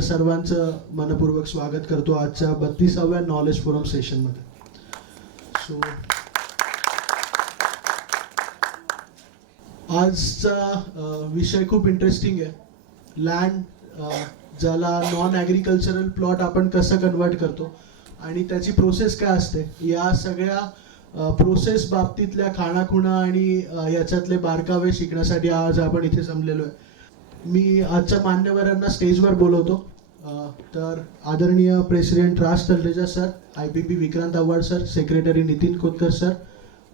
तुमच्या सर्वांचं मनपूर्वक स्वागत करतो आजच्या 32व्या नॉलेज फोरम सेशनमध्ये. सो आजचा विषय खूप इंटरेस्टिंग आहे. लँड, ज्याला नॉन ॲग्रिकल्चरल प्लॉट आपण कसं कन्वर्ट करतो आणि त्याची प्रोसेस काय असते, या सगळ्या प्रोसेस बाबतीतल्या खाणाखुणा आणि याच्यातले बारकावे शिकण्यासाठी आज आपण इथे जमलेलो आहे. मी आजच्या मान्यवरांना स्टेजवर बोलवतो. तर आदरणीय president Raj Talreja sir, IPP Vikrant Awhad sir, secretary Nitin Khotkar sir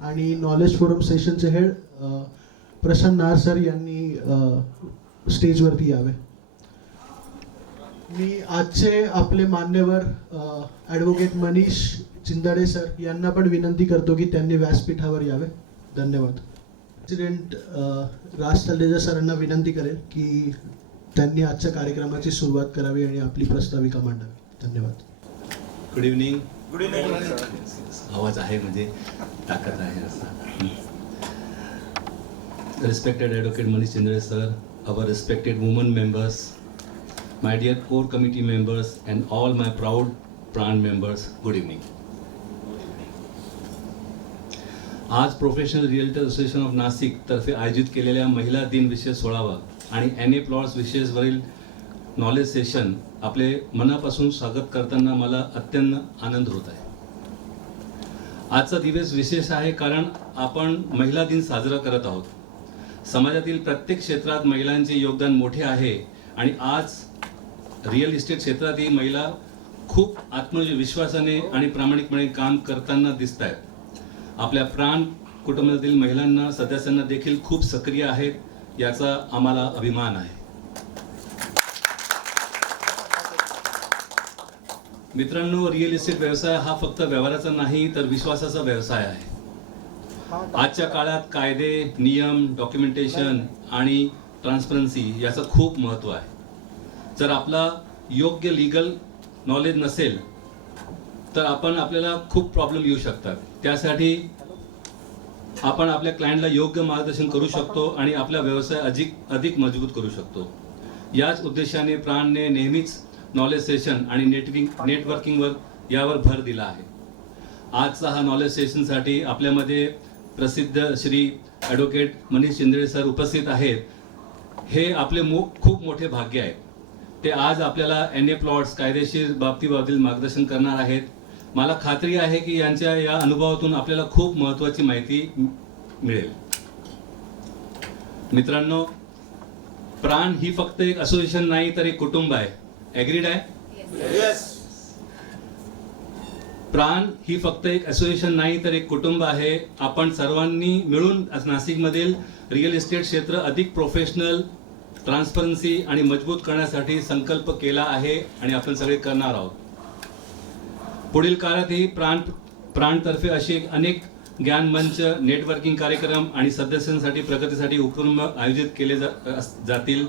आणि नॉलेज फोरम सेशनचे हेड प्रशांत नार सर यांनी स्टेजवरती यावे. मी आजचे आपले मान्यवर ॲडव्होकेट मनीष चिंदाडे सर यांना पण विनंती करतो की त्यांनी व्यासपीठावर यावे. धन्यवाद. प्रेसिडेंट राज तलरेजा सरांना विनंती करेल की त्यांनी आजच्या कार्यक्रमाची सुरुवात करावी आणि आपली प्रस्ताविका मांडावी. धन्यवाद. Good evening. Good evening. आवाज आहे म्हणजे ताकद आहे असा. Respected Advocate Manish Chindare sir, our respected women members, my dear core committee members and all my proud PRAN members, good evening. आज professional realtor association of Nashik तर्फे आयोजित केलेल्या महिला दिन विशेष सोहळावा आणि NA प्लॉट्स विशेषवरील नॉलेज सेशन आपले मनापासून स्वागत करताना मला अत्यंत आनंद होत आहे. आजचा दिवस विशेष आहे कारण आपण महिला दिन साजरा करत आहोत. समाजातील प्रत्येक क्षेत्रात महिलांचे योगदान मोठे आहे आणि आज रिअल इस्टेट क्षेत्रातही महिला खूप आत्मविश्वासाने आणि प्रामाणिकपणे काम करताना दिसत आहेत. आपल्या प्राण कुटुंबातील महिलांना सदस्यांना देखील खूप सक्रिय आहेत, याचा आम्हाला अभिमान आहे. मित्रांनो, रिअल इस्टेट व्यवसाय हा फक्त व्यवहाराचा नाही तर विश्वासाचा व्यवसाय आहे. आजच्या काळात कायदे, नियम, डॉक्युमेंटेशन आणि ट्रान्सपरन्सी याचं खूप महत्त्व आहे. जर आपला योग्य लीगल नॉलेज नसेल तर आपल्याला खूप प्रॉब्लेम येऊ शकतात. त्यासाठी आपण आपल्या क्लायंटला योग्य मार्गदर्शन करू शकतो आणि आपला व्यवसाय अधिक मजबूत करू शकतो. याच उद्देशाने प्राणने नेहमीच नॉलेज सेशन आणि नेटवर्किंगवर यावर भर दिला आहे. आजचा हा नॉलेज सेशनसाठी आपल्यामध्ये प्रसिद्ध श्री ॲडव्होकेट मनीष चिंदळे सर उपस्थित आहेत. हे आपले खूप मोठे भाग्य आहे. ते आज आपल्याला NA प्लॉट्स कायदेशीर बाबतीबाबतीत मार्गदर्शन करणार आहेत. मला खात्री आहे की यांच्या या अनुभवातून आपल्याला खूप महत्त्वाची माहिती मिळेल. मित्रांनो, प्राण ही फक्त एक असोसिएशन नाही तर एक कुटुंब आहे. ॲग्रीड आहे? Yes. प्राण ही फक्त एक असोसिएशन नाही तर एक कुटुंब आहे. आपण सर्वांनी मिळून नाशिकमधील रिअल इस्टेट क्षेत्र अधिक प्रोफेशनल, ट्रान्सपरन्सी आणि मजबूत करण्यासाठी संकल्प केला आहे आणि आपण सगळे करणार आहोत. पुढील काळातही प्राणतर्फे असे अनेक ज्ञान मंच, नेटवर्किंग कार्यक्रम आणि सदस्यांसाठी प्रगतीसाठी उपक्रम आयोजित केले जातील.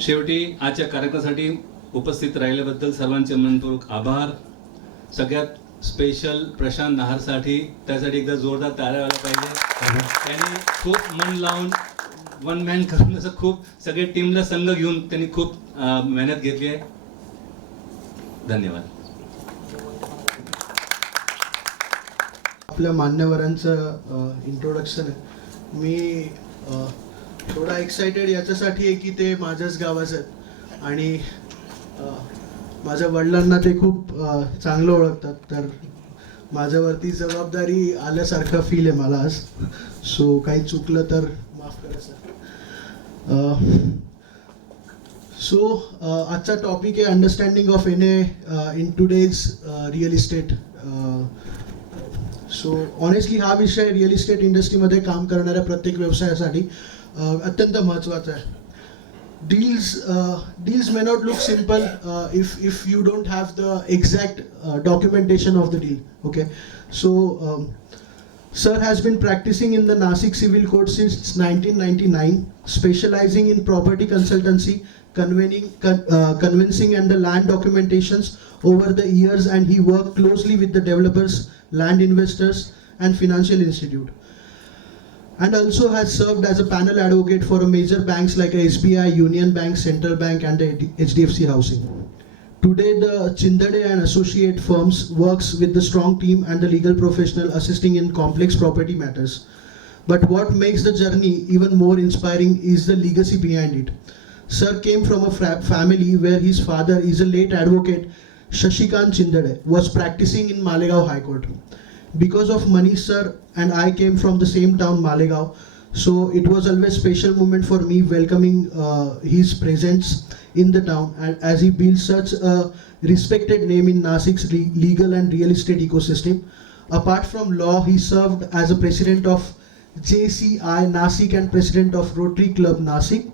शेवटी आजच्या कार्यक्रमासाठी उपस्थित राहिल्याबद्दल सर्वांचे मनपूर्वक आभार. सगळ्यात स्पेशल प्रशांत नाहरसाठी, त्यासाठी एकदा जोरदार टाळ्या व्हायला पाहिजे. त्यांनी खूप मन लावून वन मॅन करून असं खूप सगळे टीमला संघ घेऊन त्यांनी खूप मेहनत घेतली आहे. धन्यवाद. आपल्या मान्यवरांचं इंट्रोडक्शन आहे. मी थोडा एक्सायटेड याच्यासाठी आहे की ते माझ्याच गावाचे आहेत आणि माझ्या वडिलांना ते खूप चांगलं ओळखतात. तर माझ्यावरती जबाबदारी आल्यासारखं फील आहे मला आज. सो काही चुकलं तर माफ करा सर. सो आजचा टॉपिक आहे understanding of NA in today's real estate. So honestly हा विषय रिअल इस्टेट इंडस्ट्रीमध्ये काम करणाऱ्या प्रत्येक व्यवसायासाठी अत्यंत महत्त्वाचा आहे. Deals may not look simple if you don't have the exact documentation of the deal. Okay, so sir has been practicing in the Nashik Civil Court since 1999, specializing in property consultancy, convincing and the land documentations over the years, and he worked closely with the developers, land investors, and financial institute. and also has served as a panel advocate for major banks like SBI, Union Bank, Central Bank, and HDFC Housing. Today, the Chindade and Associate firms works with the strong team and the legal professional assisting in complex property matters. But what makes the journey even more inspiring is the legacy behind it. Sir came from a family where his father is a late advocate, Shashikant Chindade, was practicing in Malegaon High Court. Because of money, sir and I came from the same town, Malegaon, so it was always special moment for me welcoming his presence in the town, and as he built such a respected name in Nasik's legal and real estate ecosystem. Apart from law, he served as a president of JCI Nasik and president of Rotary Club Nasik,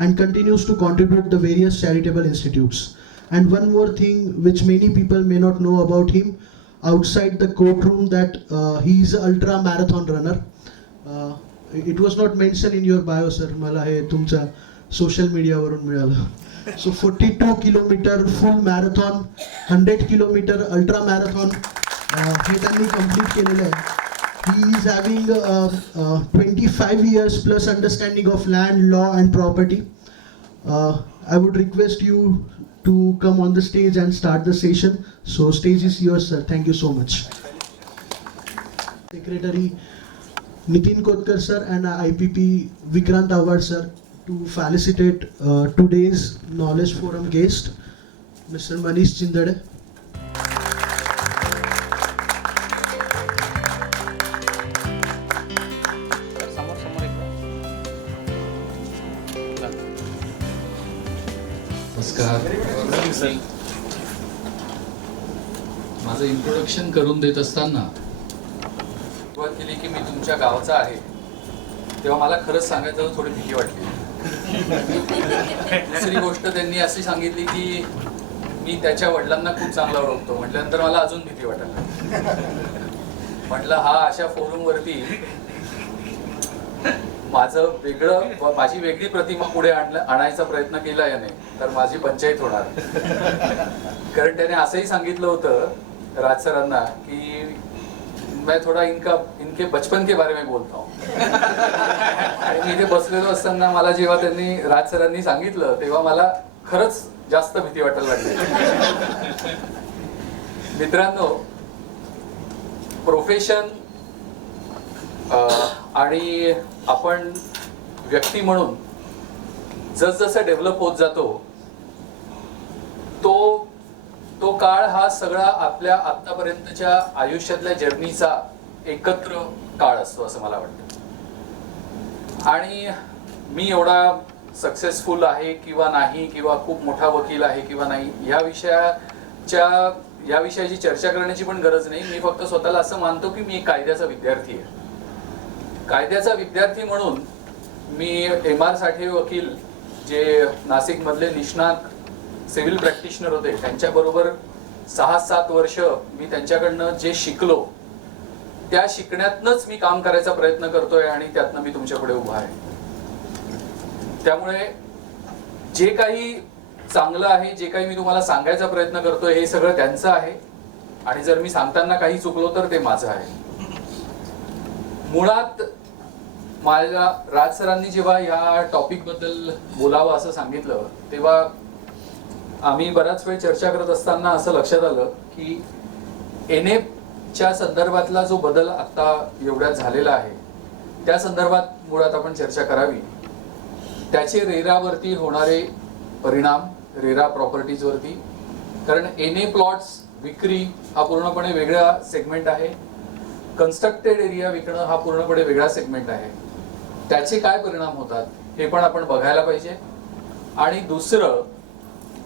and continues to contribute to various charitable institutes. And one more thing which many people may not know about him, outside the courtroom, that he is an ultra marathon runner. It was not mentioned in your bio, sir. मला हे तुमच्या social मीडियावरून मिळालं. So 42 kilometer full marathon, 100 kilometer ultra marathon हे त्यांनी complete केलेलं आहे. He is having 25 years plus understanding of land, law and property. I would request you to come on the stage and start the session. So stage is yours, sir. Thank you so much. Secretary Nitin Kotkar sir and IPP Vikrant Awad sir to felicitate today's Knowledge Forum guest, Mr. Manish Chindade. नमस्कार. माझं introduction करून देत असताना सुरुवात केली की मी तुमच्या गावचा आहे, तेव्हा मला खरंच सांगायचं थोडी भीती वाटली. दुसरी गोष्ट त्यांनी अशी सांगितली की मी त्याच्या वडिलांना खूप चांगला ओळखतो. म्हटल्यानंतर मला अजून भीती वाटायला. म्हटलं हा अशा फोरमवरती माझी वेगळी प्रतिमा पुढे आणायचा प्रयत्न केला याने तर माझी पंचायत होणार. कारण त्याने असंही सांगितलं होतं राज सरांना की मैं थोड़ा इनके बचपन के बारे में बोलता हूँ. आणि मी इथे बसलेलो असताना मला जेव्हा त्यांनी राज सरांनी सांगितलं तेव्हा मला खरंच जास्त भीती वाटायला लागली. मित्रांनो, प्रोफेशन आणि आपण व्यक्ती म्हणून जसजसं डेव्हलप होत जातो तो काळ हा सगळा आपल्या आतापर्यंतच्या आयुष्यातल्या जर्नीचा एकत्र काळ असतो असं मला वाटतं. आणि मी एवढा सक्सेसफुल आहे किंवा नाही, किंवा खूप मोठा वकील आहे किंवा नाही, या विषयाची चर्चा करण्याची पण गरज नाही. मी फक्त स्वतःला असं मानतो की मी एक कायद्याचा विद्यार्थी आहे. कायद्याचा विद्यार्थी म्हणून मी MR साठे वकील जे नाशिक मधले निष्णात सिव्हिल प्रॅक्टिशनर होते त्यांच्याबरोबर 6-7 वर्ष मी त्यांच्याकडनं जे शिकलो त्या शिकण्यातनंच मी काम करायचा प्रयत्न करतोय आणि त्यातनं मी तुमच्या पुढे उभा आहे. त्यामुळे जे काही चांगलं आहे, जे काही मी तुम्हाला सांगायचा प्रयत्न करतोय हे सगळं त्यांचं आहे आणि जर मी सांगताना काही चुकलो तर ते माझं आहे. मुळात माझ्या राज सरांनी जेव्हा या टॉपिक बद्दल बोलावं असं सांगितलं तेव्हा आम्ही बराच वेळ चर्चा करत असताना असं लक्षात आलं की NF संदर्भातला जो बदल आता एवढ्यात झालेला आहे त्या संदर्भात मुळात आपण चर्चा करावी. त्याचे रेरावरती होणारे परिणाम, रेरा प्रॉपर्टीज वरती, कारण NA प्लॉट्स विक्री हा पूर्णपणे वेगळा सेगमेंट आहे, कन्स्ट्रक्टेड एरिया विकणं हा पूर्णपणे वेगळा सेगमेंट आहे. त्याचे काय परिणाम होतात हे पण आपण बघायला पाहिजे. आणि दुसरं,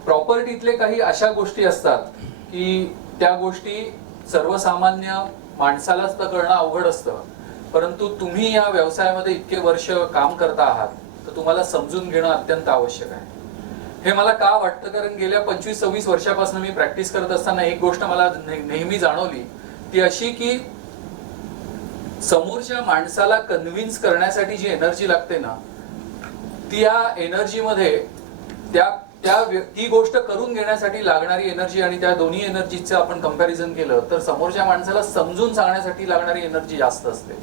प्रॉपर्टीतले काही अशा गोष्टी असतात की त्या गोष्टी सर्वसामान्य माणसालाच तर करणं अवघड असतं, परंतु तुम्ही या व्यवसायामध्ये इतके वर्ष काम करता आहात तर तुम्हाला समजून घेणं अत्यंत आवश्यक आहे. हे मला का वाटतं, कारण गेल्या 25-26 वर्षापासून मी प्रॅक्टिस करत असताना एक गोष्ट मला नेहमी जाणवली, ती अशी की समोरच्या माणसाला कन्व्हिन्स करण्यासाठी जी एनर्जी लागते ना, त्या एनर्जीमध्ये ती गोष्ट करून घेण्यासाठी लागणारी एनर्जी आणि त्या दोन्ही एनर्जीचं आपण कंपॅरिझन केलं तर समोरच्या माणसाला समजून सांगण्यासाठी लागणारी एनर्जी जास्त असते.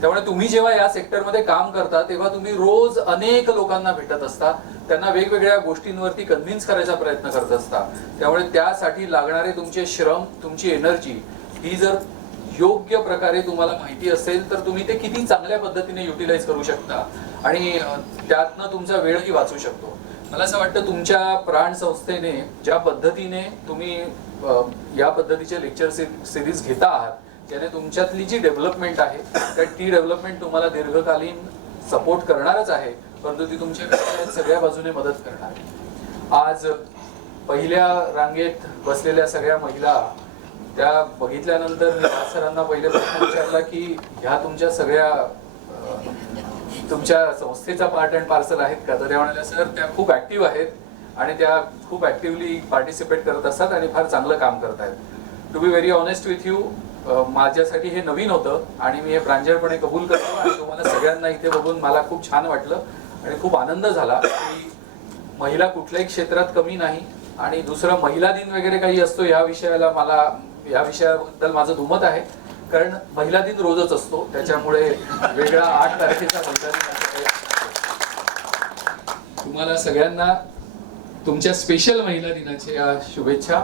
त्यामुळे तुम्ही जेव्हा या सेक्टरमध्ये काम करता तेव्हा तुम्ही रोज अनेक लोकांना भेटत असता, त्यांना वेगवेगळ्या गोष्टींवरती कन्व्हिन्स करायचा प्रयत्न करत असता. त्यामुळे त्यासाठी लागणारे तुमचे श्रम, तुमची एनर्जी ही जर योग्य प्रकारे तुम्हाला माहिती असेल तर तुम्ही ते किती चांगल्या पद्धतीने युटिलाइज करू शकता आणि त्यातनं तुमचा वेळही वाचू शकतो. मला असं वाटतं तुमच्या प्राण संस्थेने ज्या पद्धतीने तुम्ही या पद्धतीचे लेक्चर सिरीज घेता आहात त्याने तुमच्यातली जी डेव्हलपमेंट आहे त्या ती डेव्हलपमेंट तुम्हाला दीर्घकालीन सपोर्ट करणारच आहे, परंतु ती तुमच्या सगळ्या बाजूने मदत करणार आहे. आज पहिल्या रांगेत बसलेल्या सगळ्या महिला त्या बघितल्यानंतर मी सरांना पहिले प्रश्न विचारला की ह्या तुमच्या सगळ्या तुमच्या संस्थेचा पार्ट अँड पार्सल आहेत का? तर त्या म्हणाल्या सर त्या खूप ऍक्टिव्ह आहेत आणि त्या खूप ऍक्टिव्हली पार्टिसिपेट करत असतात आणि फार चांगलं काम करत आहेत. To be very honest with you, माझ्यासाठी हे नवीन होतं आणि मी हे प्रांजळपणे कबूल करतो आणि तुम्हाला सगळ्यांना इथे बघून मला खूप छान वाटलं आणि खूप आनंद झाला की महिला कुठल्याही क्षेत्रात कमी नाही. आणि दुसरा महिला दिन वगैरे काही असतो या विषयाबद्दल माझं दुमत आहे, कारण महिला दिन रोजच असतो, त्याच्यामुळे वेगळा 8 तारखेचा महिला दिन. तुम्हाला सगळ्यांना तुमच्या स्पेशल महिला दिनाच्या शुभेच्छा.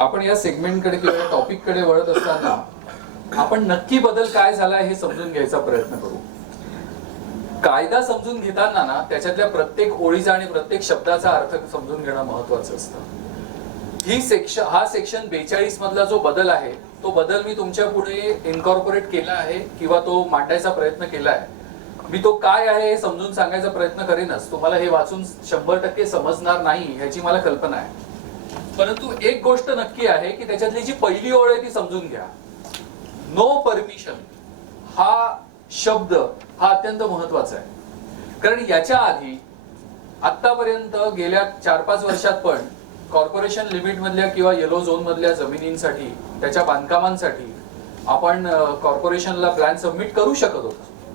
आपण या सेगमेंटकडे किंवा या टॉपिककडे वळत असताना आपण नक्की बदल काय झाला हे समजून घ्यायचा प्रयत्न करू. कायदा समजून घेताना ना त्याच्यातल्या प्रत्येक ओळीचा आणि प्रत्येक शब्दाचा अर्थ समजून घेणं महत्वाचं असतं. हा सेक्शन 42 मधला जो बदल आहे तो बदल मी तुमच्या पुढे इनकॉर्पोरेट केला आहे किंवा तो मांडायचा प्रयत्न केला आहे. मी तो काय आहे हे समजून सांगायचा प्रयत्न करेनच. तुम्हाला हे वाचून 100% समजणार नाही ह्याची मला कल्पना आहे, परंतु एक गोष्ट नक्की आहे की त्याच्यातली जी पहिली ओळ आहे ती समजून घ्या. नो परमिशन हा शब्द हा अत्यंत महत्वाचा आहे, कारण याच्या आधी आतापर्यंत गेल्या 4-5 वर्षात पण कॉर्पोरेशन लिमिट मधल्या किंवा येलो झोन मधल्या जमिनींसाठी त्याच्या बांधकामांसाठी आपण कॉर्पोरेशनला प्लॅन सबमिट करू शकत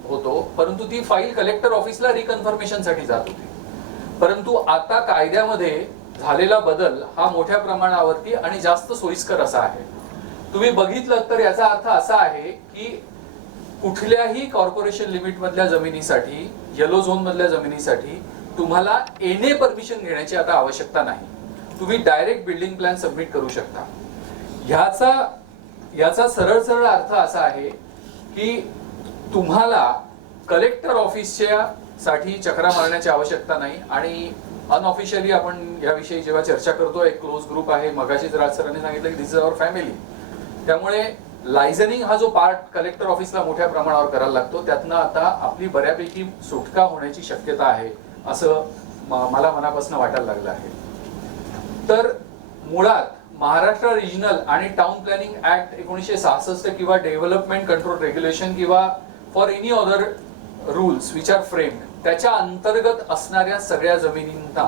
होतो, परंतु ती फाईल कलेक्टर ऑफिसला रिकन्फर्मेशन साठी जात होती. परंतु आता कायद्यामध्ये झालेला बदल हा मोठ्या प्रमाणावरती आणि जास्त सोयीस्कर असा आहे. तुम्ही बघितलं तर याचा अर्थ असा आहे की कुठल्याही कॉर्पोरेशन लिमिट मधल्या जमिनीसाठी, येलो झोन मधल्या जमिनीसाठी तुम्हाला एनए परमिशन घेण्याची आता आवश्यकता नाही. तुम्ही डायरेक्ट बिल्डिंग प्लॅन सबमिट करू शकता. याचा सरळ अर्थ असा आहे की तुम्हाला कलेक्टर ऑफिसच्या साठी चक्रा मारण्याची आवश्यकता नाही. आणि अनऑफिशियली आपण याविषयी जेव्हा चर्चा करतो, एक क्लोज ग्रुप आहे, मगाशीच राज सरांनी सांगितलं की दिस इज अवर फॅमिली, त्यामुळे लायझनिंग हा जो पार्ट कलेक्टर ऑफिसला मोठ्या प्रमाणावर करायला लागतो त्यातनं आता आपली बऱ्यापैकी सुटका होण्याची शक्यता आहे असं मला मनापासून वाटायला लागलं आहे. तर मुळात महाराष्ट्र रिजनल आणि टाउन प्लॅनिंग ऍक्ट 1966 किंवा डेव्हलपमेंट कंट्रोल रेग्युलेशन किंवा for any other rules which are framed त्याच्या अंतर्गत असणाऱ्या सगळ्या जमिनींना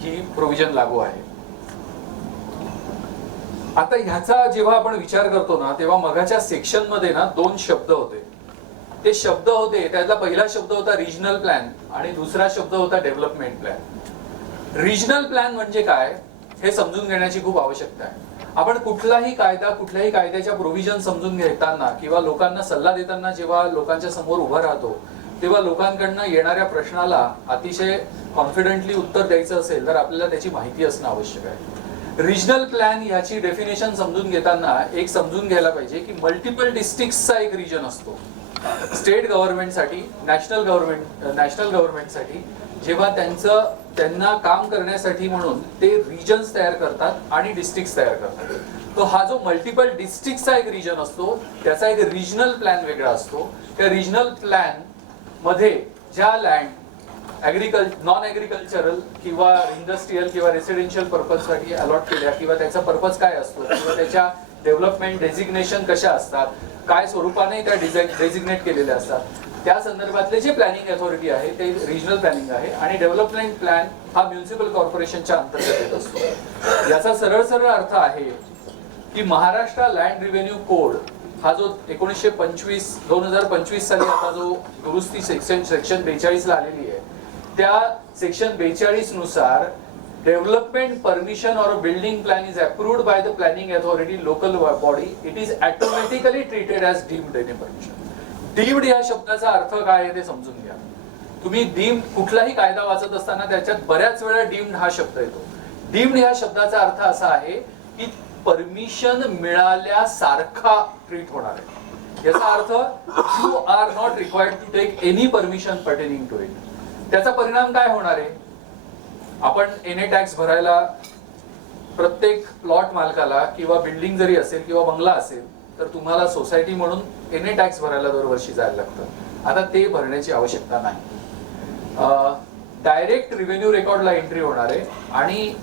ही प्रोव्हिजन लागू आहे. आता ह्याचा जेव्हा आपण विचार करतो ना तेव्हा मगाच्या सेक्शन मध्ये ना 2 शब्द होते. ते शब्द होते, त्यातला पहिला शब्द होता रिजनल प्लॅन आणि दुसरा शब्द होता डेव्हलपमेंट प्लॅन. रिजनल प्लॅन म्हणजे काय हे समजून घेण्याची खूप आवश्यकता आहे. आपण कुठल्याही कायद्याच्या प्रोव्हिजन समजून घेताना किंवा लोकांना सल्ला देताना जेव्हा लोकांच्या समोर उभं राहतो तेव्हा लोकांकडनं येणाऱ्या प्रश्नाला अतिशय कॉन्फिडेंटली उत्तर द्यायचं असेल तर आपल्याला त्याची माहिती असणं आवश्यक आहे. रिजनल प्लॅन याची डेफिनेशन समजून घेताना एक समजून घ्यायला पाहिजे की मल्टिपल डिस्ट्रिक्टचा एक रिजन असतो. स्टेट गव्हर्नमेंटसाठी, नॅशनल गव्हर्नमेंटसाठी जेव्हा त्यांना काम करण्यासाठी म्हणून ते रिजन्स तयार करतात आणि डिस्ट्रिक्ट तयार करतात, तो हा जो मल्टिपल डिस्ट्रिक्टचा एक रिजन असतो त्याचा एक रिजनल प्लॅन वेगळा असतो. त्या रिजनल प्लॅन मध्ये ज्या लँड नॉन ऍग्रिकल्चरल किंवा इंडस्ट्रीयल किंवा रेसिडेन्शियल पर्पज साठी अलॉट केल्या किंवा त्याचा पर्पज काय असतो किंवा त्याच्या डेव्हलपमेंट डेझिग्नेशन कशा असतात, काय स्वरूपाने त्या डेझिग्नेट केलेल्या असतात, त्या संदर्भातले जे प्लॅनिंग अथॉरिटी आहे ते रिजनल प्लॅनिंग आहे. आणि डेव्हलपमेंट प्लॅन हा म्युनिसिपल कॉर्पोरेशनच्या अंतर्गत येत असतो. याचा सरळ अर्थ आहे की महाराष्ट्र लँड रिव्हेन्यू कोड हा जो 2025 साली आता जो दुरुस्ती सेक्शन 42 ला आलेली आहे त्या सेक्शन 42 नुसार development permission or a building plan is approved by the planning authority local body, it is automatically treated as deemed any permission. Deemed या शब्दाचा अर्थ काय आहे ते समजून घ्या. तुम्ही डीम्ड कुठलाही कायदा वाचत असताना त्याच्यात बऱ्याच वेळा डीम्ड हा शब्द येतो. डीम्ड या शब्दाचा अर्थ असा आहे की परमिशन मिळाल्यासारखा ट्रीट होणार आहे. याचा अर्थ you are not required to take any permission pertaining to it. त्याचा परिणाम काय होणार आहे? आपण एनए टॅक्स भरायला प्रत्येक प्लॉट मालकाला किंवा बिल्डिंग जरी असेल किंवा बंगला असेल तर तुम्हाला सोसायटी म्हणून एनए टॅक्स भरायला दरवर्षी जायला लागतं. आता ते भरण्याची आवश्यकता नाही. डायरेक्ट रिव्हेन्यू रेकॉर्डला एंट्री होणार आहे आणि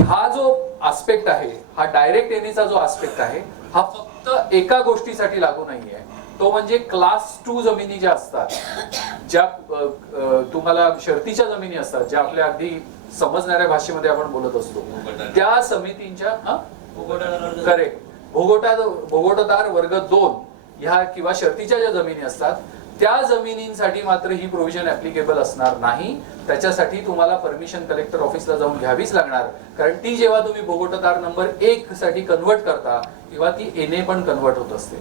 हा जो आस्पेक्ट आहे, हा डायरेक्ट एनएचा जो आस्पेक्ट आहे, हा फक्त एका गोष्टीसाठी लागू नाहीये. तो म्हणजे क्लास 2 जमिनी ज्या असतात, ज्या तुम्हाला शर्तीच्या जमिनी असतात, ज्या आपल्या अगदी समजणाऱ्या भाषेमध्ये आपण बोलत असतो, त्या समितींच्या करेक्ट भोगोटदार वर्ग 2 ह्या किंवा शर्तीच्या ज्या जमिनी असतात त्या जमिनींसाठी मात्र ही प्रोव्हिजन ऍप्लिकेबल असणार नाही. त्याच्यासाठी तुम्हाला परमिशन कलेक्टर ऑफिसला जाऊन घ्यावीच लागणार, कारण ती जेव्हा तुम्ही भोगोटदार नंबर 1 साठी कन्वर्ट करता तेव्हा ती एनए पण कन्वर्ट होत असते.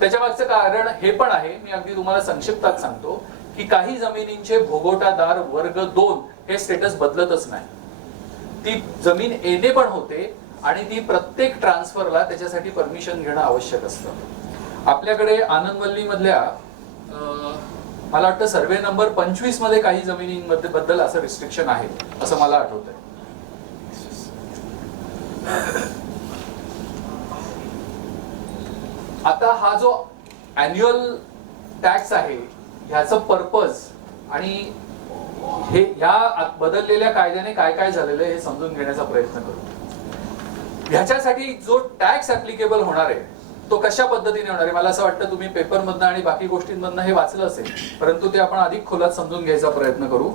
त्याच्या मागचं कारण हे पण आहे, मी अगदी तुम्हाला संक्षिप्तात सांगतो की काही जमिनींचे भोगोटादार वर्ग 2 हे स्टेटस बदलतच नाही. ती जमीन एनए पण होते आणि ती प्रत्येक ट्रान्सफरला त्याच्यासाठी परमिशन घेणं आवश्यक असतं. आपल्याकडे आनंदवल्ली मधल्या मला वाटतं सर्वे नंबर 25 मध्ये काही जमिनींमध्ये बद्दल असं रिस्ट्रिक्शन आहे असं मला आठवतंय. आता हा जो अॅन्युअल टॅक्स आहे ह्याचं पर्पज आणि हे ह्या बदललेल्या कायद्याने काय काय झालेलं आहे हे समजून घेण्याचा प्रयत्न करू. ह्याच्यासाठी जो टॅक्स ऍप्लिकेबल होणार आहे तो कशा पद्धतीने होणार आहे? मला असं वाटतं तुम्ही पेपरमधनं आणि बाकी गोष्टींमधनं हे वाचलं असेल, परंतु ते आपण अधिक खोलात समजून घ्यायचा प्रयत्न करू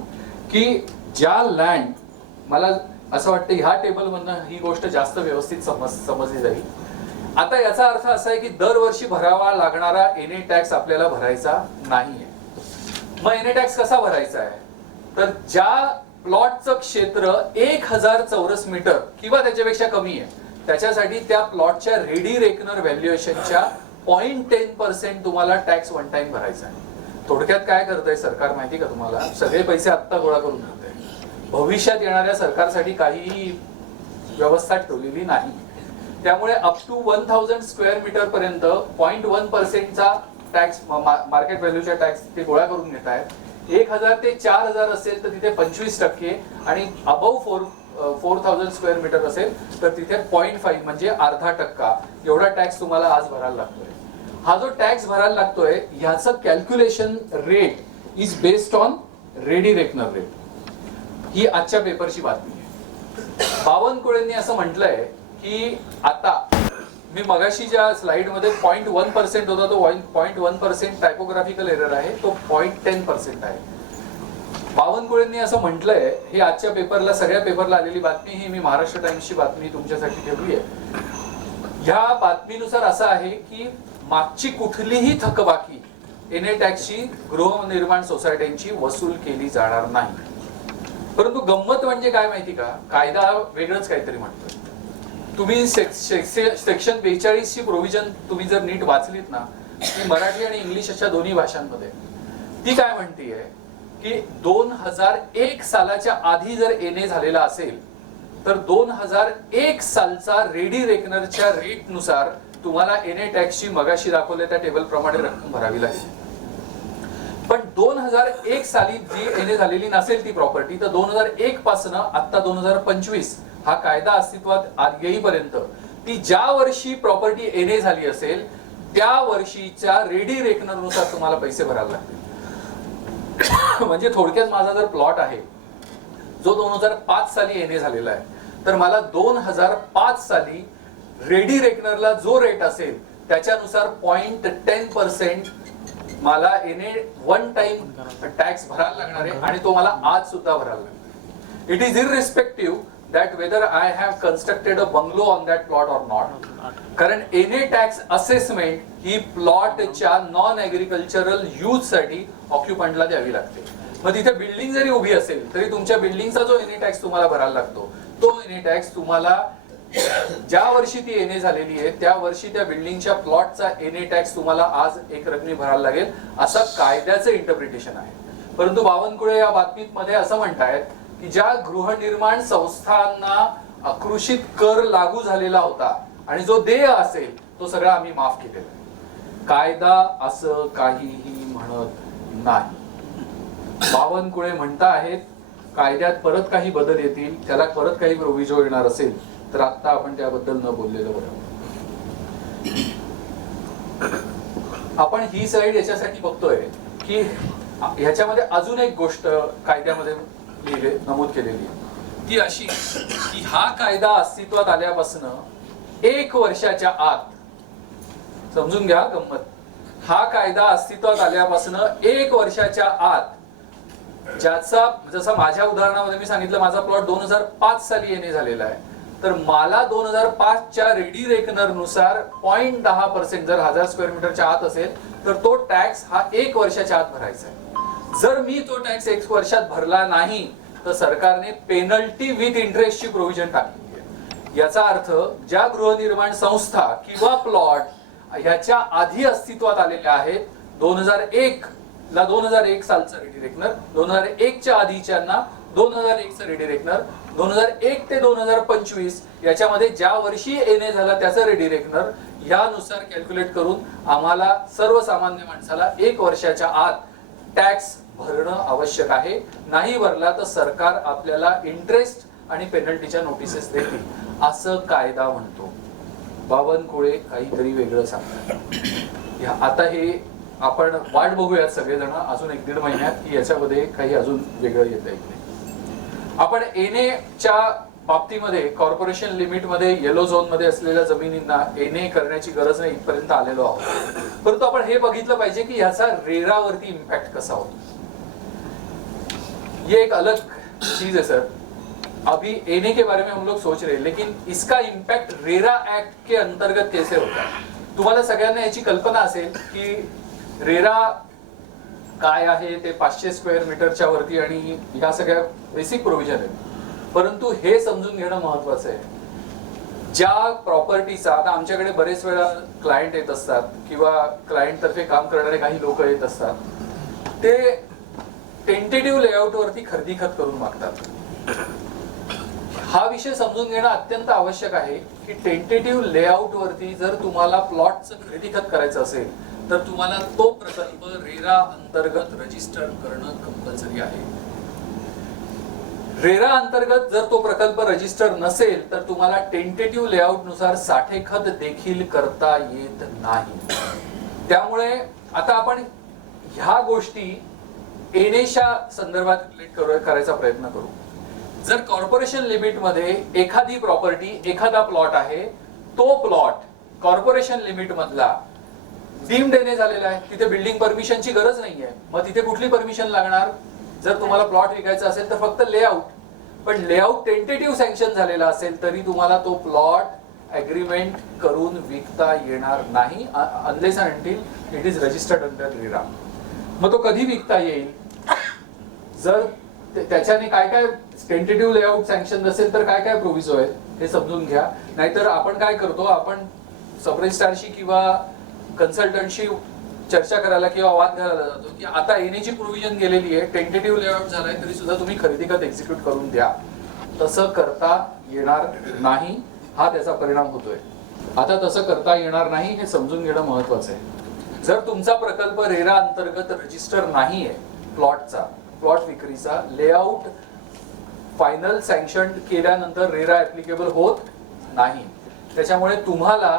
की ज्या लँड, मला असं वाटतं ह्या टेबलमधनं ही गोष्ट जास्त व्यवस्थित समजली जाईल. आता याचा अर्थ असा आहे की दरवर्षी भरावा लागणारा एनए टॅक्स आपल्याला भरायचा नाहीये. मग एनए टॅक्स कसा भरायचा आहे? तर ज्या प्लॉटचं क्षेत्र 1000 चौरस मीटर किंवा त्याच्यापेक्षा कमी आहे त्याच्यासाठी त्या प्लॉटच्या रेडी रेकनर व्हॅल्युएशनच्या 0.10% तुम्हाला टॅक्स वन टाइम भरायचा आहे. थोडक्यात काय करतंय सरकार माहिती का तुम्हाला? सगळे पैसे आत्ता गोळा करून ठेवतंय. भविष्यात येणाऱ्या सरकारसाठी काहीही व्यवस्था ठेवलेली नाही. त्यामुळे अप टू 1000 स्क्वेअर मीटर पर्यंत 0.1%चा टॅक्स, मार्केट व्हॅल्यूच्या टॅक्स ते गोळा करून घेत आहेत. 1000 ते 4000 असेल तर तिथे 25% आणि अबव 4000 स्क्वेअर मीटर असेल तर तिथे 0.5 म्हणजे अर्धा टक्का एवढा टॅक्स तुम्हाला आज भरायला लागतोय. हा जो टॅक्स भरायला लागतोय ह्याचं calculation rate is based on ready reckoner rate. ही आजच्या पेपरची बातमी आहे. बावनकुळेंनी असं म्हटलंय की आता मी मगाशी ज्या स्लाइड मध्ये 0.1% होता तो 0.1% टायपोग्राफिकल एरर आहे, तो 0.10% आहे. बावनकुळेंनी असं म्हटलंय, हे आजच्या पेपरला, सगळ्या पेपरला आलेली बातमी, ही मी महाराष्ट्र टाइम्सची बातमी तुमच्यासाठी ठेवली आहे. ह्या बातमीनुसार असं आहे की मागची कुठलीही थकबाकी एनए टॅक्सची गृहनिर्माण सोसायट्यांची वसूल केली जाणार नाही. परंतु गंमत म्हणजे काय माहिती का? कायदा वेगळंच काहीतरी म्हणतोय. तुम्ही सेक्शन 42 ची प्रोव्हिजन तुम्ही जर नीट वाचलीत ना, ती मराठी आणि इंग्लिश अशा दोन्ही भाषांमध्ये, ती काय म्हणतीये की 2001 सालाच्या आधी जर एनए झालेला असेल तर 2001 सालचा रेडी रेकनरच्या रेट नुसार तुम्हाला एनए टॅक्सची मगाशी दाखवल्या त्या टेबल प्रमाणे रक्कम भरावी लागेल. पण 2001 साली जी एनए झालेली नसेल ती प्रॉपर्टी, तर 2001 पासून आता 2025 हा कायदा अस्तित्वात येईपर्यंत ती ज्या वर्षी प्रॉपर्टी एनए झाली असेल त्या वर्षीच्या रेडी रेकनर नुसार तुम्हाला पैसे भरावे लागतील. म्हणजे थोडक्यात माझा जर प्लॉट आहे जो 2005 साली एनए झालेला आहे तर मला 2005 साली रेडी रेकनरला जो रेट असेल त्याच्यानुसार 0.10% मला एनए वन टाइम टॅक्स भरायला लागणार आहे आणि तो मला आज सुद्धा भरायला लागणार. It is irrespective that whether I have constructed a bungalow on that plot or not. कारण एनए टॅक्स असेसमेंट ही प्लॉटच्या नॉन ऍग्रिकल्चरल यूज साठी ऑक्युपंटला द्यावी लागते. मग तिथे बिल्डिंग जरी उभी असेल तरी तुमच्या बिल्डिंगचा जो एनए टॅक्स तुम्हाला भरायला लागतो, तो एनए टॅक्स तुम्हाला ज्या वर्षी ती एनए झालेली आहे त्या वर्षी त्या बिल्डिंगच्या प्लॉटचा एनए टॅक्स तुम्हाला आज एक रकमी भरायला लागेल, असं कायद्याचं इंटरप्रिटेशन आहे. परंतु बावनकुळे या बातमीत मध्ये असं म्हणतायत की ज्या गृहनिर्माण संस्थांना अकृषित कर लागू झालेला होता आणि जो देय असेल तो सगळा आम्ही माफ केलेला आहे. कायदा असं काहीही म्हणत नाही. बावनकुळे म्हणता आहेत कायद्यात परत काही बदल येतील, त्याला परत काही प्रोव्हिजन येणार असेल तर आता आपण त्याबद्दल न बोललेलं बरं. आपण ही साईड याच्यासाठी बघतोय की ह्याच्यामध्ये अजून एक गोष्ट कायद्यामध्ये नमूद केलेली आहे ती अशी की हा कायदा अस्तित्वात आल्यापासून 1 वर्षाच्या आत, समजून घ्या गंमत, हा कायदा अस्तित्वात आल्यापासून 1 वर्षाच्या आत ज्याचा, जसं माझ्या उदाहरणामध्ये मी सांगितलं माझा प्लॉट 2005 साली येणे झालेला आहे, तर मला 2005च्या रेडी रेकनर नुसार 0.10% जर 1000 स्क्वेअर मीटरच्या आत असेल तर तो टॅक्स हा 1 वर्षाच्या आत भरायचा आहे. जर मी तो टॅक्स 1 वर्षात भरला नाही तर सरकारने पेनल्टी विथ इंटरेस्टची प्रोव्हिजन टाकली आहे. याचा अर्थ ज्या गृहनिर्माण संस्था किंवा प्लॉट ह्याच्या आधी अस्तित्वात आलेल्या आहेत, 2001 ला 2001 सालचं रेडी रेकनर, 2001च्या आधीच्यांना 2001चं रेडी रेकनर, 2001 ते 2025 याच्यामध्ये ज्या वर्षी एनए झाला त्याचं रेडी रेकनर, यानुसार कॅल्क्युलेट करून आम्हाला सर्वसामान्य माणसाला 1 वर्षाच्या आत टॅक्स भरणं आवश्यक आहे. नाही भरला तर सरकार आपल्याला इंटरेस्ट आणि पेनल्टीच्या नोटिसेस देतील असं कायदा म्हणतो. बावनकुळे काहीतरी वेगळं सांगतात. आता हे आपण वाट बघूयात सगळेजण अजून 1-1.5 महिन्यात की याच्यामध्ये काही अजून वेगळं येत आहे. आपण एनएच्या बाबतीमध्ये कॉर्पोरेशन लिमिट मध्ये येलो झोन मध्ये असलेल्या जमिनींना एनए करण्याची गरज नाही इथपर्यंत आलेलो आहोत. परंतु आपण हे बघितलं पाहिजे की याचा रेरावरती इम्पॅक्ट कसा होतो. ये एक अलग चीज है सर. अभी एनए के बारे में हम लोग सोच रहे हैं, लेकिन इसका इम्पैक्ट रेरा एक्ट के अंतर्गत कैसे होता है. तुम्हाला सगळ्यांना याची कल्पना असेल की रेरा काय आहे ते 500 स्क्वेअर मीटरच्या वरती आणि ह्या सगळ्या बेसिक प्रोव्हिजन आहेत. परंतु हे समजून घेणं महत्वाचं आहे. ज्या प्रॉपर्टीचा, आता आमच्याकडे बरेच वेळा क्लायंट येत असतात किंवा क्लायंट तर्फे काम करणारे काही लोक येत असतात, ते टेंटेटिव्ह लेआउट वरती खरेदी खत करून मागतात. हा विषय समजून घेणं अत्यंत आवश्यक आहे की टेंटेटिव्ह लेआउट वरती जर तुम्हाला प्लॉटचं खरेदी खत करायचं असेल तर तुम्हाला तो प्रकल्प रेरा अंतर्गत रजिस्टर करणं कंपल्सरी आहे. रेरा अंतर्गत जर तो प्रकल्प रजिस्टर नसेल तर तुम्हाला टेंटेटिव्ह लेआउट नुसार साठेखत देखील करता येत नाही. त्यामुळे आता आपण ह्या गोष्टी एनएच्या संदर्भात रिलेट करायचा प्रयत्न करू. जर कॉर्पोरेशन लिमिट मध्ये एखादी प्रॉपर्टी, एखादा प्लॉट आहे, तो प्लॉट कॉर्पोरेशन लिमिट मधला डीम्ड एनए झालेला आहे, तिथे बिल्डिंग परमिशनची गरज नाहीये, मग तिथे कुठली परमिशन लागणार. जर तुम्हाला प्लॉट विकायचा असेल तर फक्त लेआउट, पण लेआउट टेंटेटिव्ह सँक्शन झालेला असेल तरी तुम्हाला तो प्लॉट अग्रीमेंट करून विकता येणार नाही unless and until it is registered under RERA. मग तो कधी विकता येईल जर त्याच्याने काय काय टेंटेटिव्ह लेआउट सँक्शन नसेल तर काय काय प्रोव्हिजन आहेत हे समजून घ्या. नाहीतर आपण काय करतो, आपण सब रजिस्ट्रारशी किंवा कन्सल्टंटशी चर्चा करायला किंवा वाद घालायला जातो की आता एनएची प्रोव्हिजन गेलेली आहे, टेंटेटिव्ह लेआउट झालाय तरी सुद्धा तुम्ही खरेदी खत एक्झिक्यूट करून द्या. तसं करता येणार नाही, हा त्याचा परिणाम होतोय. आता तसं करता येणार नाही हे समजून घेणं महत्वाचं आहे. जर तुमचा प्रकल्प रेरा अंतर्गत रजिस्टर नाहीये, प्लॉट विक्रीचा लेआउट फायनल सँक्शन केल्यानंतर रेरा ऍप्लिकेबल होत नाही. त्याच्यामुळे तुम्हाला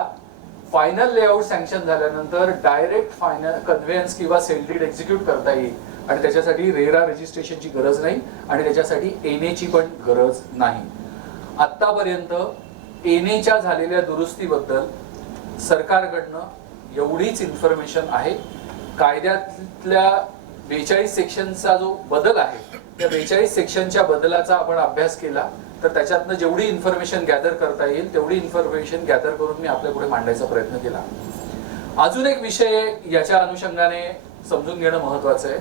फायनल लेआउट सँक्शन झाल्यानंतर डायरेक्ट फायनल कन्व्हेन्स किंवा सेल डीड एक्झिक्यूट करता येईल आणि त्याच्यासाठी रेरा रजिस्ट्रेशनची गरज नाही आणि त्याच्यासाठी एनएची पण गरज नाही. आतापर्यंत एनएच्या झालेल्या दुरुस्तीबद्दल सरकारकडनं एवढीच इन्फॉर्मेशन आहे. कायद्यातल्या 42 सेक्शनचा जो बदल आहे त्या 42 सेक्शनच्या बदलाचा आपण अभ्यास केला तर त्याच्यातनं जेवढी इन्फॉर्मेशन गॅदर करता येईल तेवढी इन्फॉर्मेशन गॅदर करून मी आपल्या पुढे मांडायचा प्रयत्न केला. अजून एक विषय याच्या अनुषंगाने समजून घेणं महत्वाचं आहे.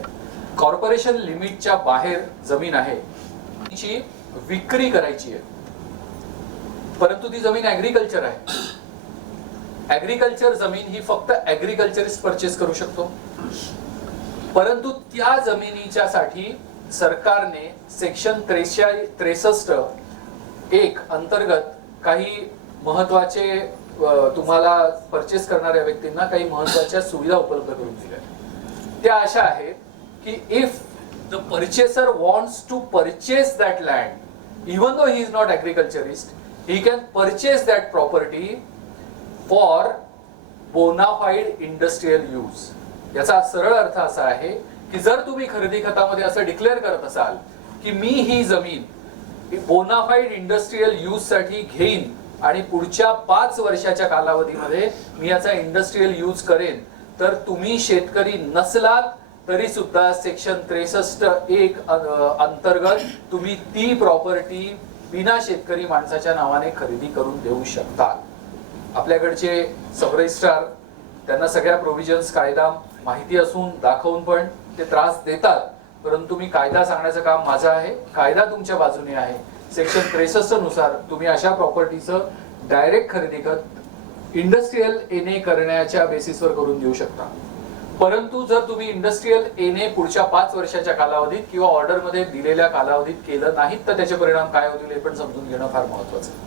कॉर्पोरेशन लिमिटच्या बाहेर जमीन आहे, तिची विक्री करायची आहे, परंतु ती जमीन ऍग्रिकल्चर आहे. ऍग्रिकल्चर जमीन ही फक्त ऍग्रिकल्चरिस्ट परचेस करू शकतो. परंतु त्या जमिनीच्या साठी सरकारने सेक्शन 63(1) अंतर्गत काही महत्वाचे तुम्हाला परचेस करणाऱ्या व्यक्तींना काही महत्वाच्या सुविधा उपलब्ध करून दिल्या. त्या अशा आहेत की if the purchaser wants to purchase that land, even though he is not agriculturist, he can purchase that property for bona fide industrial use. याचा सरळ अर्थ असा आहे की जर तुम्ही खरेदी खतामध्ये असं डिक्लेअर करत असाल की मी ही जमीन बोनाफाईड इंडस्ट्रियल यूज साठी घेईन आणि पुढच्या 5 वर्षाच्या कालावधीमध्ये मी याचा इंडस्ट्रियल यूज करेन, तर तुम्ही शेतकरी नसलात तरी सुद्धा सेक्शन 63(1) अंतर्गत तुम्ही ती प्रॉपर्टी बिना शेतकरी माणसाच्या नावाने खरेदी करून देऊ शकता. आपल्याकडचे सब रजिस्ट्रार त्यांना सगळ्या प्रोव्हिजन्स कायदा माहिती असून दाखवून पण ते त्रास देतात, परंतु मी कायदा सांगण्याचं काम माझं आहे. कायदा तुमच्या बाजूने आहे. सेक्शन 63 नुसार तुम्ही अशा प्रॉपर्टीचं डायरेक्ट खरेदी खत इंडस्ट्रियल एनए करण्याच्या बेसिसवर करून देऊ शकता. परंतु जर तुम्ही इंडस्ट्रियल एनए पुढच्या 5 वर्षाच्या कालावधीत किंवा ऑर्डरमध्ये दिलेल्या कालावधीत केलं नाहीत तर त्याचे परिणाम काय होतील हे पण समजून घेणं फार महत्वाचं आहे.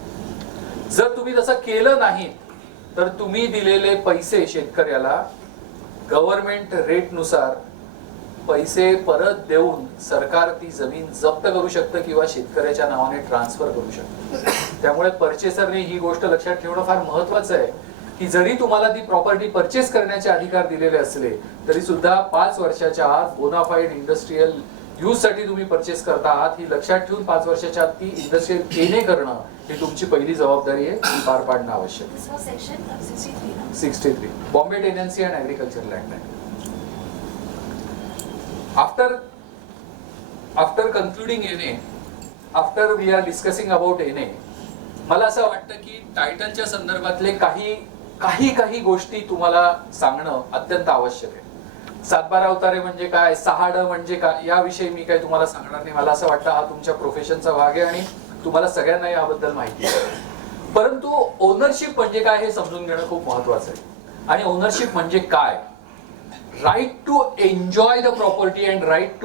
जर तुम्ही तसं केलं नाही तर तुम्ही दिलेले पैसे शेतकऱ्याला गव्हर्नमेंट रेट नुसार पैसे परत देऊन सरकार ती जमीन जप्त करू शकतं किंवा शेतकऱ्याच्या नावाने ट्रान्सफर करू शकतं. त्यामुळे परचेसरने ही गोष्ट लक्षात ठेवणं फार महत्वाचं आहे की जरी तुम्हाला ती प्रॉपर्टी परचेस करण्याचे अधिकार दिलेले असले तरी सुद्धा 5 वर्षाच्या आत बोनाफाईड इंडस्ट्रियल यूज साठी तुम्ही परचेस करता आहात ही लक्षात ठेवून 5 वर्षाच्या आत ती इंडस्ट्रियल एनए करणं ही तुमची पहिली जबाबदारी आहे, ती पार पाडणं आवश्यक आहे. 63 Bombay tenancy and agriculture land act. After concluding NA, after we are discussing about NA, मला असं वाटतं की टायटलच्या संदर्भातले काही गोष्टी तुम्हाला सांगणं अत्यंत आवश्यक आहे. 7-12 उतारे म्हणजे काय, 6 म्हणजे काय याविषयी मी काही तुम्हाला सांगणार नाही. मला असं वाटतं हा तुमच्या प्रोफेशनचा भाग आहे आणि तुम्हाला सगळ्यांना याबद्दल माहिती आहे. परंतु ओनरशिप म्हणजे काय हे समजून घेणं खूप महत्वाचं आहे. आणि ओनरशिप म्हणजे काय, right to enjoy the property and right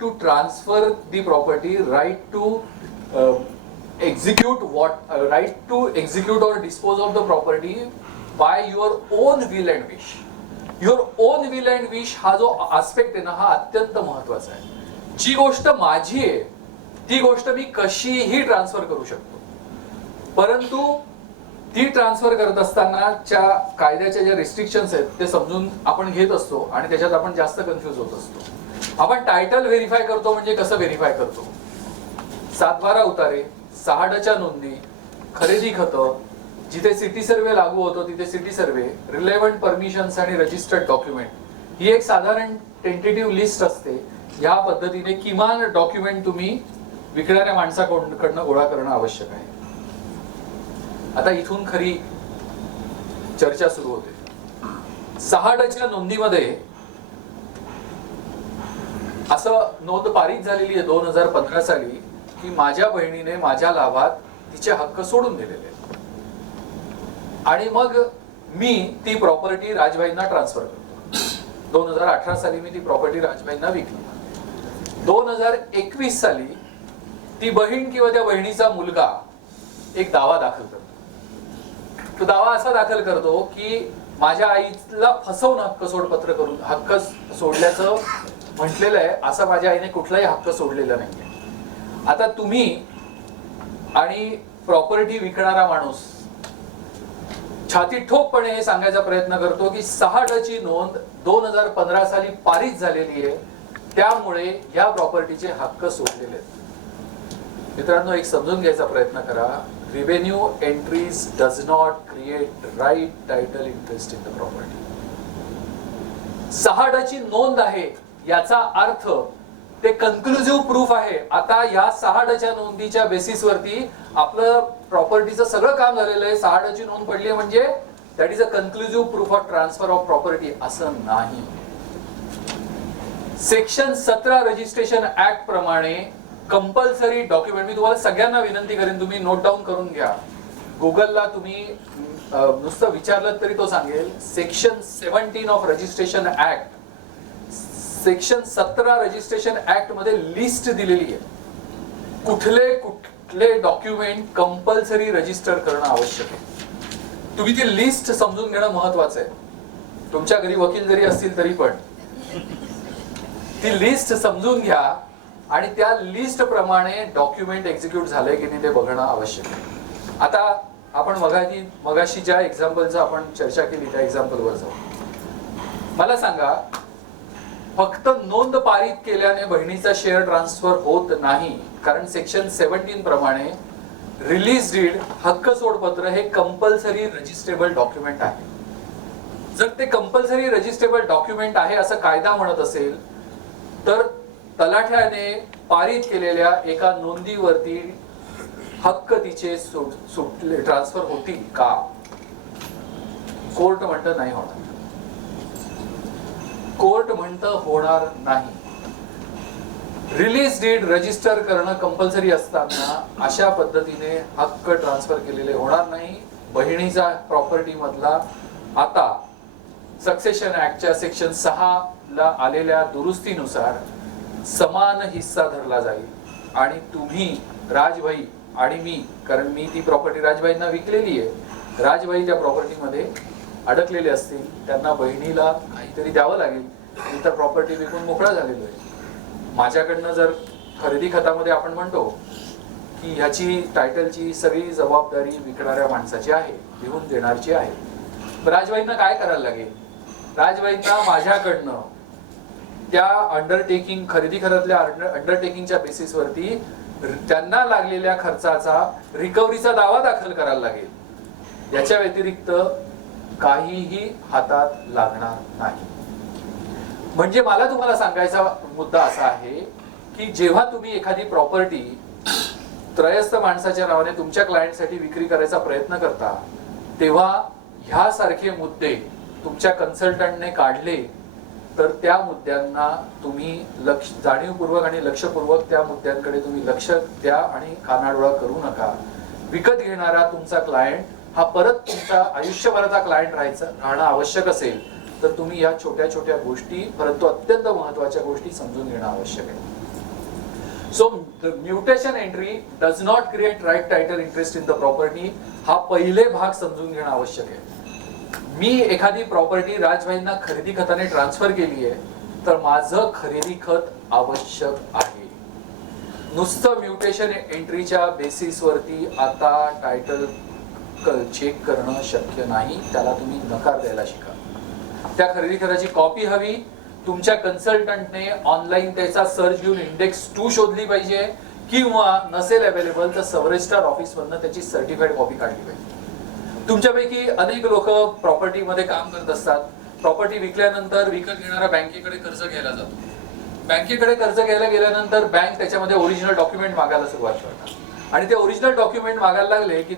to transfer the property, right to execute or dispose of the property by your own will and wish. Your own will and wish हा जो aspect आहे ना हा अत्यंत महत्वाचा आहे. जी गोष्ट माझी आहे ती गोष्ट मी कशीही ट्रान्सफर करू शकतो, परंतु ती ट्रान्सफर करत असतानाच्या कायद्याच्या ज्या रिस्ट्रिक्शन्स आहेत ते समजून आपण घेत असतो आणि त्याच्यात आपण जास्त कन्फ्युज होत असतो. आपण टायटल व्हेरीफाय करतो म्हणजे कसं व्हेरीफाय करतो, 7-12 उतारे, 6 नोंदी, खरेदी खतं, जिथे सिटी सर्वे लागू होतो तिथे सिटी सर्वे, रिलेव्हंट परमिशन्स आणि रजिस्टर्ड डॉक्युमेंट, ही एक साधारण टेंटेटिव्ह लिस्ट असते. या पद्धतीने किमान डॉक्युमेंट तुम्ही विकणाऱ्या माणसाकडनं गोळा करणं आवश्यक आहे. आता इथून खरी चर्चा सुरू होते. 6 नोंदीमध्ये असं नोंद पारित झालेली आहे 2015 साली की माझ्या बहिणीने माझ्या लाभात तिचे हक्क सोडून दिलेले आणि मग मी ती प्रॉपर्टी राजभाईंना ट्रान्सफर करतो. 2018 साली मी ती प्रॉपर्टी राजभाईंना विकली. 2021 साली ती बहीण किंवा त्या बहिणीचा मुलगा एक दावा दाखल करतो. तो दावा असा दाखल करतो की माझ्या आईला फसवून हक्क सोडपत्र करून हक्क सोडल्याचं म्हटलेलं आहे, असं माझ्या आईने कुठलाही हक्क सोडलेला नाहीये. आता तुम्ही आणि प्रॉपर्टी विकणारा माणूस छाती ठोकपणे हे सांगायचा प्रयत्न करतो की 6 नोंद 2015 साली पारित झालेली आहे, त्यामुळे या प्रॉपर्टीचे हक्क सोडलेले आहेत. मित्रांनो, एक समजून घ्यायचा प्रयत्न करा. Revenue entries does not create right title interest in the property. 6 नोंद आहे याचा अर्थ ते कन्क्लुझिव्ह प्रूफ आहे. आता या 6 नोंदीच्या बेसिसवरती आपलं प्रॉपर्टीचं सगळं काम झालेलं आहे. 6 नोंद पडली म्हणजे that is a conclusive proof of transfer of property असं नाही. सेक्शन 17 रजिस्ट्रेशन ऍक्ट प्रमाणे कंपल्सरी डॉक्युमेंट, मी तुम्हाला सगळ्यांना विनंती करेन तुम्ही नोट डाऊन करून घ्या. गुगलला तुम्ही नुसतं विचारलं तरी तो सांगेल. Section 17 of registration act, section 17 registration act मध्ये लिस्ट दिलेली आहे कुठले डॉक्युमेंट कंपल्सरी रजिस्टर करणं आवश्यक आहे. तुम्ही ती लिस्ट समजून घेणं महत्वाचं आहे. तुमच्या घरी वकील जरी असतील तरी पण ती लिस्ट समजून घ्या आणि त्या लिस्ट प्रमाणे डॉक्युमेंट एक्झिक्यूट झालंय की नाही ते बघणं आवश्यक आहे. आता आपण मगाशी ज्या एक्झाम्पलचं आपण चर्चा केली त्या एक्झाम्पलवर जाऊ. मला सांगा, फक्त नोंद पारित केल्याने बहिणीचा शेअर ट्रान्सफर होत नाही, कारण सेक्शन 17 प्रमाणे रिलीज डीड, हक्क सोडपत्र हे कंपल्सरी रजिस्ट्रेबल डॉक्युमेंट आहे. जर ते कंपल्सरी रजिस्ट्रेबल डॉक्युमेंट आहे असं कायदा म्हणत असेल तर तलाठ्याने पारित केलेल्या एका नोंदीवरती हक्क तिचे सुटले ट्रान्सफर होतील का? कोर्ट म्हणतं नाही होणार. कोर्ट म्हणतं होणार नाही. रिलीज डीड रजिस्टर करणं कंपल्सरी असताना अशा पद्धतीने हक्क ट्रान्सफर केलेले होणार नाही. बहिणीचा प्रॉपर्टी मधला आता सक्सेशन ऍक्टच्या सेक्शन 6 ला आलेल्या दुरुस्तीनुसार समान हिस्सा धरला जाईल आणि तुम्ही राजभाई आणि मी, कारण मी ती प्रॉपर्टी राजभाईंना विकलेली आहे, राजभाई त्या प्रॉपर्टीमध्ये अडकलेले असतील, त्यांना बहिणीला काहीतरी द्यावं लागेल. मी तर प्रॉपर्टी विकून मोकळा झालेलो आहे. माझ्याकडनं जर खरेदी खतामध्ये आपण म्हणतो की ह्याची टायटलची सगळी जबाबदारी विकणाऱ्या माणसाची आहे, लिहून देणारची आहे. राजभाईंना काय करायला लागेल? राजभाईंना माझ्याकडनं त्या अंडरटेकिंग, खरेदी खतातल्या अंडरटेकिंगच्या बेसिसवरती त्यांना लागलेल्या खर्चाचा रिकव्हरीचा दावा दाखल करायला लागेल. याच्या व्यतिरिक्त काहीही हातात लागणार नाही. म्हणजे मला तुम्हाला सांगायचा मुद्दा असा आहे की जेव्हा तुम्ही एखादी प्रॉपर्टी त्रयस्थ माणसाच्या नावाने तुमच्या क्लायंटसाठी विक्री करायचा प्रयत्न करता, तेव्हा ह्यासारखे मुद्दे तुमच्या कन्सल्टंटने काढले तर त्या मुद्द्यांना तुम्ही जाणीवपूर्वक आणि लक्षपूर्वक त्या मुद्द्यांकडे तुम्ही लक्ष द्या आणि कानाडोळा करू नका. विकत घेणारा तुमचा क्लायंट हा परत तुमचा आयुष्यभराचा क्लायंट राहणं आवश्यक असेल तर तुम्ही या छोट्या छोट्या गोष्टी, परंतु अत्यंत महत्वाच्या गोष्टी समजून घेणं आवश्यक आहे. So the mutation entry does not create right title interest in the property, हा पहिले भाग समजून घेणं आवश्यक आहे. मी एखादी प्रॉपर्टी राजभाईंना खरेदी खताने ट्रान्सफर केली आहे तर माझं खरेदी खत आवश्यक आहे. नुसतं म्युटेशन एंट्रीच्या बेसिसवरती आता टायटल चेक करणं शक्य नाही. त्याला तुम्ही नकार द्यायला शिका. त्या खरेदी खताची कॉपी हवी. तुमच्या कन्सल्टंटने ऑनलाईन त्याचा सर्च घेऊन इंडेक्स 2 शोधली पाहिजे, किंवा नसेल अवेलेबल तर सब रजिस्ट्रार ऑफिस मधनं त्याची सर्टिफाईड कॉपी काढली पाहिजे. तुमच्यापैकी अनेक लोक प्रॉपर्टी मध्ये काम करत असतात. प्रॉपर्टी विकल्यानंतर विकत घेणारा बँकेकडे कर्ज घ्यायला जातो. बँकेकडे कर्ज घ्यायला गेल्यानंतर बँक त्याच्यामध्ये ओरिजिनल डॉक्युमेंट मागायला सुरुवात करतात आणि ते ओरिजिनल डॉक्युमेंट मागायला लागले की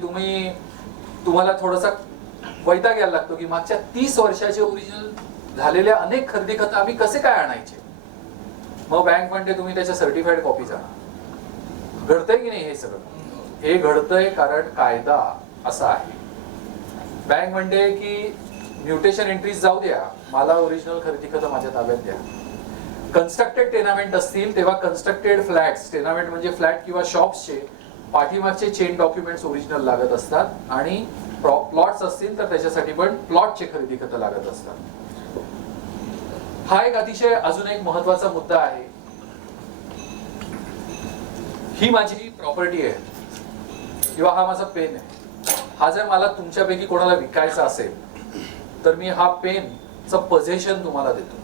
तुम्हाला थोडासा वैताग यायला लागतो की मागच्या 30 वर्षाचे ओरिजिनल झालेल्या अनेक खरेदी खत आम्ही कसे काय आणायचे. मग बँक म्हणते तुम्ही त्याच्या सर्टिफाईड कॉपीज आणा. घडतंय की नाही हे सगळं? हे घडतंय कारण कायदा असा आहे. बँक म्हणते की म्युटेशन एंट्रीज जाऊ द्या, मला ओरिजिनल खरेदी खत माझ्या ताब्यात द्या. कन्स्ट्रक्टेड टेनामेंट असतील तेव्हा कन्स्ट्रक्टेड फ्लॅट्स, टेनामेंट म्हणजे फ्लॅट किंवा शॉप्सचे पाठीमागचे चेन डॉक्युमेंट्स ओरिजिनल लागत असतात आणि प्लॉट्स असतील तर त्याच्यासाठी पण प्लॉटचे खरेदी खत लागत असतात. हा एक अतिशय अजून एक महत्वाचा मुद्दा आहे. ही माझी प्रॉपर्टी आहे किंवा हा माझा पेन आहे. हा जर मला तुमच्यापैकी कोणाला विकायचा असेल तर मी हा पेनचं पोझेशन तुम्हाला देतो.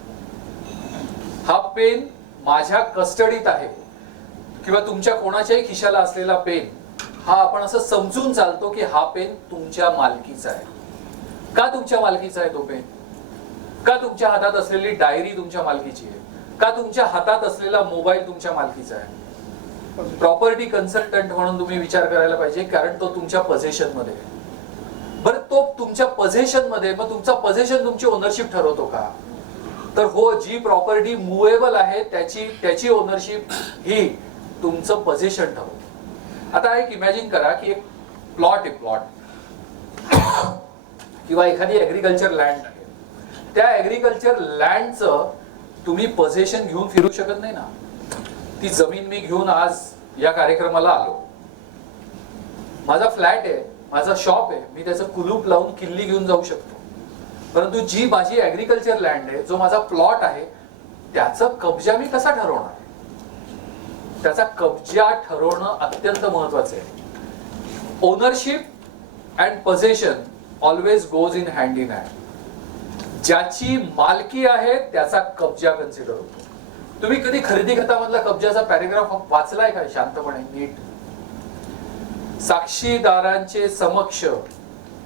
हा पेन माझ्या कस्टडीत आहे किंवा तुमच्या कोणाच्याही खिशाला असलेला पेन हा आपण असं समजून चालतो की हा पेन तुमच्या मालकीचा आहे. का तुमच्या मालकीचा आहे तो पेन? का तुमच्या हातात असलेली डायरी तुमच्या मालकीची आहे? का तुमच्या हातात असलेला मोबाईल तुमच्या मालकीचा आहे? प्रॉपर्टी कन्सल्टंट म्हणून तुम्ही विचार करायला पाहिजे, कारण तो तुमच्या पोझेशन मध्ये आहे. बरं, तो तुमच्या पोझेशन मध्ये, मग तुमचा पोझेशन तुमची ओनरशिप ठरवतो का? तर हो, जी प्रॉपर्टी मुवेबल आहे त्याची ओनरशिप ही तुमचं पोझिशन ठरवतं. आता एक इमॅजिन करा की एक प्लॉट आहे, प्लॉट किंवा एखादी ऍग्रिकल्चर लँड आहे. त्या ऍग्रिकल्चर लँडचं तुम्ही पोझिशन घेऊन फिरू शकत नाही ना. ती जमीन मी घेऊन आज या कार्यक्रमाला आलो, माझा फ्लॅट आहे, माझा शॉप आहे, मी त्याचं कुलूप लावून किल्ली घेऊन जाऊ शकतो. परंतु जी माझी ऍग्रिकल्चर लँड आहे, जो माझा प्लॉट आहे, त्याचा कब्जा मी कसा ठरवणार? त्याचा कब्जा ठरवणं अत्यंत महत्वाचं आहे. Ownership and position always goes in hand in hand. ज्याची मालकी आहे त्याचा कब्जा कन्सिडर होतो. तुम्ही कधी खरेदी खतामधला कब्जाचा पॅरेग्राफ वाचलाय का शांतपणे नीट? साक्षीदारांचे समक्ष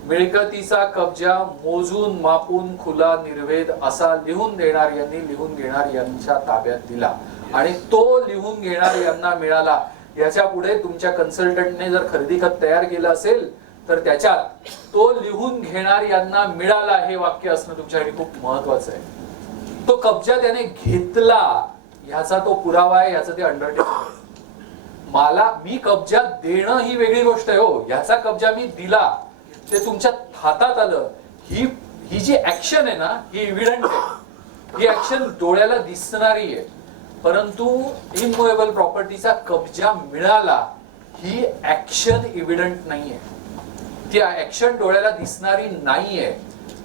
मिळकतीचा कब्जा मोजून मापून खुला निर्वेद असा लिहून देणार यांनी लिहून घेणार यांच्या ताब्यात दिला आणि तो लिहून घेणार यांना मिळाला. याच्या पुढे तुमच्या कन्सल्टंटने जर खरेदी खत तयार केलं असेल तर त्याच्यात तो लिहून घेणार यांना मिळाला हे वाक्य असणं तुमच्यासाठी खूप महत्वाचं आहे. तो कब्जा त्याने घेतला ह्याचा तो पुरावा आहे, याचं ते अंडरटेकिंग. मी कब्जा देणं ही वेगळी गोष्ट आहे हो. ह्याचा कब्जा मी दिला, ते तुमच्या हातात आलं, ही जी ऍक्शन आहे ना, ही इव्हिडंट आहे. ही ऍक्शन डोळ्याला दिसणारी आहे. परंतु इममुवेबल प्रॉपर्टीचा कब्जा मिळाला ही ऍक्शन इव्हिडंट नाहीये, ती ऍक्शन डोळ्याला दिसणारी नाहीये.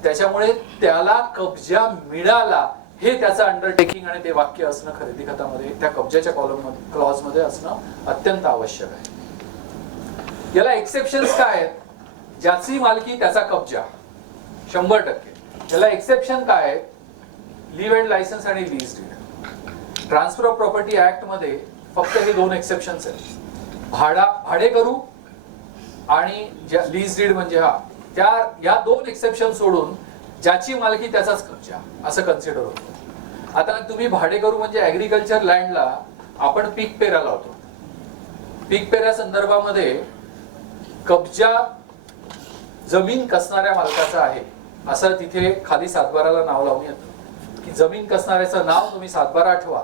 त्याच्यामुळे त्याला कब्जा मिळाला हे त्याचं अंडरटेकिंग आणि ते वाक्य असणं खरेदी खतामध्ये त्या कब्जाच्या क्लॉज मध्ये असणं अत्यंत आवश्यक आहे. याला एक्सेप्शन्स काय आहेत? ज्याची मालकी त्याचा कब्जा 100%. याला एक्सेप्शन काय आहेत? लिव्ह अँड लायसन्स आणि lease deed. Transfer of property act मध्ये फक्त हे दोन एक्सेप्शन्स आहेत. भाडेकरू आणि लीज डीड म्हणजे या दोन एक्सेप्शन सोडून ज्याची मालकी त्याचाच कब्जा असं कन्सिडर होतं. आता तुम्ही भाडेकरू म्हणजे ऍग्रिकल्चर लँडला आपण पीक पेरा लावतो. पीक पेऱ्या संदर्भामध्ये कब्जा जमीन कसणाऱ्या मालकाचा आहे असं तिथे खाली सातबाराला नाव लावून येतं की जमीन कसणाऱ्याचं नाव तुम्ही सातबारा आठवा.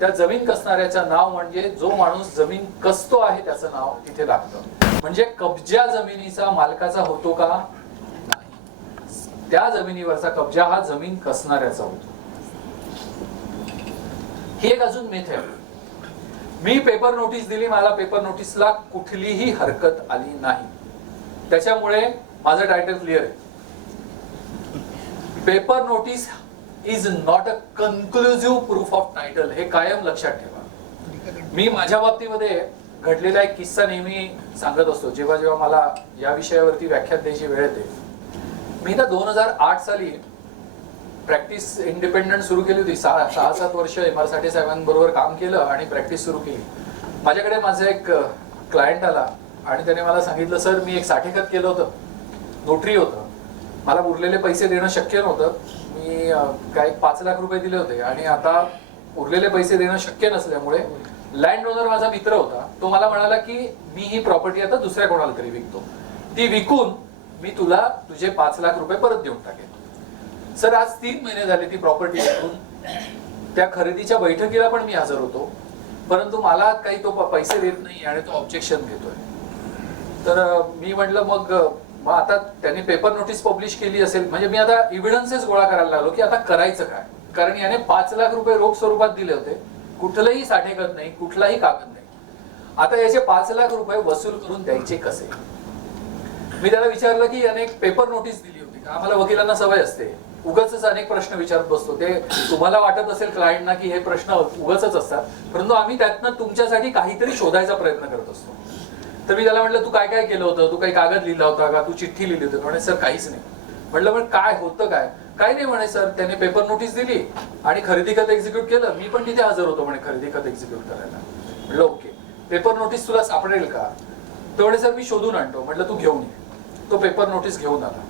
त्या जमीन कसणाऱ्याचं नाव म्हणजे जो माणूस जमीन कसतो आहे त्याचं नाव तिथे लागतं. म्हणजे कब्जा जमिनीचा मालकाचा होतो का? नाही. त्या जमिनीवरचा कब्जा हा जमीन कसणाऱ्याचा होतो. ही एक अजून मिथ आहे. मी पेपर नोटीस दिली, मला पेपर नोटीसला कुठलीही हरकत आली नाही, त्याच्यामुळे माझं टायटल क्लिअर आहे. Paper notice is not a conclusive proof of title, हे कायम लक्षात ठेवा. मी माझ्या बाबतीमध्ये घडलेला एक किस्सा नेहमी सांगत असतो जेव्हा जेव्हा मला या विषयावरती व्याख्यान द्यायची वेळ येते. मी ना 2008 साली प्रॅक्टिस इंडिपेंडंट सुरू केली होती. 6-7 वर्ष MR साठे साहेबांबरोबर काम केलं आणि प्रॅक्टिस सुरू केली. माझ्याकडे माझा एक क्लायंट आला आणि त्याने मला सांगितलं, सर मी एक साठेखत केलं होतं, नोटरी होतं, मला उरलेले पैसे देणं शक्य नव्हतं, मी काय 5 लाख रुपये दिले होते आणि आता उरलेले पैसे देणं शक्य नसल्यामुळे लँड ओनर माझा मित्र होता, तो मला म्हणाला की मी ही प्रॉपर्टी आता दुसऱ्या कोणाला तरी विकतो, ती विकून मी तुला तुझे 5 लाख रुपये परत देऊन टाकेन. सर आज 3 महिने झाले ती प्रॉपर्टी विकून. त्या खरेदीच्या बैठकीला पण मी हजर होतो, परंतु मला काही तो पैसे देत नाही आणि तो ऑब्जेक्शन घेतोय. तर मी म्हटलं मग आता त्यांनी पेपर नोटीस पब्लिश केली असेल, म्हणजे मी आता इव्हिडन्सेस गोळा करायला लागलो की आता करायचं काय. कारण याने 5 लाख रुपये रोख स्वरूपात दिले होते, कुठलंही साठेखत नाही, कुठलाही कागद नाही. आता याचे 5 लाख रुपये वसूल करून द्यायचे कसे. मी त्याला विचारलं की याने एक पेपर नोटीस दिली होती का. आम्हाला वकिलांना सवय असते उगाच अनेक प्रश्न विचारत बसतो. ते तुम्हाला वाटत असेल क्लायंटना की हे प्रश्न उगाच असतात, परंतु आम्ही त्यातनं तुमच्यासाठी काहीतरी शोधायचा प्रयत्न करत असतो. तर मी त्याला म्हटलं तू काय काय केलं होतं, तू काही कागद लिहिला होता का, तू चिठ्ठी लिहिली होती. म्हणे सर काहीच नाही. म्हटलं पण काय होतं काय. काही नाही म्हणे सर, त्याने पेपर नोटीस दिली आणि खरेदी खत एक्झिक्यूट केलं, मी पण तिथे हजर होतो म्हणे खरेदी खत एक्झिक्यूट करायला. म्हटलं ओके, पेपर नोटीस तुला सापडेल का. तो म्हणे सर मी शोधून आणतो. म्हटलं तू घेऊन ये. तो पेपर नोटीस घेऊन आला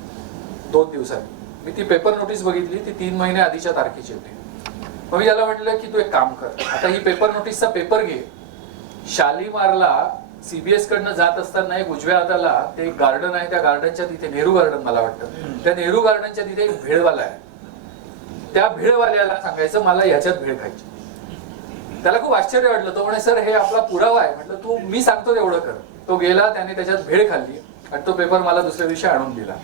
2 दिवसांनी. मी ती पेपर नोटीस बघितली, ती 3 महिने आधीच्या तारखेची होती. मग मी त्याला म्हटलं की तू एक काम कर, आता ही पेपर नोटीसचा पेपर घे, शालीमारला CBS कडनं जात असताना एक उजव्या हाताला ते गार्डन आहे, त्या गार्डनच्या तिथे नेहरू गार्डन मला वाटतं, त्या नेहरू गार्डनच्या तिथे एक भेळवाला आहे, त्या भेळवाल्याला सांगायचं मला याच्यात भेळ खायची. त्याला खूप आश्चर्य वाटलं. तो म्हणे सर हे आपला पुरावा आहे. म्हटलं तू मी सांगतो तेवढं कर. तो गेला, त्याने त्याच्यात भेळ खाल्ली आणि तो पेपर मला दुसऱ्या दिवशी आणून दिला.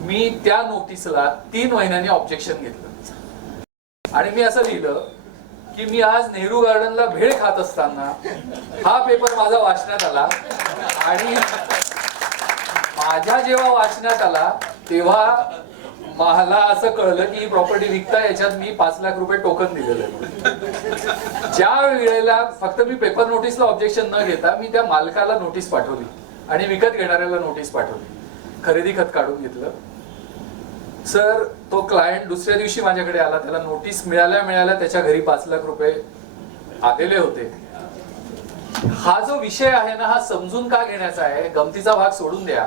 मी त्या नोटीसला 3 महिन्यांनी ऑब्जेक्शन घेतलं आणि मी असं लिहिलं की मी आज नेहरू गार्डनला भेळ खात असताना हा पेपर माझा वाचण्यात आला आणि माझ्या जेव्हा वाचण्यात आला तेव्हा मला असं कळलं की ही प्रॉपर्टी विकता याच्यात मी 5 लाख रुपये टोकन दिलेलं आहे. ज्या वेळेला फक्त मी पेपर नोटीसला ऑब्जेक्शन न घेता मी त्या मालकाला नोटीस पाठवली आणि विकत घेणाऱ्याला नोटीस पाठवली. खरेदी खत काढून घेतलं. सर तो क्लायंट दुसऱ्या दिवशी माझ्याकडे आला. त्याला नोटीस मिळाल्या त्याच्या घरी 5 लाख रुपये आलेले होते. हा जो विषय आहे ना हा समजून का घेण्याचा आहे, गमतीचा भाग सोडून द्या.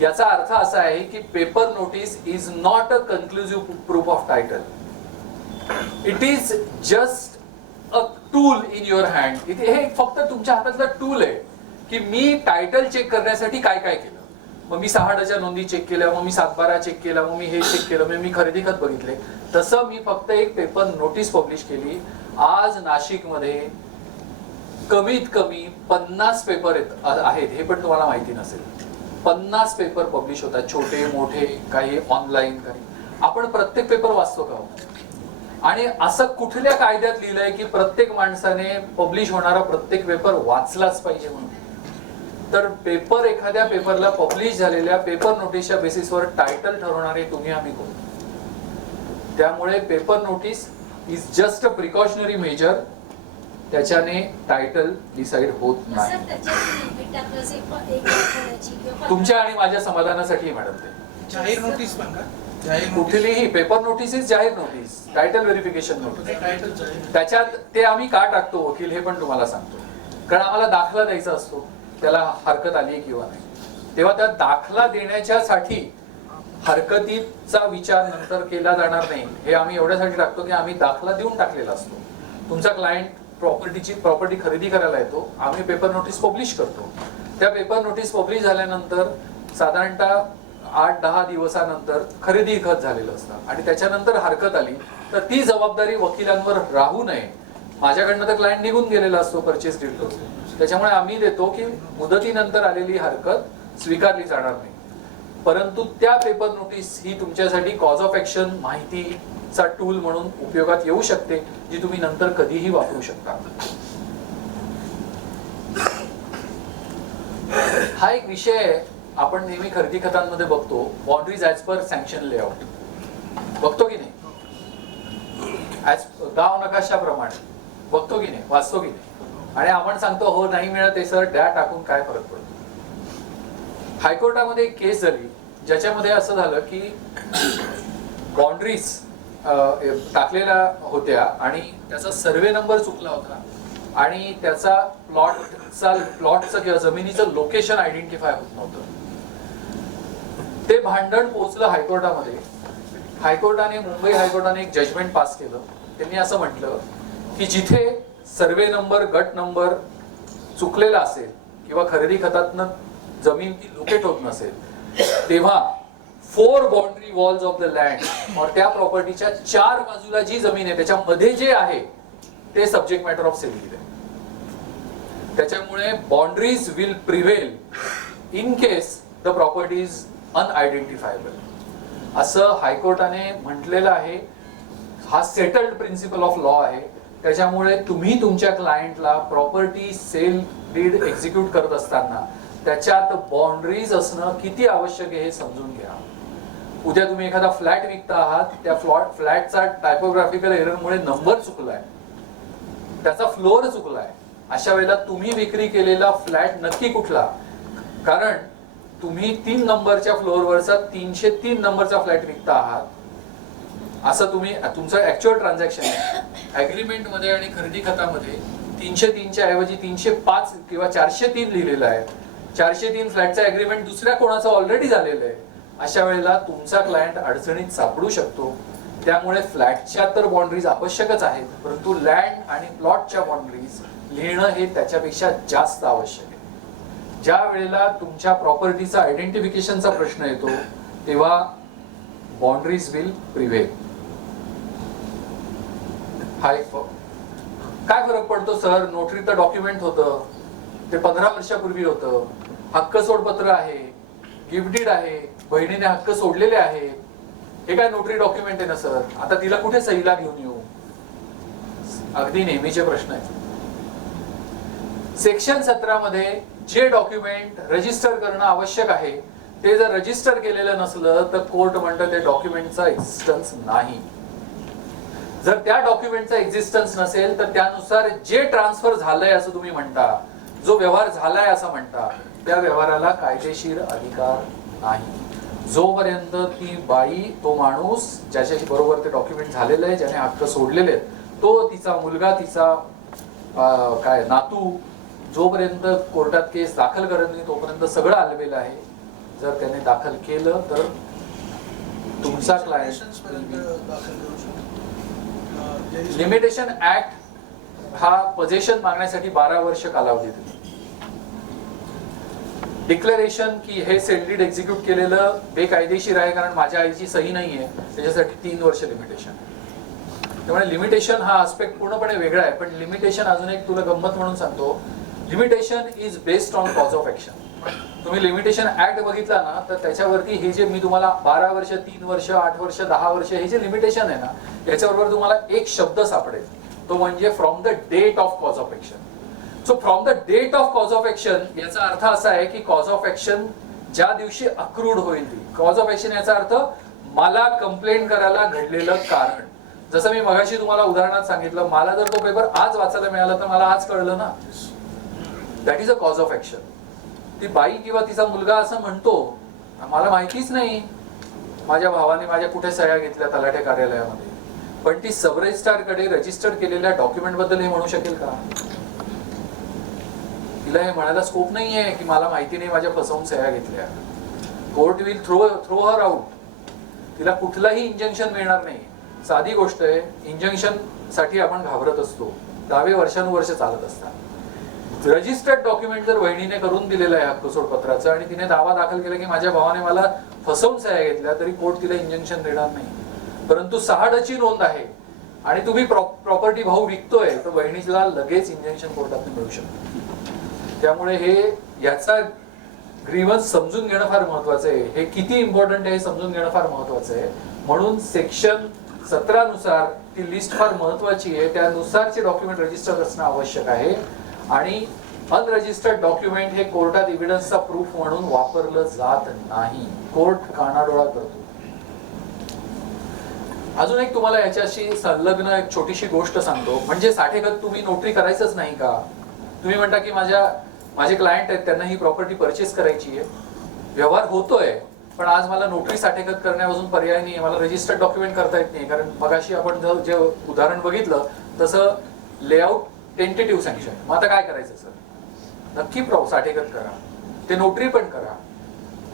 याचा अर्थ असा आहे की paper notice is not a conclusive proof of title. It is just a tool in your hand. इथे हे फक्त तुमच्या हातातलं टूल आहे की मी टायटल चेक करण्यासाठी काय काय केलं. मग मी 6 नोंदी चेक केल्या, मग मी 7/12 चेक केला, मग मी हे चेक केलं, मग मी खरेदी खत बघितले. तसं मी फक्त एक पेपर नोटीस पब्लिश केली. आज नाशिकमध्ये कमीत कमी 50 पेपर आहेत. हे पण तुम्हाला माहिती नसेल. 50 पेपर पब्लिश होतात, छोटे मोठे, काही ऑनलाईन, काही. आपण प्रत्येक पेपर वाचतो का? आणि असं कुठल्या कायद्यात लिहिलंय की प्रत्येक माणसाने पब्लिश होणारा प्रत्येक पेपर वाचलाच पाहिजे म्हणून? तर पेपर, एखाद्या पेपरला पब्लिश झालेल्या पेपर नोटीसच्या बेसिसवर टायटल ठरवणारे तुम्ही आम्ही कोण? त्यामुळे paper notice is just a precautionary major. त्याच्याने टायटल डिसाइड होत नाही. तुमच्या आणि माझ्या समाधानासाठी मॅडम ते जाहीर नोटीस पण का? कुठलीही पेपर नोटीस इज जाहीर नोटीस, टायटल व्हेरिफिकेशन नोटीस. त्याच्यात ते आम्ही का टाकतो वकील हे पण तुम्हाला सांगतो. कारण आम्हाला दाखला द्यायचा असतो, त्याला हरकत आली किंवा नाही. तेव्हा त्या दाखला देण्याच्यासाठी हरकतीचा विचार नंतर केला जाणार नाही हे आम्ही एवढ्यासाठी टाकतो की आम्ही दाखला देऊन टाकलेला असतो. तुमचा क्लायंट प्रॉपर्टी खरेदी करायला येतो, आम्ही पेपर नोटीस पब्लिश करतो. त्या पेपर नोटीस पब्लिश झाल्यानंतर साधारणतः 8-10 दिवसानंतर खरेदी खत झालेलं असतं आणि त्याच्यानंतर हरकत आली तर ती जबाबदारी वकिलांवर राहू नये. माझ्याकडनं तर क्लायंट निघून गेलेला असतो परचेस डील करून. त्याच्यामुळे आम्ही देतो की मुदतीनंतर आलेली हरकत स्वीकारली जाणार नाही. परंतु त्या पेपर नोटीस ही तुमच्यासाठी कॉज ऑफ ऍक्शन माहितीचा टूल म्हणून उपयोगात येऊ शकते, जी तुम्ही नंतर कधीही वापरू शकता. हा एक विषय आपण नेहमी खरेदी खतांमध्ये बघतो, boundaries as per sanction layout. बघतो की नाही? गाव नकाशाप्रमाणे बघतो की नाही, वाचतो की नाही? आणि आपण सांगतो हो नाही मिळत आहे सर, द्या टाकून, काय फरक पडतो. हायकोर्टामध्ये एक केस झाली ज्याच्यामध्ये असं झालं की बाउंड्रीज टाकलेल्या होत्या आणि त्याचा सर्वे नंबर चुकला होता आणि त्याचा प्लॉटचं किंवा जमिनीचं लोकेशन आयडेंटिफाय होत नव्हतं. ते भांडण पोहोचलं हायकोर्टामध्ये. हायकोर्टाने, मुंबई हायकोर्टाने एक जजमेंट पास केलं. त्यांनी असं म्हटलं की जिथे सर्वे नंबर, गट नंबर चुकलेला असेल किंवा खरेदी खतातनं जमीन ती लोकेट होत नसेल तेव्हा 4 boundary walls of the land और त्या प्रॉपर्टीच्या 4 बाजूला जी जमीन आहे त्याच्यामध्ये जे आहे ते सब्जेक्ट मॅटर ऑफ सिव्हिल आहे. त्याच्यामुळे boundaries will prevail in case the property is unidentifiable असं हायकोर्टाने म्हटलेलं आहे. हा सेटल्ड प्रिन्सिपल ऑफ लॉ आहे. त्याच्यामुळे तुम्ही तुमच्या क्लायंटला प्रॉपर्टी सेल डीड एक्झिक्यूट करत असताना त्याच्यात बाउंड्रीज असणं किती आवश्यक आहे हे समजून घ्या. उद्या तुम्ही एखादा फ्लॅट विकता आहात, त्या फ्लॅटचा टायपोग्राफिकल एररमुळे नंबर चुकलाय, त्याचा फ्लोअर चुकलाय, अशा वेळेला तुम्ही विक्री केलेला फ्लॅट नक्की कुठला? कारण तुम्ही 3 नंबरच्या फ्लोअरवरचा 303 नंबरचा फ्लॅट विकता आहात असं तुम्ही, तुमचं ऍक्च्युअल ट्रान्झॅक्शन आहे. अग्रीमेंट मध्ये आणि खरेदी खतामध्ये 303च्या ऐवजी 305 किंवा 403 लिहिलेलं आहे. 403 फ्लॅटचं अग्रीमेंट दुसऱ्या कोणाचं ऑलरेडी झालेलं आहे. अशा वेळेला तुमचा क्लायंट अडचणीत सापडू शकतो. त्यामुळे फ्लॅटच्या तर बाउंड्रीज आवश्यकच आहेत, परंतु लँड आणि प्लॉटच्या बाउंड्रीज लिहिणं हे त्याच्यापेक्षा जास्त आवश्यक आहे. ज्या वेळेला तुमच्या प्रॉपर्टीचा आयडेंटिफिकेशनचा प्रश्न येतो तेव्हा बाउंड्रीज विल प्रिव्हेल. हा एक काय फरक पडतो सर? नोटरी तर डॉक्युमेंट होतं, ते 15 वर्षापूर्वी होतं. हक्क सोडपत्र आहे, गिफ्ट डीड आहे, बहिणीने हक्क सोडलेले आहे. हे काय नोटरी डॉक्युमेंट आहे ना सर? आता तिला कुठे सहीला घेऊन येऊ? अगदी नेहमीचे प्रश्न आहेत. सेक्शन 17 मध्ये जे डॉक्युमेंट रजिस्टर करणं आवश्यक आहे ते जर रजिस्टर केलेलं नसलं तर कोर्ट म्हणतं ते डॉक्युमेंटचा एक्झिस्टन्स नाही. जर त्या डॉक्युमेंटचा एक्झिस्टन्स नसेल तर त्यानुसार जे ट्रान्सफर झालंय असं तुम्ही म्हणता, जो व्यवहार झालाय असं म्हणता, त्या व्यवहाराला कायदेशीर अधिकार नाही. जोपर्यंत ती बाई, तो माणूस ज्याच्याशी बरोबर ते डॉक्युमेंट झालेलं आहे, ज्याने हक्क सोडलेले आहेत, तो, तिचा मुलगा, तिचा काय नातू, जोपर्यंत कोर्टात केस दाखल करत नाही तोपर्यंत सगळं आलबेल आहे. जर त्याने दाखल केलं तर तुमचा क्लायंट. लिमिटेशन ऍक्ट हा पोझेशन मागण्यासाठी 12 वर्ष कालावधी देतो. डिक्लेरेशन की हे सेल डीड एक्झिक्यूट केलेलं बेकायदेशीर आहे कारण माझ्या आईची सही नाहीये, त्याच्यासाठी 3 वर्ष लिमिटेशन. त्यामुळे लिमिटेशन हा आस्पेक्ट पूर्णपणे वेगळा आहे. पण लिमिटेशन अजून एक तुला गंमत म्हणून सांगतो, limitation is based on cause of action. तुम्ही लिमिटेशन ऍक्ट बघितला ना तर त्याच्यावरती हे जे मी तुम्हाला 12 वर्ष, 3 वर्ष, 8 वर्ष, 10 वर्ष हे जे लिमिटेशन आहे ना, याच्याबरोबर तुम्हाला एक शब्द सापडेल, तो म्हणजे from the date of cause of action. So from the date of cause of action याचा अर्थ असा आहे की कॉज ऑफ ऍक्शन ज्या दिवशी अक्रूड होईल ती कॉज ऑफ ऍक्शन, याचा अर्थ मला कंप्लेंट करायला घडलेलं कारण. जसं मी मगाशी तुम्हाला उदाहरणात सांगितलं, मला जर तो पेपर आज वाचायला मिळाला तर मला आज कळलं ना, that is a cause of action. ती बाई किंवा तिचा मुलगा असं म्हणतो, मला माहितीच नाही माझ्या भावाने माझ्या कुठे सह्या घेतल्या तलाठी कार्यालयामध्ये, पण ती सब रजिस्ट्रार कडे रजिस्टर केलेल्या डॉक्युमेंट बद्दल हे म्हणू शकेल का? तिला हे म्हणायला स्कोप नाहीये की मला माहिती नाही माझ्या फसवून सह्या घेतल्या. Court will throw her out. तिला कुठलाही इंजंक्शन मिळणार नाही. साधी गोष्ट आहे, इंजंक्शन साठी आपण घाबरत असतो, दावे वर्षानुवर्ष चालत असतात. रजिस्टर्ड डॉक्युमेंट जर वहिनीने करून दिलेलं आहे हक्कसोड पत्राचं आणि तिने दावा दाखल केला की माझ्या भावाने मला फसवून सह्या घेतल्या, तरी कोर्ट तिला इंजंक्शन देणार नाही. परंतु सहाडाची नोंद आहे आणि तुम्ही प्रॉपर्टी भाऊ विकतोय तर बहिणीला लगेच इंजंक्शन कोर्टात मिळू शकतं. त्यामुळे हे याचा ग्रीव्हन्स समजून घेणं फार महत्वाचं आहे. हे किती इम्पॉर्टंट आहे हे समजून घेणं फार महत्वाचं आहे. म्हणून सेक्शन 17 नुसार ती लिस्ट फार महत्वाची आहे. त्यानुसारचे डॉक्युमेंट रजिस्टर असणं आवश्यक आहे आणि अनरजिस्टर्ड डॉक्युमेंट हे कोर्टात एव्हिडन्सचा प्रूफ म्हणून वापरलं जात नाही. कोर्ट कानाडोळा करतो. अजून एक तुम्हाला याच्याशी संलग्न एक छोटीशी गोष्ट सांगतो, म्हणजे साठेखत तुम्ही नोटरी करायचंच नाही का? तुम्ही म्हणता की माझे क्लायंट आहेत, त्यांना ही प्रॉपर्टी परचेस करायची आहे, व्यवहार होतोय, पण आज मला नोटरी साठेखत करण्यापासून पर्याय नाही, मला रजिस्टर्ड डॉक्युमेंट करता येत नाही. कारण मगाशी आपण जे उदाहरण बघितलं तसं लेआउट टेंटेटिव्ह सँक्शन. मग आता काय करायचं सर? नक्की साठेखत करा, ते नोटरी पण करा,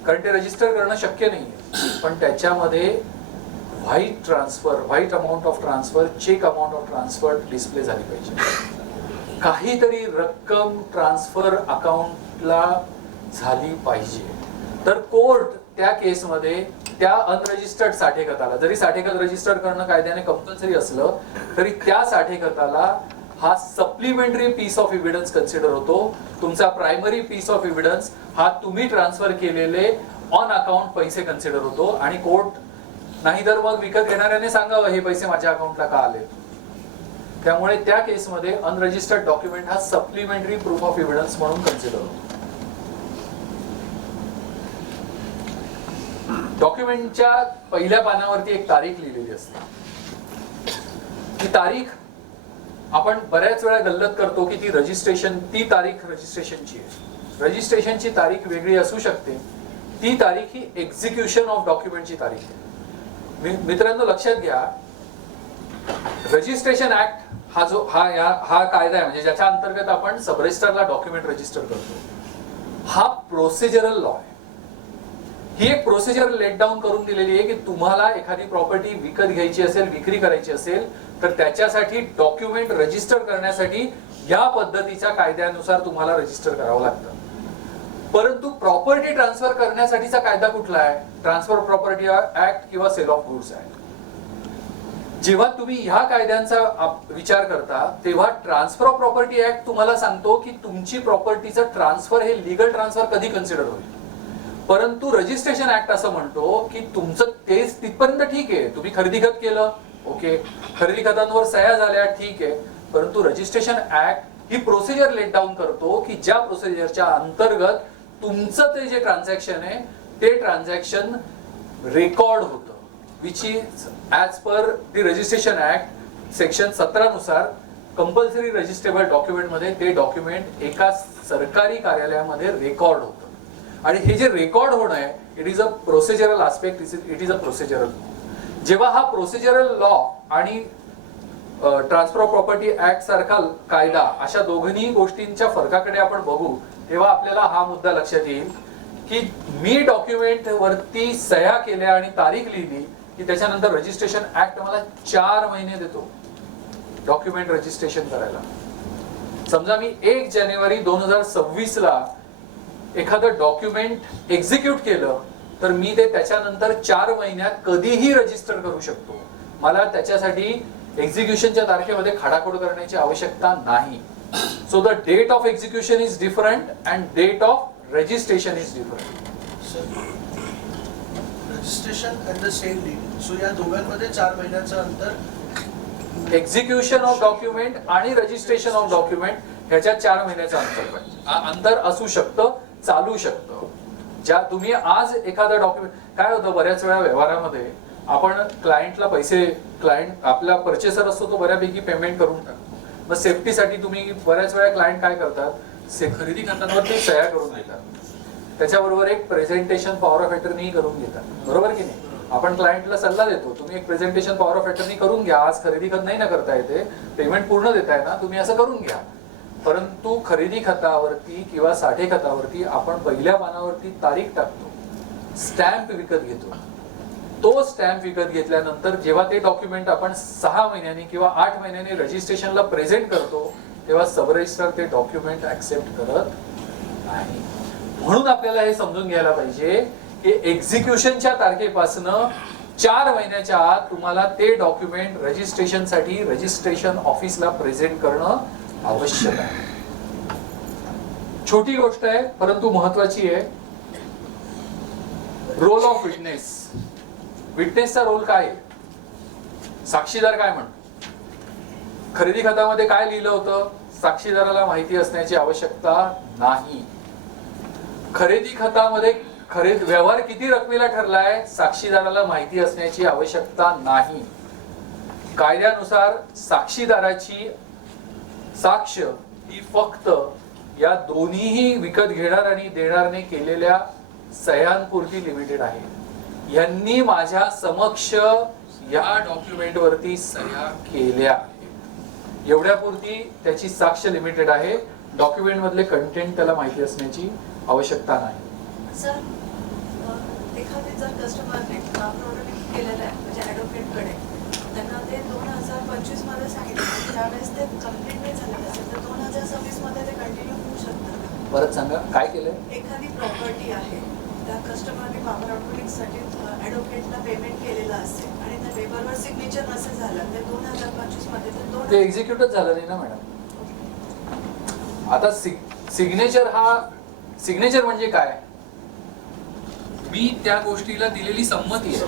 कारण ते रजिस्टर करणं शक्य नाहीये. पण त्याच्यामध्ये white transfer, white amount of transfer, check amount of transfer display झाली पाहिजे. काहीतरी रक्कम ट्रान्सफर अकाउंटला झाली पाहिजे. तर कोर्ट त्या केसमध्ये त्या अनरजिस्टर्ड साठेखताला, जरी साठेखत रजिस्टर करणं कायद्याने कंपल्सरी असलं तरी त्या साठेखताला हा supplementary piece of evidence consider होतो. तुमचा प्रायमरी पीस ऑफ एव्हिडन्स हा तुम्ही ट्रान्सफर केलेले ऑन अकाउंट पैसे कन्सिडर होतो आणि कोर्ट नाही तर मग विकत घेणाऱ्याने सांगावं हे पैसे माझ्या अकाउंटला का आले. त्यामुळे त्या केसमध्ये अनरजिस्टर्ड डॉक्युमेंट हा सप्लिमेंटरी प्रूफ ऑफ एव्हिडन्स म्हणून कन्सिडर होतो. डॉक्युमेंटच्या पहिल्या पानावरती एक तारीख लिहिलेली असते. ती तारीख आपण बऱ्याच वेळा गल्लत करतो की ती तारीख रजिस्ट्रेशनची आहे. रजिस्ट्रेशनची तारीख वेगळी असू शकते. ती तारीख ही एक्झिक्युशन ऑफ डॉक्युमेंटची तारीख आहे. मित्रांनो लक्षात घ्या, रजिस्ट्रेशन ऍक्ट हा कायदा आहे म्हणजे ज्याच्या अंतर्गत आपण सब रजिस्ट्रारला डॉक्युमेंट रजिस्टर करतो. हा प्रोसिजरल लॉ आहे. ही एक प्रोसिजर लेट डाऊन करून दिलेली आहे की तुम्हाला एखादी प्रॉपर्टी विकत घ्यायची असेल, विक्री करायची असेल तर त्याच्यासाठी डॉक्युमेंट रजिस्टर करण्यासाठी या पद्धतीच्या कायद्यानुसार तुम्हाला रजिस्टर करावं लागतं. परंतु प्रॉपर्टी ट्रान्सफर करण्यासाठीचा कायदा कुठला आहे? ट्रान्सफर प्रॉपर्टी ऍक्ट किंवा सेल ऑफ गुड्स ऍक्ट. जेव्हा तुम्ही ह्या कायद्यांचा विचार करता तेव्हा ट्रान्सफर ऑफ प्रॉपर्टी ऍक्ट तुम्हाला सांगतो की तुमची प्रॉपर्टीचं ट्रान्सफर हे लिगल ट्रान्सफर कधी कन्सिडर होईल. परंतु रजिस्ट्रेशन ऍक्ट असं म्हणतो की तुमचं तेच तिथपर्यंत ठीक आहे, तुम्ही खरेदी खत केलं, ओके, खरेदी खतांवर सह्या झाल्या, ठीक आहे, परंतु रजिस्ट्रेशन ऍक्ट ही प्रोसिजर लेट डाऊन करतो की ज्या प्रोसिजरच्या अंतर्गत तुमचं ते जे ट्रान्झॅक्शन आहे ते ट्रान्झॅक्शन रेकॉर्ड होतं, which is as per the registration act section 17 नुसार कंपल्सरी रजिस्ट्रेबल डॉक्युमेंट मध्ये ते डॉक्युमेंट एका सरकारी कार्यालयामध्ये रेकॉर्ड होतं. आणि हे जे रेकॉर्ड होणं आहे it is a procedural aspect, it is a procedural. जेव्हा हा प्रोसिजरल लॉ आणि ट्रान्सफर ऑफ प्रॉपर्टी ऍक्ट सारखा कायदा अशा दोघांही गोष्टींच्या फरकाकडे आपण बघू तेव्हा आपल्याला हा मुद्दा लक्षात येईल की मी डॉक्युमेंट वरती सह्या केल्या आणि तारीख लिहिली की त्याच्यानंतर रजिस्ट्रेशन ऍक्ट मला 4 महिने देतो डॉक्युमेंट रजिस्ट्रेशन करायला. समजा मी 1 जानेवारी 2026 ला एखादं डॉक्युमेंट एक्झिक्यूट केलं तर मी ते त्याच्यानंतर 4 महिन्यात कधीही रजिस्टर करू शकतो. मला त्याच्यासाठी एक्झिक्युशनच्या तारखेमध्ये खाडाखोड करण्याची आवश्यकता नाही. So the date of execution is different and date of registration is different. Registration and the same date, so या दोघांमध्ये 4 महिन्याचं अंतर. एक्झिक्युशन ऑफ डॉक्युमेंट आणि रजिस्ट्रेशन ऑफ डॉक्युमेंट ह्याच्यात 4 महिन्याचं अंतर पाहिजे. अंतर असू शकतं, चालू शकतं. ज्या तुम्ही आज एखादा डॉक्युमेंट, काय होतं बऱ्याच वेळा व्यवहारामध्ये आपण क्लायंटला पैसे, क्लायंट आपला परचेसर असतो तो बऱ्यापैकी पेमेंट करून टाकतो. मग सेफ्टीसाठी तुम्ही बऱ्याच वेळा क्लायंट काय करतात, खरेदी खात्यांवर ते सह्या करून देतात, त्याच्याबरोबर एक प्रेझेंटेशन पॉवर ऑफ अटर्नी करून घेतात, बरोबर की नाही. आपण क्लायंटला सल्ला देतो तुम्ही एक प्रेझेंटेशन पॉवर ऑफ अटर्नी करून घ्या, आज खरेदी खत नाही ना करता येते, पेमेंट पूर्ण देताय ना, तुम्ही असं करून घ्या. परंतु खरेदी खतावरती किंवा साठे खतावरती आपण पहिल्या पानावरती तारीख टाकतो, स्टॅम्प विकत घेतो. तो स्टॅम्प विकत घेतल्यानंतर जेव्हा ते डॉक्युमेंट आपण 6 महिन्यांनी किंवा 8 महिन्यांनी रजिस्ट्रेशनला प्रेझेंट करतो तेव्हा सब रजिस्ट्रार ते डॉक्युमेंट ऍक्सेप्ट करत नाही. म्हणून आपल्याला हे समजून घ्यायला पाहिजे की एक्झिक्युशनच्या तारखेपासून 4 महिन्याच्या आत तुम्हाला ते डॉक्युमेंट रजिस्ट्रेशनसाठी रजिस्ट्रेशन ऑफिसला प्रेझेंट करणं आवश्यक आहे. छोटी गोष्ट आहे परंतु महत्वाची आहे. Role of witness. विटनेसचा रोल काय आहे? साक्षीदार काय म्हणतो? खरेदी खतामध्ये काय लिहिलं होतं साक्षीदाराला माहिती असण्याची आवश्यकता नाही. खरेदी खतामध्ये व्यवहार किती रकमेला ठरलाय साक्षीदाराला माहिती असण्याची आवश्यकता नाही. कायद्यानुसार साक्षीदाराची साक्ष ही फक्त या दोन्हीही विकत घेणार आणि देणारने केलेल्या सह्यांपुरती लिमिटेड आहे. यांनी माझ्या समक्ष या डॉक्युमेंट वरती सह्या केल्या आहेत, एवढ्यापुरती त्याची साक्ष लिमिटेड आहे. डॉक्युमेंट मधले कंटेंट त्याला माहिती असण्याची आवश्यकता नाही. सर, एखादे जर कस्टमरने प्रोडक्ट केलेलं आहे म्हणजे ॲडव्होकेटकडे, त्यांना ते 2025 मध्ये सांगितलं, त्यावेळेस ते कम्प्लीट नाही झालेलं असेल तर 2026 मध्ये ते कंटिन्यू होऊ शकतं. परत सांगा काय केलंय. एखादी प्रॉपर्टी आहे, त्या कस्टमरने पॉवर ऑटोमेटिकसाठी ॲडव्होकेटला पेमेंट केलेलं असेल आणि त्या पेपरवर सिग्नेचर नसेल झालं ते 2025 मध्ये ते एक्झिक्यूटच झालं नाही ना मॅडम. आता सिग्नेचर म्हणजे काय? मी त्या गोष्टीला दिलेली संमती आहे.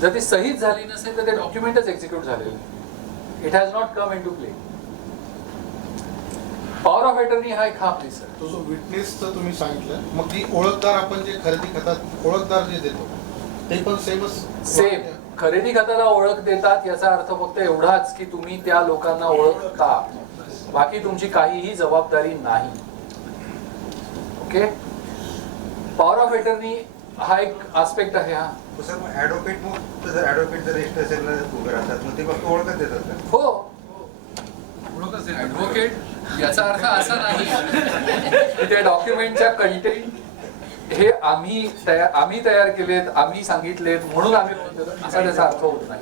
जर ती सहीच झाली नसेल तर ते डॉक्युमेंटच एक्झिक्यूट झालेलं. It has not come in to play. Power of attorney हा एक हाफ सर. तो जो विटनेसचं तुम्ही सांगितलं, मग ती ओळखदार आपण जे खरेदी खतात ओळखदार जे देतो ते पण सेम खरेदी खताला ओळख देतात याचा अर्थ फक्त एवढाच की तुम्ही त्या लोकांना ओळखता, बाकी तुमची काहीही जबाबदारी नाही. ओके. पॉवर ऑफ अटर्नी हा एक आस्पेक्ट आहे. हा सर, मग ॲडव्होकेट मग जर ॲडव्होकेट जर रजिस्ट्रेशनला उभे राहतात मग ते फक्त ओळखच देतात का? हो, ॲडव्होकेट याचा अर्थ असा नाही की त्या डॉक्युमेंटच्या कंटेंट हे आम्ही तयार केलेत, आम्ही सांगितलेत म्हणून आम्ही असा त्याचा अर्थ होत नाही.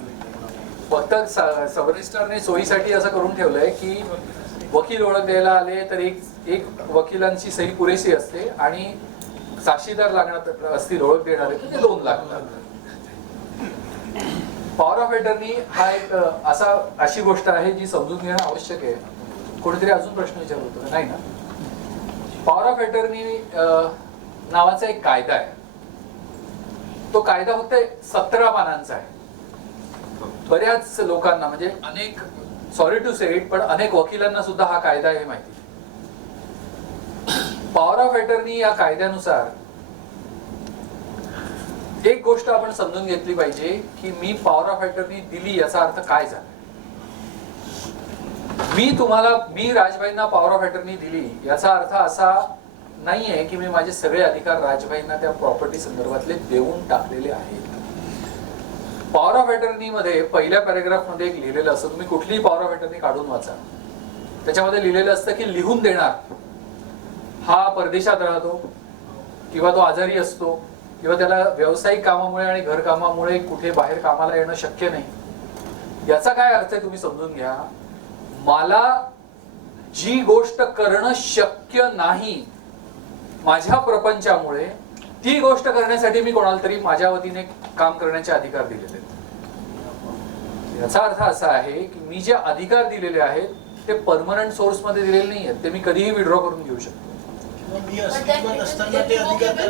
फक्त सब रजिस्ट्रारने सोयीसाठी असं करून ठेवलंय की वकील ओळख द्यायला आले तर एक वकिलांची सही पुरेशी असते आणि साक्षीदार लागणार असतील ओळख देणारे तर ते 2 लागतात. पॉवर ऑफ अटर्नी हा एक अशी गोष्ट आहे जी समजून घेणं आवश्यक आहे. कोणीतरी अजून प्रश्न विचारत होता नाही ना? पॉवर ऑफ अटर्नी नावाचा एक कायदा आहे. तो कायदा फक्त 17 पानांचा आहे. बऱ्याच लोकांना म्हणजे अनेक, सॉरी टू से इट, पण अनेक वकिलांना सुद्धा हा कायदा हे माहिती. पॉवर ऑफ अटर्नी या कायद्यानुसार एक गोष्ट आपण समजून घेतली पाहिजे की मी पॉवर ऑफ अटर्नी दिली याचा अर्थ काय झाला. मी राजभाईंना पॉवर ऑफ अटर्नी दिली याचा अर्थ असा नाहीये की मी माझे सगळे अधिकार राजभाईंना त्या प्रॉपर्टी संदर्भातले देऊन टाकलेले आहेत. पॉवर ऑफ अटर्नी मध्ये पहिल्या पॅरेग्राफ मध्ये एक लिहिलेलं असतं, तुम्ही कुठलीही पॉवर ऑफ अटर्नी काढून वाचा, त्याच्यामध्ये लिहिलेलं असतं की लिहून देणार हा परदेशात राहतो किंवा तो आजारी असतो किंवा त्याला व्यावसायिक कामामुळे आणि घर कामामुळे कुठे बाहेर कामाला येणं शक्य नाही. याचा काय अर्थ आहे तुम्ही समजून घ्या. मला जी गोष्ट करणं शक्य नाही माझ्या प्रपंचामुळे, ती गोष्ट करण्यासाठी मी कोणाला तरी माझ्या वतीने काम करण्याचे अधिकार दिलेले आहेत. याचा अर्थ असा आहे की मी जे अधिकार दिलेले आहेत ते परमनंट सोर्स मध्ये दिलेले नाही आहेत, ते मी कधीही विड्रॉ करून घेऊ शकतो.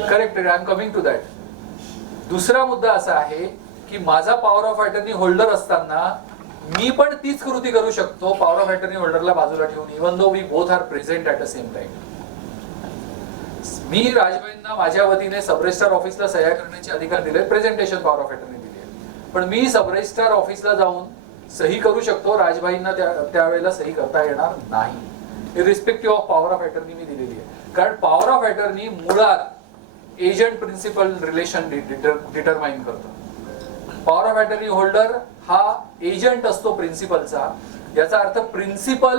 Correct, I am coming to that. दुसरा मुद्दा असा आहे की माझा पॉवर ऑफ अटर्नी होल्डर असताना मी पण तीच कृती करू शकतो पॉवर ऑफ अटर्नी होल्डरला बाजूला ठेवून, even though we both are present at the same time. मी राजभाईंना माझ्या वतीने सब रजिस्ट्रार ऑफिसला सह्या करण्याचे अधिकार दिले, प्रेझेंटेशन पॉवर ऑफ अटर्नी दिली, पण मी सब रजिस्ट्रार ऑफिसला जाऊन सही करू शकतो, राजभाईंना त्यावेळेला सही करता येणार नाही. Irrespective of power of attorney मी दिलेली आहे. कारण पॉवर ऑफ अटर्नी मुळात एजंट प्रिन्सिपल रिलेशन डिटरमाइन करतं. पॉवर ऑफ अटर्नी होल्डर हा एजंट असतो प्रिन्सिपलचा. याचा अर्थ प्रिन्सिपल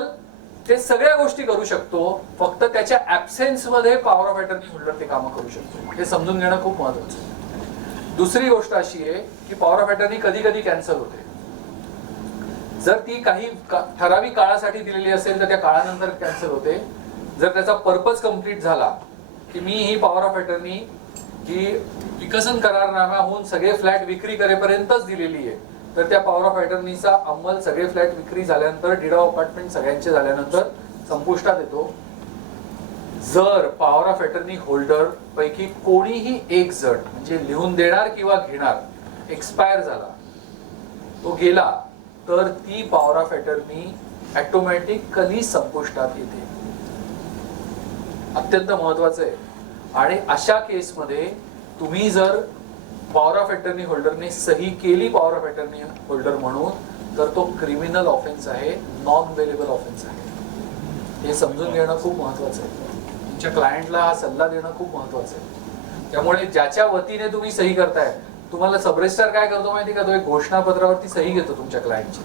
ते सगळ्या गोष्टी करू शकतो, फक्त त्याच्या ऍब्सेन्स मध्ये पॉवर ऑफ अटर्नी होल्डर ते कामं करू शकतो. हे समजून घेणं खूप महत्वाचं आहे. दुसरी गोष्ट अशी आहे की पॉवर ऑफ अटर्नी कधी कधी कॅन्सल होते. जर ती काही ठराविक काळासाठी दिलेली असेल तर त्या काळानंतर कॅन्सल होते. जर त्याचा पर्पज कम्प्लीट झाला की मी ही पॉवर ऑफ अटर्नी ही विकसन करारनामा होऊन सगळे फ्लॅट विक्री करेपर्यंतच दिलेली आहे, तर त्या पॉवर ऑफ अटर्नीचा अंमल सगळे फ्लॅट विक्री झाल्यानंतर, डीड ऑफ अपार्टमेंट सगळ्यांचे झाल्यानंतर संपुष्टात येतो. जर पॉवर ऑफ अटर्नी होल्डर पैकी कोणीही एक जण म्हणजे लिहून देणार किंवा घेणार एक्सपायर झाला, तो गेला, तर ती पॉवर ऑफ अटर्नी ऑटोमॅटिकली संपुष्टात येते. अत्यंत महत्वाचं आहे. आणि अशा केसमध्ये तुम्ही जर पॉवर ऑफ अटर्नी होल्डरने सही केली पॉवर ऑफ अटर्नी होल्डर म्हणून, तर तो क्रिमिनल ऑफेन्स आहे, नॉन अवेलेबल ऑफेन्स आहे. हे समजून घेणं खूप महत्वाचं आहे. तुमच्या क्लायंटला हा सल्ला देणं खूप महत्वाचं आहे. त्यामुळे ज्याच्या वतीने तुम्ही सही करताय, तुम्हाला सब रजिस्ट्रार काय करतो माहिती का, तो एक घोषणापत्रावरती सही घेतो तुमच्या क्लायंटची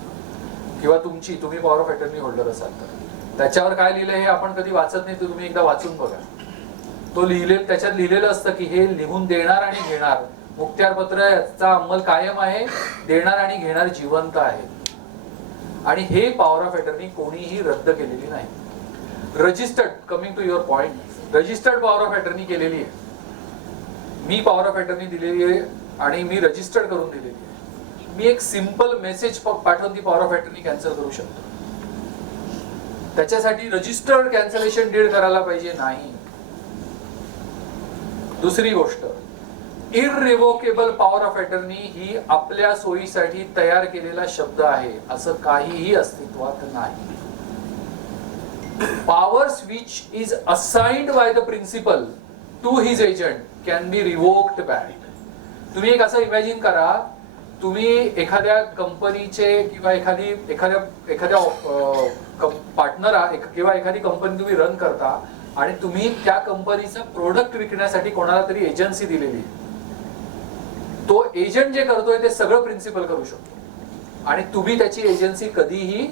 किंवा तुमची, तुम्ही पॉवर ऑफ अटर्नी होल्डर असाल तर. त्याच्यावर काय लिहिलं हे आपण कधी वाचत नाही, तर तुम्ही एकदा वाचून बघा. तो त्याच्यात लिहिलेलं असतं की हे लिहून देणार आणि घेणार, मुखत्यारपत्र याचा अंमल कायम आहे, देणार आणि घेणार जिवंत आहे. आणि हे पॉवर ऑफ अटर्नी कोणीही रद्द केलेली नाही. Registered, coming to your point, registered power of attorney केलेली आहे. मी पॉवर ऑफ अटर्नी दिलेली आहे आणि मी रजिस्टर्ड करून दिलेली आहे. मी एक सिंपल मेसेज पाठवून ती पॉवर ऑफ अटर्नी कॅन्सल करू शकतो. त्याच्यासाठी रजिस्टर्ड कॅन्सलेशन डीड करायला पाहिजे नाही. दुसरी गोष्ट, इररिव्होकेबल पॉवर ऑफ अटर्नी ही आपल्या सोयीसाठी तयार केलेला शब्द आहे, असं काहीही अस्तित्वात नाही. powers which is assigned by the principal to his agent can be revoked back. तुम्ही एक असं इमॅजिन करा, तुम्ही एखाद्या कंपनीचे किंवा एखाद्या पार्टनर किंवा एखादी कंपनी तुम्ही रन करता आणि तुम्ही त्या कंपनीचं प्रोडक्ट विकण्यासाठी कोणाला तरी एजन्सी दिलेली. तो एजंट जे करतोय ते सगळं प्रिन्सिपल करू शकतो आणि तुम्ही त्याची एजन्सी कधीही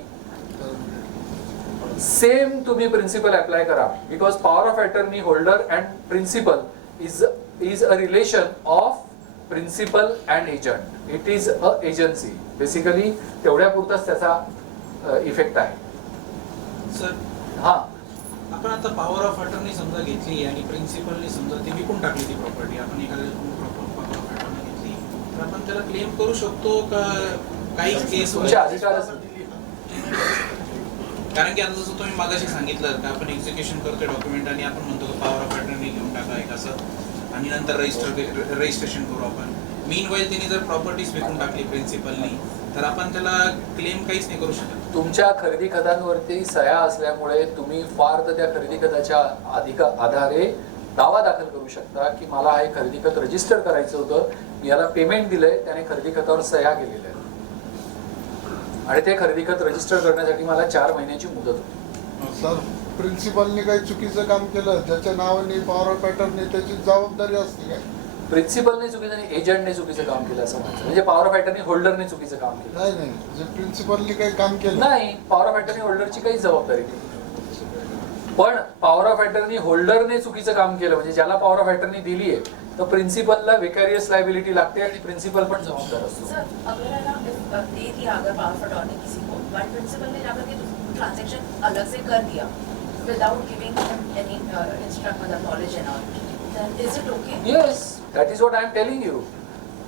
सेम तुम्ही प्रिन्सिपल अप्लाय करा. Because power of attorney holder and principal is a relation of principal and agent. It is a agency basically. तेवढ्या पुरताच त्याचा इफेक्ट आहे. सर, हा, आपण आता पॉवर ऑफ अटर्नी समजा घेतली आणि प्रिन्सिपलने समजा ती विकून टाकली ती प्रॉपर्टी, आपण एखाद्या पॉवर ऑफ अटर्नी घेतली तर आपण त्याला क्लेम करू शकतो का? काही केस तुमच्या अधिकारात कारण की आता जसं तुम्ही मागाशी सांगितलं का आपण एक्झिक्युशन करतोय डॉक्युमेंट आणि आपण म्हणतो की पॉवर ऑफ अटर्नी घेऊन टाका एक असं आणि नंतर रजिस्ट्रेशन करू आपण. मीनवाईल तिने जर प्रॉपर्टीज विकून टाकली प्रिन्सिपलनी तर आपण त्याला क्लेम काहीच नाही करू शकत. तुमच्या खरेदी खतांवरती सह्या असल्यामुळे तुम्ही फार तर त्या खरेदी खताच्या आधारे दावा दाखल करू शकता की मला हे खरेदी खत रजिस्टर करायचं होतं, मी याला पेमेंट दिलंय, त्याने खरेदी खतावर सह्या केलेल्या आहेत आणि ते खरेदी खत रजिस्टर करण्यासाठी मला 4 महिन्याची मुदत होती. सर प्रिन्सिपलने काही चुकीचं काम केलं ज्याच्या नावाने पॉवर ऑफ अटर्नी त्याची जबाबदारी असते काय? प्रिन्सिपलने चुकीचं नाही, एजंटने चुकीचं काम केलं असं म्हणायचं. म्हणजे पॉवर ऑफ अटर्नी होल्डरने चुकीचं काम केलं नाही नाही, जे प्रिन्सिपलने काही काम केलं नाही. पॉवर ऑफ अटर्नी होल्डरची काहीच जबाबदारी नाही. पण पॉवर ऑफ अटर्नी होल्डरने चुकीचं काम केलं म्हणजे ज्याला पॉवर ऑफ अटर्नी दिली आहे तर प्रिन्सिपलला विकॅरियस लायबिलिटी लागते आणि प्रिन्सिपल पण जबाबदार असतो. सर अगर है ना दे दिया अगर पावर ऑफ अटॉर्नी किसी को बट प्रिंसिपल ने जाकर के ट्रांजैक्शन अलग से कर दिया without giving him any instruct मतलब knowledge and all, then is it okay? Yes, that is what I am telling you.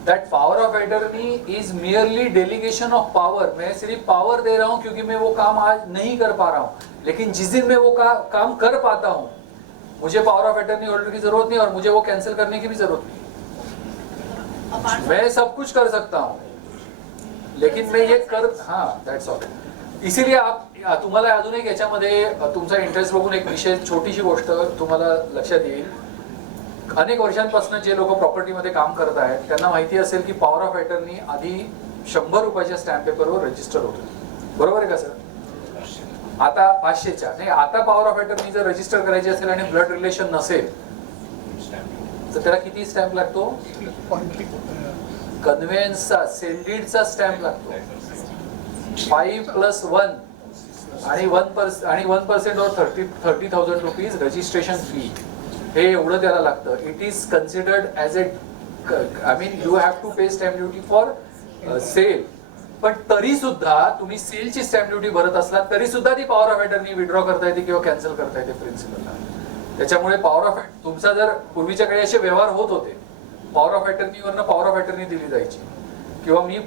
That power of attorney is merely delegation of power. मैं सिर्फ power दे रहा हूँ क्योंकि मैं वो काम आज नहीं कर पा रहा हूँ, लेकिन जिस दिन मैं वो काम कर पाता हूँ मुझे पावर ऑफ अटर्नी होल्डर की जरूरत नहीं और मुझे वो कैंसिल करने की भी जरूरत नहीं. मैं सब कुछ कर सकता हूँ लेकिन मैं ये कर हाँ दैट्स ऑल. इसीलिए आप तुम्हाला अजून एक याच्यामध्ये तुमचा इंटरेस्ट बघून एक विषय छोटीशी गोष्ट तुम्हाला लक्षात येईल. अनेक वर्षांपासून जे लोक प्रॉपर्टीमध्ये काम करत आहेत त्यांना माहिती असेल की पॉवर ऑफ अटर्नी आधी 100 रुपयाच्या स्टॅम्प पेपरवर रजिस्टर होतो, बरोबर आहे का सर? आता 500च्या नाही. आता पॉवर ऑफ अटर्नी जर रजिस्टर करायची असेल आणि ब्लड रिलेशन नसेल तर त्याला किती स्टॅम्प लागतो? कन्व्हेन्सचा सेलडीडचा स्टॅम्प लागतो 5+1 आणि 1% और 30,000 रुपीज रजिस्ट्रेशन फी. हे एवढं त्याला लागतं. It is considered as a I mean you have to pay stamp duty for sale. पण तरी सुद्धा तुम्ही सेलची स्टॅम्प ड्युटी भरत असलात तरी सुद्धा ती पॉवर ऑफ अटर्नी विड्रॉ करता येते किंवा कॅन्सल करता येते प्रिन्सिपलला. त्याच्यामुळे पॉवर ऑफ तुमचा जर पूर्वीच्या काळी असे व्यवहार होत होते, पॉवर ऑफ अटर्नीवरनं पॉवर ऑफ अटर्नी दिली जायची किंवा मी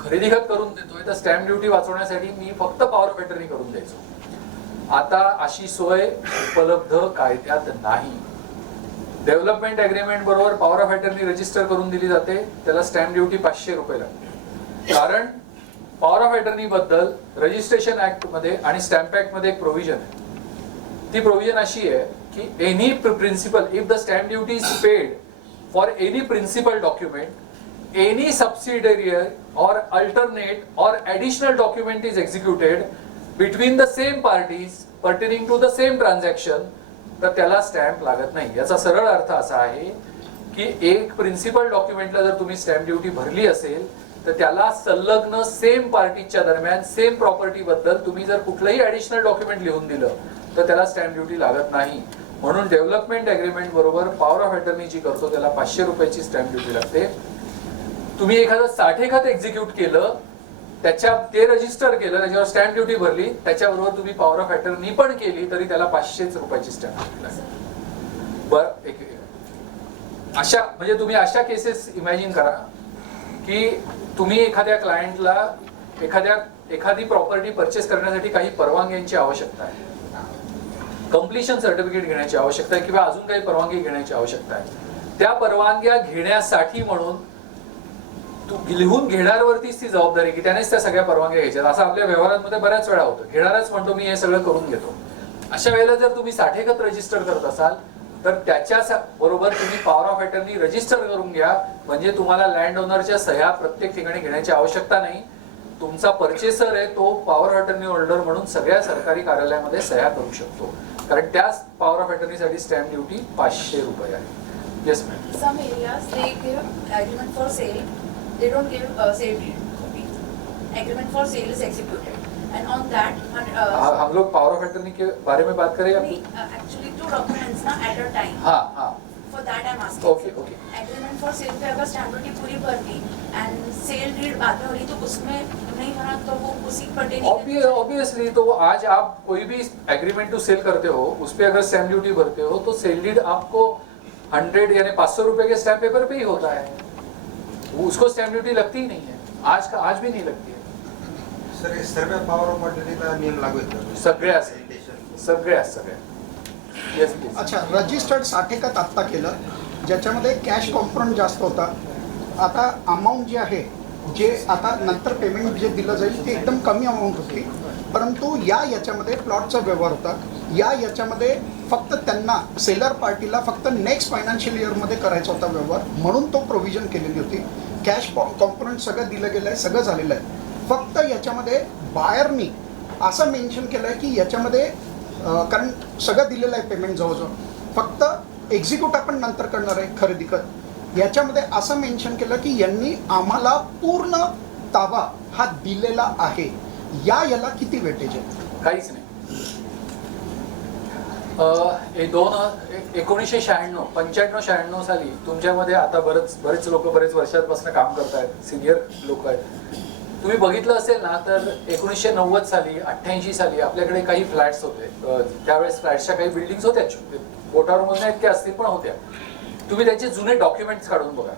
खरेदी खत करून देतोय तर स्टॅम्प ड्युटी वाचवण्यासाठी मी फक्त पॉवर ऑफ अटर्नी करून द्यायचो. आता अशी सोय उपलब्ध कायद्यात नाही. डेव्हलपमेंट अग्रीमेंट बरोबर पॉवर ऑफ अटर्नी रजिस्टर करून दिली जाते, त्याला स्टॅम्प ड्युटी 500 रुपये लागते. कारण पॉवर ऑफ अटर्नी बद्दल रजिस्ट्रेशन ऍक्ट मध्ये आणि स्टॅम्प ऍक्ट मध्ये एक प्रोव्हिजन आहे. ती प्रोव्हिजन अशी आहे की any principal if the stamp duty is paid for any principal document, any subsidiary or alternate or additional document is executed between the same parties pertaining to the same transaction, तर त्याला stamp लागत नाही. याचा सरळ अर्थ असा आहे की एक प्रिन्सिपल डॉक्युमेंटला जर तुम्ही स्टॅम्प ड्युटी भरली असेल तर त्याला संलग्न सेम पार्टीच्या दरम्यान सेम प्रॉपर्टी बद्दल तुम्ही जर कुठलंही ऍडिशनल डॉक्युमेंट लिहून दिलं तर त्याला स्टॅम्प ड्युटी लागत नाही. म्हणून डेव्हलपमेंट अग्रीमेंट बरोबर पॉवर ऑफ अटर्नी जी करतो त्याला 500 रुपयाची स्टॅम्प ड्युटी लागते. तुम्ही एखादं साठे खत एक्झिक्यूट केलं, ते रजिस्टर केलं, त्याच्यावर स्टॅम्प ड्युटी भरली, त्याच्याबरोबर तुम्ही पॉवर ऑफ अटर्नी पण केली तरी त्याला 500 रुपयाची स्टॅम्प ड्युटी लागते. बरं, अशा म्हणजे तुम्ही अशा केसेस इमॅजिन करा की तुम्ही एखाद्या क्लायंटला एखादी प्रॉपर्टी परचेस करण्यासाठी काही परवानग्यांची आवश्यकता आहे, कंप्लिशन सर्टिफिकेट घेण्याची आवश्यकता आहे किंवा अजून काही परवानगी घेण्याची आवश्यकता आहे. त्या परवानग्या घेण्यासाठी म्हणून लिहून घेणाऱ्यावरतीच ती जबाबदारी की त्यानेच त्या सगळ्या परवानग्या घ्यायच्या. असं आपल्या व्यवहारांमध्ये बऱ्याच वेळा होतं, घेणारच म्हणतो मी हे सगळं करून घेतो. अशा वेळेला जर तुम्ही साठे खत रजिस्टर करत असाल तर त्याच्या बरोबर तुम्ही पॉवर ऑफ अटर्नी रजिस्टर करून घ्या, म्हणजे तुम्हाला लँड ओनरच्या सह्या प्रत्येक ठिकाणी घेण्याची आवश्यकता नाही. तुमचा परचेसर आहे तो पॉवर ऑफ अटर्नी होल्डर म्हणून सगळ्या सरकारी कार्यालयामध्ये सह्या करू शकतो, कारण त्याच पॉवर ऑफ अटर्नीसाठी स्टॅम्प ड्युटी 500 रुपये आहे. Yes ma'am. Some areas they give agreement for sale, they don't give sale deed copy. Agreement for sale is executed, and on that हम लोग पावर ऑफ अटर्नी के बारे में बात करें या actually 2 documents ना at a time. हाँ हाँ For that I'm asking. Okay, okay. Agreement for sale पे अगर स्टैम्प ड्यूटी पूरी भर दी and sale deed बाद में हो रही तो उसमें नहीं भरा तो वो उसी pertaining. ऑब्वियसली तो आज आप कोई भी एग्रीमेंट टू सेल करते हो उस पे अगर स्टैम्प ड्यूटी भरते हो तो सेल डीड आपको 100 यानी 500 रुपए के स्टैम्प पेपर पे ही होता है. उसको स्टैम्प ड्यूटी लगती ही नहीं है, आज भी नहीं लगती है. सर हे सर्व पॉवर ऑफ अटर्नीला नियम लागू आहेत सगळ्या का? Yes please. अच्छा, रजिस्टर्ड साठेकत आत्ता केलं, ज्याच्यामध्ये कॅश कॉम्पोनंट जास्त होता. आता अमाऊंट जी आहे, जे आता नंतर पेमेंट जे दिलं जाईल ते एकदम कमी अमाऊंट होती, परंतु याच्यामध्ये प्लॉटचा व्यवहार होता. याच्यामध्ये फक्त त्यांना सेलर पार्टीला फक्त नेक्स्ट फायनान्शियल इयरमध्ये करायचा होता व्यवहार, म्हणून तो प्रोव्हिजन केलेली होती. कॅश कॉम्पोनंट सगळं दिलं गेलं आहे, सगळं झालेलं आहे. फक्त याच्यामध्ये बायरनी असं मेन्शन केलं आहे की याच्यामध्ये कारण सगळं दिलेलं आहे पेमेंट जवळजवळ, फक्त एक्झिक्यूट आपण नंतर करणार आहे खरेदी खत. याच्यामध्ये असं मेन्शन केलं की यांनी आम्हाला पूर्ण ताबा हा दिलेला आहे. याला किती वेटेज आहे? काहीच नाही. 1996 साली तुमच्यामध्ये आता बरेच लोक बरेच वर्षांपासून काम करतायत, सिनियर लोक आहेत. तुम्ही बघितलं असेल ना तर 1990 साली 88 साली आपल्याकडे काही फ्लॅट्स होते. त्यावेळेस फ्लॅट्सच्या काही बिल्डिंग्स होत्या, बोटावर मोजण्या इतक्या असतील पण होत्या. तुम्ही त्यांचे जुने डॉक्युमेंट्स काढून बघा.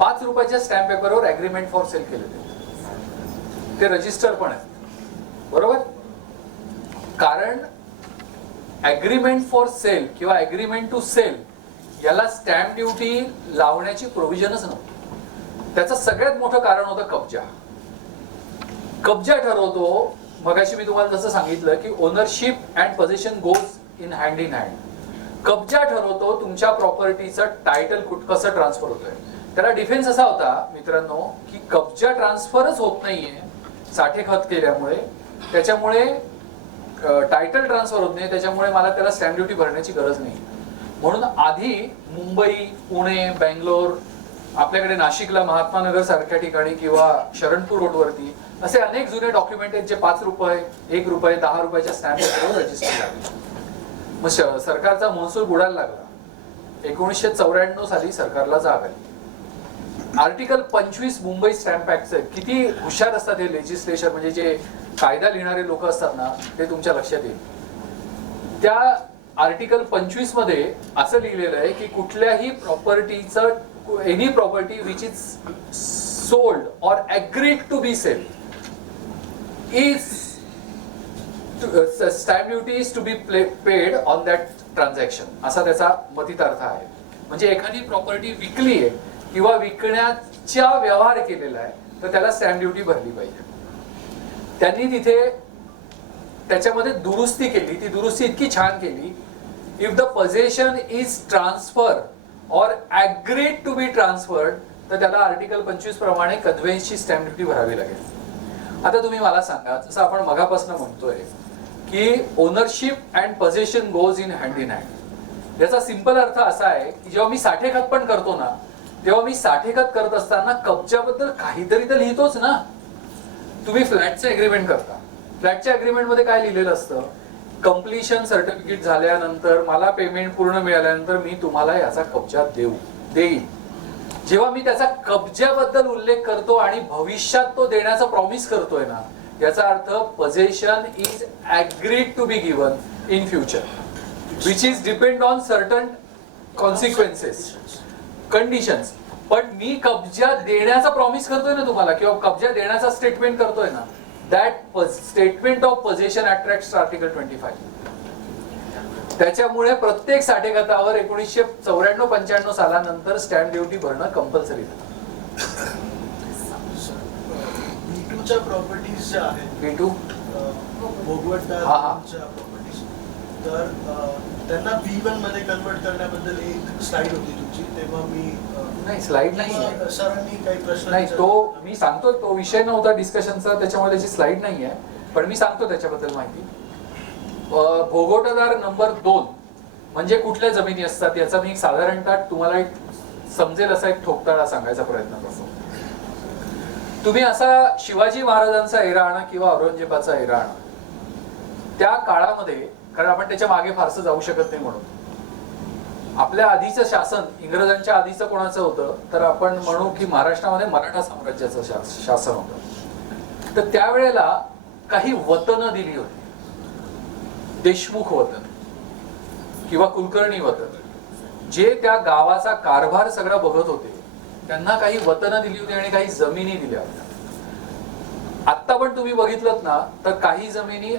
5 रुपयाच्या स्टॅम्प पेपरवर ॲग्रीमेंट फॉर सेल केले ते रजिस्टर पण आहे, बरोबर. कारण ॲग्रीमेंट फॉर सेल किंवा ॲग्रीमेंट टू सेल याला स्टॅम्प ड्युटी लावण्याची प्रोव्हिजनच नव्हती. त्याचं सगळ्यात मोठं कारण होतं कब्जा. कब्जा ठरवतो, मगाशी मी तुम्हाला जसं सांगितलं की ownership and position goes in hand. कब्जा ठरवतो तुमच्या प्रॉपर्टीचं टायटल कसं ट्रान्सफर होतंय. त्याला डिफेन्स असा होता मित्रांनो की कब्जा ट्रान्सफरच होत नाहीये साठेखत केल्यामुळे, त्याच्यामुळे टायटल ट्रान्सफर होत नाही, त्याच्यामुळे मला त्याला स्टॅम्प ड्युटी भरण्याची गरज नाही. म्हणून आधी मुंबई, पुणे, बेंगलोर, आपल्याकडे नाशिकला महात्मानगर सारख्या ठिकाणी किंवा शरणपूर रोडवरती असे अनेक जुने डॉक्युमेंट आहेत जे 5 रुपये, 1 रुपये, 10 रुपयाच्या स्टॅम्प पेपरवर रजिस्टर लागले. मग सरकारचा महसूल बुडायला लागला. 1994 साली सरकारला जाग आली. आर्टिकल 25 मुंबई स्टॅम्प ऍक्टचं, किती हुशार असतात हे लेजिस्लेशन, म्हणजे जे कायदा लिहिणारे लोक असतात ना ते तुमच्या लक्षात येईल. त्या आर्टिकल 25 मध्ये असं लिहिलेलं आहे की कुठल्याही प्रॉपर्टीचं, any property which is sold or agreed to be sale is stamp duty is to be paid on that transaction, असा त्याचा मतितार्थ आहे. म्हणजे एखादी प्रॉपर्टी विकली आहे किंवा विकण्याचा व्यवहार केलेला आहे तर त्याला स्टॅम्प ड्युटी भरली पाहिजे. त्यांनी तिथे त्याच्यामध्ये दुरुस्ती केली. ती दुरुस्ती इतकी छान केली, if the possession is transfer or agreed to be transferred तर त्याला आर्टिकल 25 प्रमाणे कन्व्हेन्सची स्टॅम्प ड्युटी भरावी लागेल. आता तुम्ही मला सांगा, जसं आपण मगापासून म्हणतोय की ownership and possession goes in hand. याचा सिंपल अर्थ असा आहे की जेव्हा मी साठेखत पण करतो ना तेव्हा मी साठेखत करत असताना कब्जाबद्दल काहीतरी तर लिहितोच ना. तुम्ही फ्लॅटचं अग्रीमेंट करता, फ्लॅटच्या अग्रीमेंटमध्ये काय लिहिलेलं असतं, कंप्लिशन सर्टिफिकेट झाल्यानंतर मला पेमेंट पूर्ण मिळाल्यानंतर मी तुम्हाला याचा कब्जा देईन. जेव्हा मी त्याचा कब्जाबद्दल उल्लेख करतो आणि भविष्यात तो देण्याचा प्रॉमिस करतोय ना, याचा अर्थ possession is agreed to be given in future which is depend on certain consequences, conditions. पण मी कब्जा देण्याचा प्रॉमिस करतोय ना तुम्हाला, किंवा कब्जा देण्याचा स्टेटमेंट करतोय ना, that statement of possession attracts article 25. त्याच्यामुळे प्रत्येक साठेखतावर 1994-95 सालानंतर स्टॅम्प ड्युटी भरणं कंपल्सरी झालं. B2च्या प्रॉपर्टीज ज्या आहेत, B2 भोगवटदारांच्या प्रॉपर्टीज, तर त्यांना B1 मध्ये कन्वर्ट करण्याबद्दल एक स्लाइड होती तुमची, तेव्हा मी नाही, स्लाइड नाही सरांनी काही प्रश्न नाही, तो मी सांगतो, तो विषय नव्हता डिस्कशनचा, त्याच्यामुळे त्याची स्लाइड नाही आहे, पण मी सांगतो त्याच्याबद्दल माहिती. भोगवटदार नंबर 2 म्हणजे कुठल्या जमिनी असतात याचा मी साधारणतः तुम्हाला एक समजेल असा एक ठोकताळा सांगायचा प्रयत्न करतो. तुम्ही असा शिवाजी महाराजांचा एरा आणा किंवा औरंगजेबाचा एरा आणा, त्या काळामध्ये, कारण आपण त्याच्या मागे फारसं जाऊ शकत नाही म्हणून, आपल्या आधीचं शासन इंग्रजांच्या आधीचं कोणाचं होतं तर आपण म्हणू की महाराष्ट्रामध्ये मराठा साम्राज्याचं शासन होतं. तर त्यावेळेला काही वतनं दिली होती, देशमुख वतन किंवा कुलकर्णी वतन, जे त्या गावाचा कारभार सगळा बघत होते. त्यांना काही वतनं दिली होती आणि काही जमिनी दिल्या होत्या. आत्ता पण तुम्ही बघितलं ना तर काही जमिनी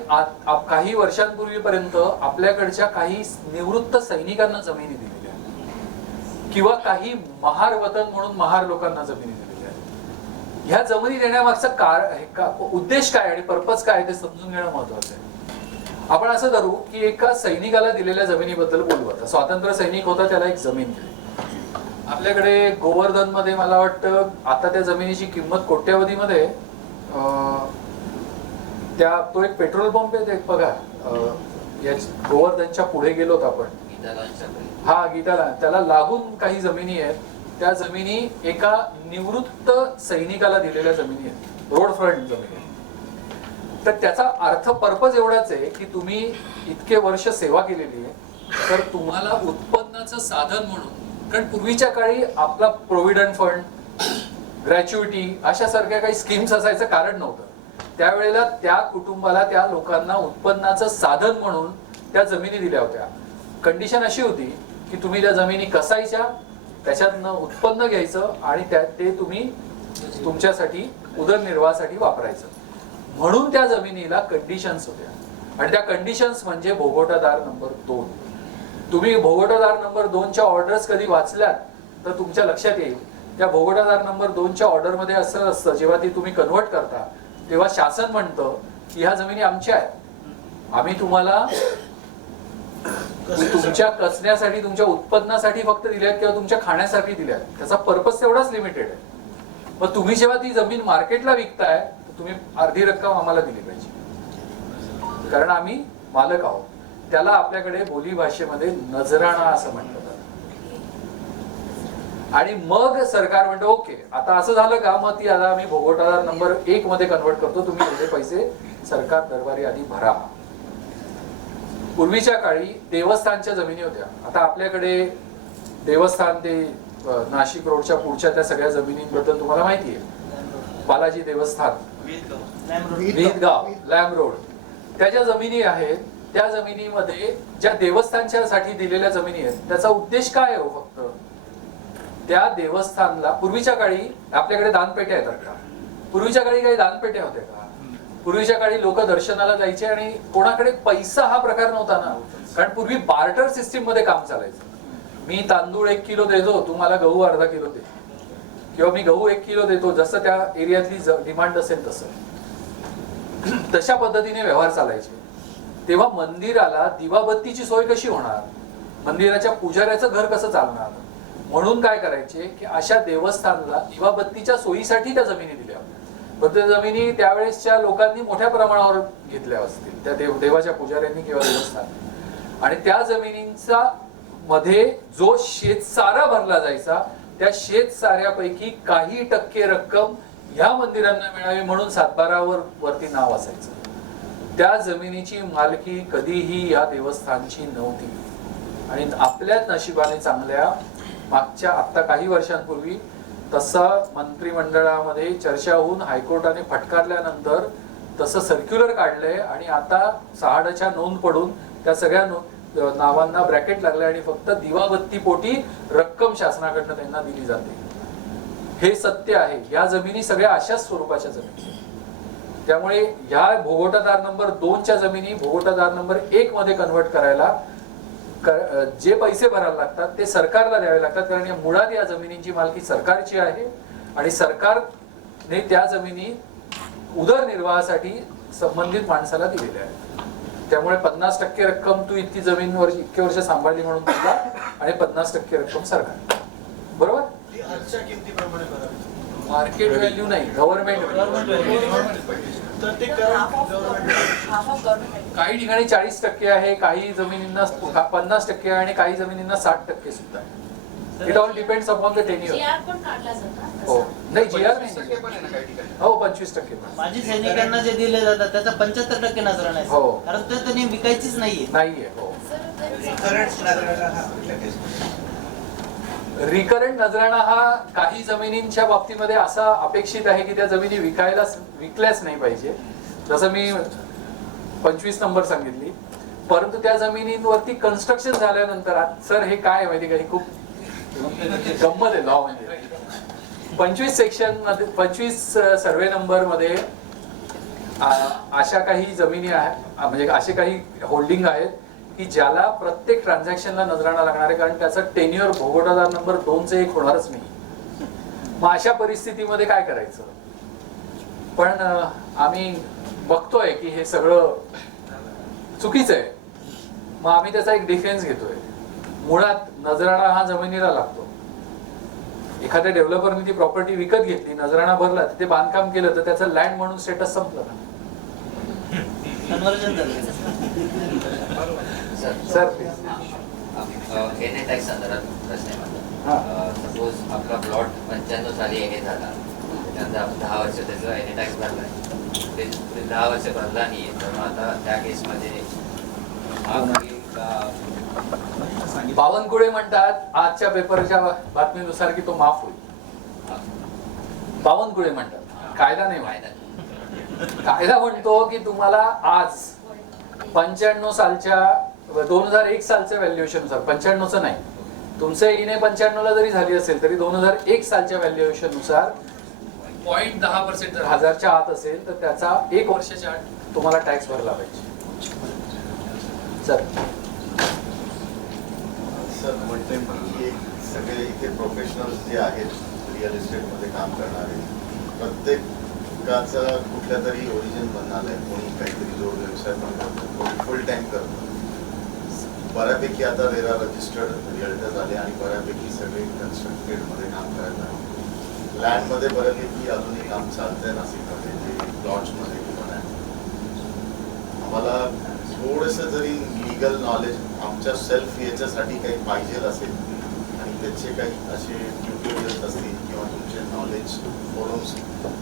काही वर्षांपूर्वीपर्यंत आपल्याकडच्या काही निवृत्त सैनिकांना जमिनी दिलेल्या आहेत किंवा काही महार वतन म्हणून महार लोकांना जमिनी दिलेल्या आहेत. ह्या जमिनी देण्यामागचा उद्देश काय आणि पर्पज काय ते समजून घेणं महत्वाचं आहे. आपण असं धरू की एका सैनिकाला दिलेल्या जमिनीबद्दल बोलू. आता स्वातंत्र्य सैनिक होता, त्याला एक जमीन दिली. आपल्याकडे गोवर्धन मध्ये मला वाटतं आता त्या जमिनीची किंमत कोट्यावधीमध्ये तो एक पेट्रोल पंप आहे, ते एक बघा गोवर्धनच्या पुढे गेलोत आपण, हा गीताला, त्याला लागून काही जमिनी आहेत. त्या जमिनी एका निवृत्त सैनिकाला दिलेल्या जमिनी आहेत, रोड फ्रंट जमिनी. तर त्याचा अर्थ पर्पज एवढाच आहे की तुम्ही इतके वर्ष सेवा केलेली आहे, तर तुम्हाला उत्पन्नाचं साधन म्हणून, कारण पूर्वीच्या काळी आपला प्रोव्हिडंट फंड, ग्रॅच्युइटी अशा सारख्या काही स्कीम्स असायचं कारण नव्हतं. त्यावेळेला त्या कुटुंबाला, त्या लोकांना उत्पन्नाचं साधन म्हणून त्या जमिनी दिल्या होत्या. कंडिशन अशी होती की तुम्ही त्या जमिनी कसायच्या, त्याच्यातनं उत्पन्न घ्यायचं आणि ते तुम्ही तुमच्यासाठी उदरनिर्वाहासाठी वापरायचं. म्हणून त्या जमिनीला कंडिशन्स होत्या आणि त्या कंडिशन्स म्हणजे भोगवटादार नंबर 2. तुम्ही भोगवटादार नंबर 2च्या ऑर्डर्स कधी वाचल्यात तर तुमच्या लक्षात येईल त्या भोगवटादार नंबर 2च्या ऑर्डर मध्ये असं असतं, जेव्हा ती तुम्ही कन्व्हर्ट करता तेव्हा शासन म्हणतं की ह्या जमिनी आमच्या आहेत, आम्ही तुम्हाला तुमच्या कसण्यासाठी, तुमच्या उत्पन्नासाठी फक्त दिल्यात किंवा तुमच्या खाण्यासाठी दिल्यात. त्याचा पर्पज तेवढाच लिमिटेड आहे. मग तुम्ही जेव्हा ती जमीन मार्केटला विकताय तुम्ही अर्धी रक्कम आम्हाला दिली पाहिजे, कारण आम्ही मालक आहोत. त्याला आपल्याकडे बोली भाषेमध्ये नजराणा असं म्हटलं जातं. आणि मग सरकार म्हणतं ओके आता असं झालं का, मग ती आता आम्ही भोगवटादार नंबर 1 मध्ये कन्वर्ट करतो, तुम्ही एवढे पैसे सरकार दरबारी आधी भरा. पूर्वीच्या काळी देवस्थानच्या जमिनी होत्या. आता आपल्याकडे देवस्थान ते नाशिक रोडच्या पुढच्या त्या सगळ्या जमिनींबद्दल तुम्हाला माहिती आहे. बालाजी देवस्थान, वीदगाव, लॅम रोड, त्या ज्या जमिनी आहेत त्या जमिनीमध्ये ज्या देवस्थानच्या साठी दिलेल्या जमिनी आहेत त्याचा उद्देश काय हो, फक्त त्या देवस्थानला. पूर्वीच्या काळी आपल्याकडे दानपेट्या येतात का? पूर्वीच्या काळी काही दानपेट्या होत्या का? पूर्वीच्या काळी लोक दर्शनाला जायचे आणि कोणाकडे पैसा हा प्रकार नव्हता ना, कारण पूर्वी बार्टर सिस्टीम मध्ये काम चालायचं. मी तांदूळ 1 किलो देतो, तुम्हाला गहू अर्धा किलो दे, किंवा मी गहू 1 किलो देतो, जसं त्या एरियातली डिमांड असेल तसं, तशा पद्धतीने व्यवहार चालायचे. तेव्हा मंदिराला दिवाबत्तीची सोय कशी होणार, मंदिराच्या पुजाऱ्याचं घर कसं चालणार, म्हणून काय करायचे की अशा देवस्थानला दिवाबत्तीच्या सोयीसाठी त्या जमिनी दिल्या. पण त्या जमिनी त्यावेळेसच्या लोकांनी मोठ्या प्रमाणावर घेतल्या असतील, त्या देवाच्या पुजाऱ्यांनी किंवा देवस्थान. आणि त्या जमिनींचा मध्ये जो शेतसारा भरला जायचा, त्या शेतसाऱ्यापैकी काही टक्के रक्कम ह्या मंदिरांना मिळावी म्हणून 7/12 वरती नाव असायचं. त्या जमिनीची मालकी कधीही या देवस्थानची नव्हती. आणि आपल्याच नशिबाने चांगल्या मागच्या आत्ता काही वर्षांपूर्वी तसं मंत्रिमंडळामध्ये चर्चा होऊन हायकोर्टाने फटकारल्यानंतर तसं सर्क्युलर काढलंय आणि आता 6च्या नोंद पडून त्या सगळ्या नावांना ब्रॅकेट लागले आणि फक्त दिवाबत्ती पोटी रक्कम शासनाकडनं त्यांना दिली जाते. हे सत्य आहे. या जमिनी सगळ्या अशाच स्वरूपाच्या जमिनी. त्यामुळे ह्या भोगवटादार नंबर 2च्या जमिनी भोगवटादार नंबर 1 मध्ये कन्वर्ट करायला जे पैसे भरायला लागतात ते सरकारला द्यावे लागतात, कारण मुळात या जमिनींची मालकी सरकारची आहे आणि सरकारने त्या जमिनी उदरनिर्वाहासाठी संबंधित माणसाला दिलेल्या आहेत. त्यामुळे 50% रक्कम तू इतकी जमीनवर इतके वर्ष सांभाळली म्हणून तुला आणि 50% रक्कम सरकार. बरोबर? आजच्या किमतीप्रमाणे भरावी. मार्केट व्हॅल्यू नाही, गव्हर्नमेंट तर ते काही ठिकाणी 40% आहे, काही जमिनींना 50% आहे आणि काही जमिनींना 60% सुद्धा आहे. It all depends upon the tenure. हो नाही, जीआर नाही. हो 25%. माझी सैनिकांना जे दिले जातात त्याचा 75% नजराणा आहे. हो. कारण ते त्यांनी विकायचीच नाहीये. हो. रिकरंट नजराणा हा काही जमिनींच्या बाबतीमध्ये असा अपेक्षित आहे की त्या जमिनी विकल्याच नाही पाहिजे. जसं मी 25 नंबर सांगितली, परंतु त्या जमिनींवरती कन्स्ट्रक्शन झाल्यानंतर, सर हे काय माहिती का, हे खूप गंमत आहे लॉ म्हणजे. 25 सेक्शन मध्ये 25 सर्वे नंबर मध्ये अशा काही जमिनी आहेत, म्हणजे असे काही होल्डिंग आहेत की ज्याला प्रत्येक ट्रान्झॅक्शनला नजराणा लागणार आहे, कारण त्याचा टेन्युअर भोगवटादार नंबर 2 एक होणारच नाही. मग अशा परिस्थितीमध्ये काय करायचं? पण आम्ही बघतोय की हे सगळं चुकीचं आहे. मग आम्ही त्याचा एक डिफेन्स घेतोय. मुळात नजराणा हा जमिनीला लागतो. एखाद्या डेव्हलपरने ती प्रॉपर्टी विकत घेतली, नजराणा भरला, तिथे बांधकाम केलं, तर त्याचं लँड म्हणून स्टेटस संपलं ना. कन्व्हर्जन झालं. सर एनए टॅक्स संदर्भात प्रश्न आहे माझा. सपोज आपला प्लॉट 95 साली एनए झाला, त्यानंतर आपण 10 वर्ष त्याचा एनए टॅक्स भरलाय, ते 10 वर्ष भरला नाही, तर मग आता त्या केसमध्ये बावनकुळे म्हणतात आजच्या पेपरच्या बातमीनुसार की तो माफ होईल. बावनकुळे म्हणतात, कायदा नाही माहिती. कायदा म्हणतो की तुम्हाला आज 95 सालच्या 2001 सालच्या व्हॅल्युएशननुसार, 95चं नाही, तुमचे इने 95ला जरी झाली असेल तरी 2001 सालच्या व्हॅल्युएशन नुसार 0.10% जर 1000च्या आत असेल तर त्याचा 1 वर्षाच्या आत तुम्हाला टॅक्स भरला पाहिजे. सर म्हणते की सगळे इथे प्रोफेशनल्स जे आहेत रिअल इस्टेटमध्ये काम करणारे, प्रत्येकाचं कुठल्या तरी ओरिजिन बनणार आहे. कोणी काहीतरी जोड व्यवसाय पण करतो, कोणी फुल टाइम करतो. बऱ्यापैकी आता रेरा रजिस्टर्ड रिअल्टर झाले आणि बऱ्यापैकी सगळे कन्स्ट्रक्टेडमध्ये काम करायला लागले. लँडमध्ये बऱ्यापैकी अजूनही काम चालतंय नाशिकमध्ये, जे प्लॉट्समध्ये पण आहे. आम्हाला थोडंसं जरी लीगल नॉलेज आमच्या सेल्फ याच्यासाठी काही पाहिजे असेल आणि त्याचे काही असे ट्युटोरियल्स असतील किंवा तुमचे नॉलेज फोरम्स,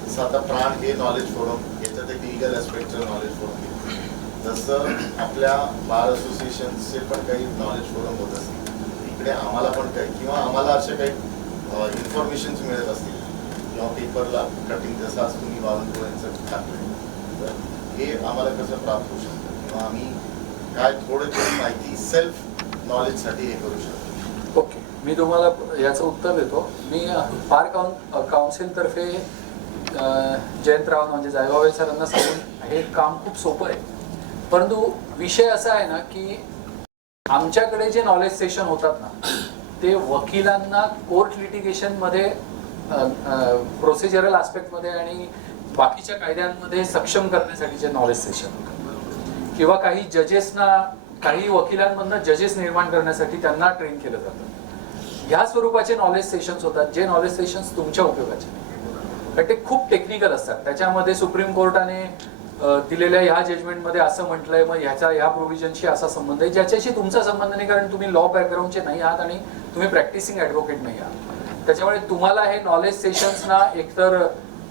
जसं आता प्राण हे नॉलेज फोरम, याच्यात एक लीगल ॲस्पेक्टचं नॉलेज फोरम घेतो, जसं आपल्या बार असोसिएशनचे पण काही नॉलेज फोरम होत असतील, इकडे आम्हाला पण काही किंवा आम्हाला असे काही इन्फॉर्मेशन्स मिळत असतील किंवा पेपरला कटिंग, जसं आज तुम्ही बावनकुळेंचं टाकलं, तर हे आम्हाला कसं प्राप्त होऊ शकतं किंवा आम्ही काय थोडी माहिती सेल्फ नॉलेजसाठी हे करू शकतो. ओके, मी तुम्हाला याचं उत्तर देतो. मी बार काउन्सिलतर्फे जयंतराव म्हणजे जायवावे सरांना सांगून हे काम खूप सोपं आहे. परंतु विषय असा आहे ना की आमच्याकडे जे नॉलेज सेशन होतात ना, ते वकिलांना कोर्ट लिटिगेशनमध्ये प्रोसिजरल आस्पेक्टमध्ये आणि बाकीच्या कायद्यांमध्ये सक्षम करण्यासाठीचे नॉलेज सेशन होतात, किंवा काही जजेसना, काही वकिलांमधनं जजेस निर्माण करण्यासाठी त्यांना ट्रेन केलं जातं. ह्या स्वरूपाचे नॉलेज सेशन्स होतात, जे नॉलेज सेशन्स तुमच्या उपयोगाचे, कारण ते खूप टेक्निकल असतात. त्याच्यामध्ये सुप्रीम कोर्टाने दिलेल्या ह्या जजमेंटमध्ये असं म्हटलंय, मग ह्या प्रोव्हिजनशी असा संबंध आहे, ज्याच्याशी तुमचा संबंध नाही, कारण तुम्ही लॉ बॅकग्राऊंडचे नाही आहात आणि तुम्ही प्रॅक्टिसिंग ॲडव्होकेट नाही आहात. त्याच्यामुळे तुम्हाला हे नॉलेज सेशन्सना एकतर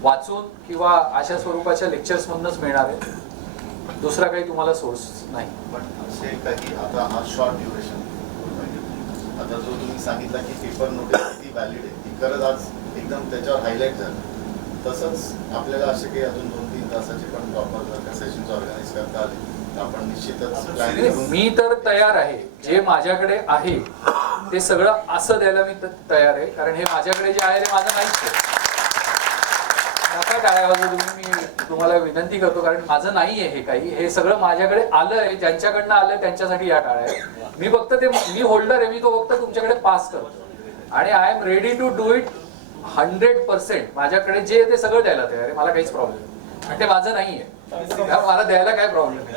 वाचून किंवा अशा स्वरूपाच्या लेक्चर्समधूनच मिळणार आहे, दुसरा काही तुम्हाला सोर्स नाही. पण असे काही आता हा शॉर्ट ड्युरेशन, आता जो तुम्ही सांगितला की पेपर नोटीस ती व्हॅलिड आहे, ती खरंच आज एकदम त्याच्यावर हायलाईट झालं. तसंच आपल्याला असे काही अजून 2-3 तासाचे पण प्रॉपर सेशन्स ऑर्गनाईज करता आले तर आपण निश्चितच प्लॅन करू. मी तर तयार आहे, जे माझ्याकडे आहे ते सगळं असं द्यायला मी तयार आहे, कारण हे माझ्याकडे जे आहे ते माझं नाहीच आहे. नका काय तुम्ही, मी तुम्हाला विनंती करतो, कारण माझं नाही आहे हे काही, हे सगळं माझ्याकडे आलंय, ज्यांच्याकडनं आलंय त्यांच्यासाठी या टाळ्या आहे. मी फक्त ते, मी होल्डर आहे, मी तो फक्त तुमच्याकडे पास करतो आणि I am ready to do it 100%. माझ्याकडे जे ते सगळं द्यायला तयार आहे, मला काहीच प्रॉब्लेम नाही, आणि ते माझं नाहीये, मला द्यायला काय प्रॉब्लेम आहे,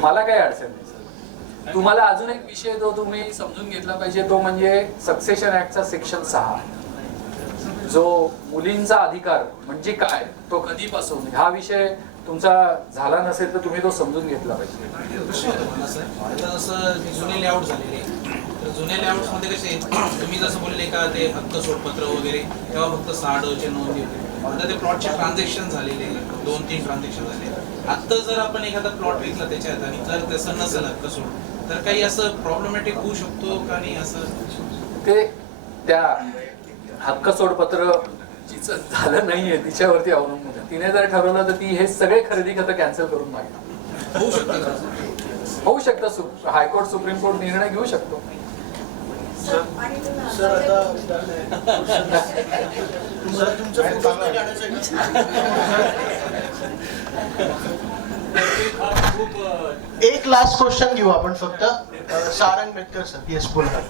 मला काही अडचण नाही. तुम्हाला अजून एक विषय जो तुम्ही समजून घेतला पाहिजे तो म्हणजे सक्सेशन ऍक्टचा सेक्शन 6, जो मुलींचा अधिकार म्हणजे काय, तो कधीपासून, हा विषय तुमचा झाला नसेल तर तुम्ही तो समजून घेतला पाहिजे. आता जसं जुने लेआउट झालेले, तर जुन्या लेआउट्स मध्ये कसे तुम्ही जसं बोलले का ते हक्क सोडपत्र वगैरे, तेव्हा फक्त 6 नोंदी होते. आता ते प्लॉटचे ट्रान्झॅक्शन झालेले, 2-3 ट्रान्झॅक्शन झाले. आता जर आपण एखादा प्लॉट विकला त्याच्यात आणि जर तसं नसेल हक्क सोड, तर काही असं प्रॉब्लेमॅटिक होऊ शकतो का नाही? असं ते त्या हक्क सोडपत्र जिचं झालं नाहीये तिच्यावरती अवलंबून आहे. तिने जर ठरवलं तर ती हे सगळे खरेदी खतं कॅन्सल करून मागेल. होऊ शकतं का? होऊ शकतं, हायकोर्ट सुप्रीम कोर्ट निर्णय घेऊ शकतो. आणि तुम्ही सर आता तुम्हाला तुमचं फोटो नाही काढायचं एक लास्ट क्वेश्चन घेऊ आपण फक्त. सारंग मेतकर सर, येस बोला.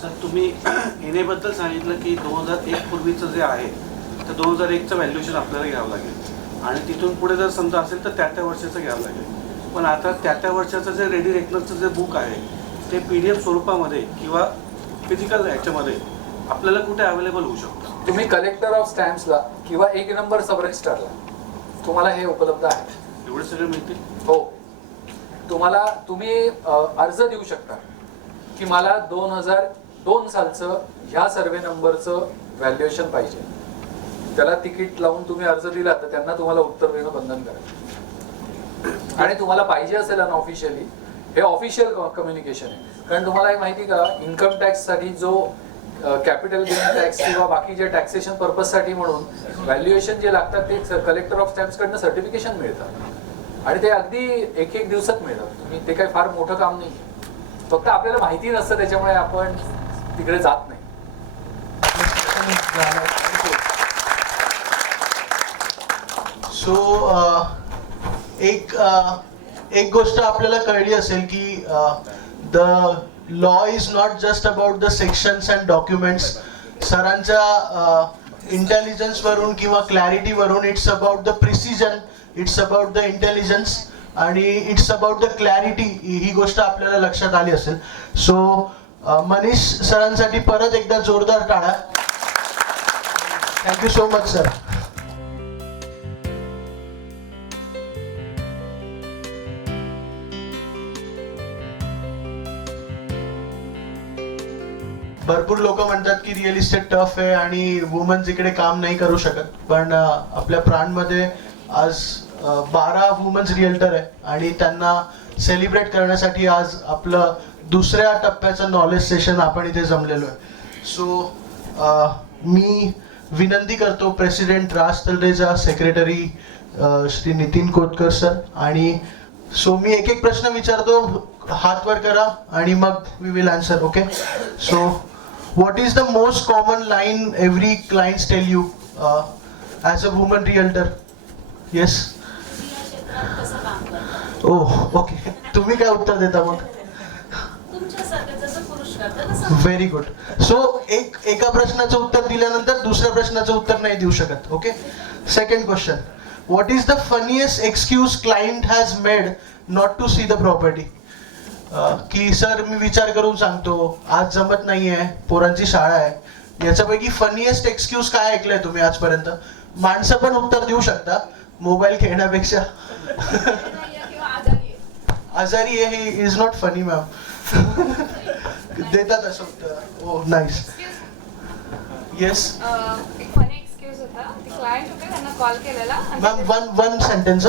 सर तुम्ही येण्याबद्दल सांगितलं की 2001 पूर्वीचं जे आहे तर 2001चं व्हॅल्युएशन आपल्याला घ्यावं लागेल आणि तिथून पुढे जर समजा असेल तर त्या वर्षाचं घ्यावं लागेल. पण आता त्या वर्षाचं जे रेडी रेकनरचं जे बुक आहे ते PDF स्वरूपामध्ये किंवा फिजिकल ह्याच्यामध्ये आपल्याला कुठे अवेलेबल होऊ शकतं? तुम्ही कलेक्टर ऑफ स्टॅम्प्सला किंवा 1 नंबर सब रजिस्ट्रारला तुम्हाला हे उपलब्ध आहे. एवढे सगळे मिळतील? हो. तुम्ही अर्ज देऊ शकता की मला 2002 सालचं ह्या सर्वे नंबरचं व्हॅल्युएशन पाहिजे. त्याला तिकीट लावून तुम्ही अर्ज दिला तर त्यांना तुम्हाला उत्तर देणं बंधनकारक आणि तुम्हाला पाहिजे असेल अनऑफिशियली हे ऑफिशियल कम्युनिकेशन आहे. कारण तुम्हाला हे माहिती का इन्कम टॅक्ससाठी जो कॅपिटल गेन टॅक्स किंवा बाकी जे टॅक्सेशन पर्पजसाठी म्हणून व्हॅल्युएशन जे लागतात ते कलेक्टर ऑफ स्टॅम्प्सकडनं सर्टिफिकेशन मिळतात आणि ते अगदी 1-1 दिवसात मिळतात. तुम्ही ते काही फार मोठं काम नाही, फक्त आपल्याला माहिती नसतं त्याच्यामुळे आपण तिकडे जात नाही. सो एक गोष्ट आपल्याला कळली असेल की the law is not just about the sections and documents. सरांच्या इंटेलिजन्स वरून किंवा क्लॅरिटी वरून it's about the precision, it's about the intelligence आणि इट्स अबाउट द क्लॅरिटी. ही गोष्ट आपल्याला लक्षात आली असेल. सो मनीष सरांसाठी परत एकदा जोरदार टाळ्या. Thank you so much sir. भरपूर लोक म्हणतात की रिअल इस्टेट टफ आहे आणि वुमन्स इकडे काम नाही करू शकत, पण आपल्या प्राणमध्ये आज 12 वुमन्स रिअल्टर आहे आणि त्यांना सेलिब्रेट करण्यासाठी आज आपलं दुसऱ्या टप्प्याचं नॉलेज सेशन आपण इथे जमलेलो आहे. सो मी विनंती करतो president Raj Talreja, secretary Shri Nitin Kotkar sir आणि सो मी एक प्रश्न विचारतो, हात वर करा आणि मग we will answer. Okay. So what is the most common line every clients tell you as a woman realtor? Yes. Oh, okay. तुम्ही काय उत्तर देता मग? Very good. सो एका प्रश्नाचं उत्तर दिल्यानंतर दुसऱ्या प्रश्नाचं उत्तर नाही देऊ शकत. Okay. Second question, what is the funniest excuse client has made not to see the property? की सर मी विचार करून सांगतो, आज जमत नाहीये, पोरांची शाळा आहे. याच्यापैकी फनीएस्ट एक्सक्यूज काय ऐकलंय तुम्ही आजपर्यंत? माणसं पण उत्तर देऊ शकता मोबाईल खेळण्यापेक्षा. आजारी आहे हे इज नॉट फनी मॅम. देतात असं उत्तर. Oh nice. येस. एक फनी एक्सक्यूज होता. ते क्लायंट होते, त्यांना कॉल केलेला. Ma'am one sentence,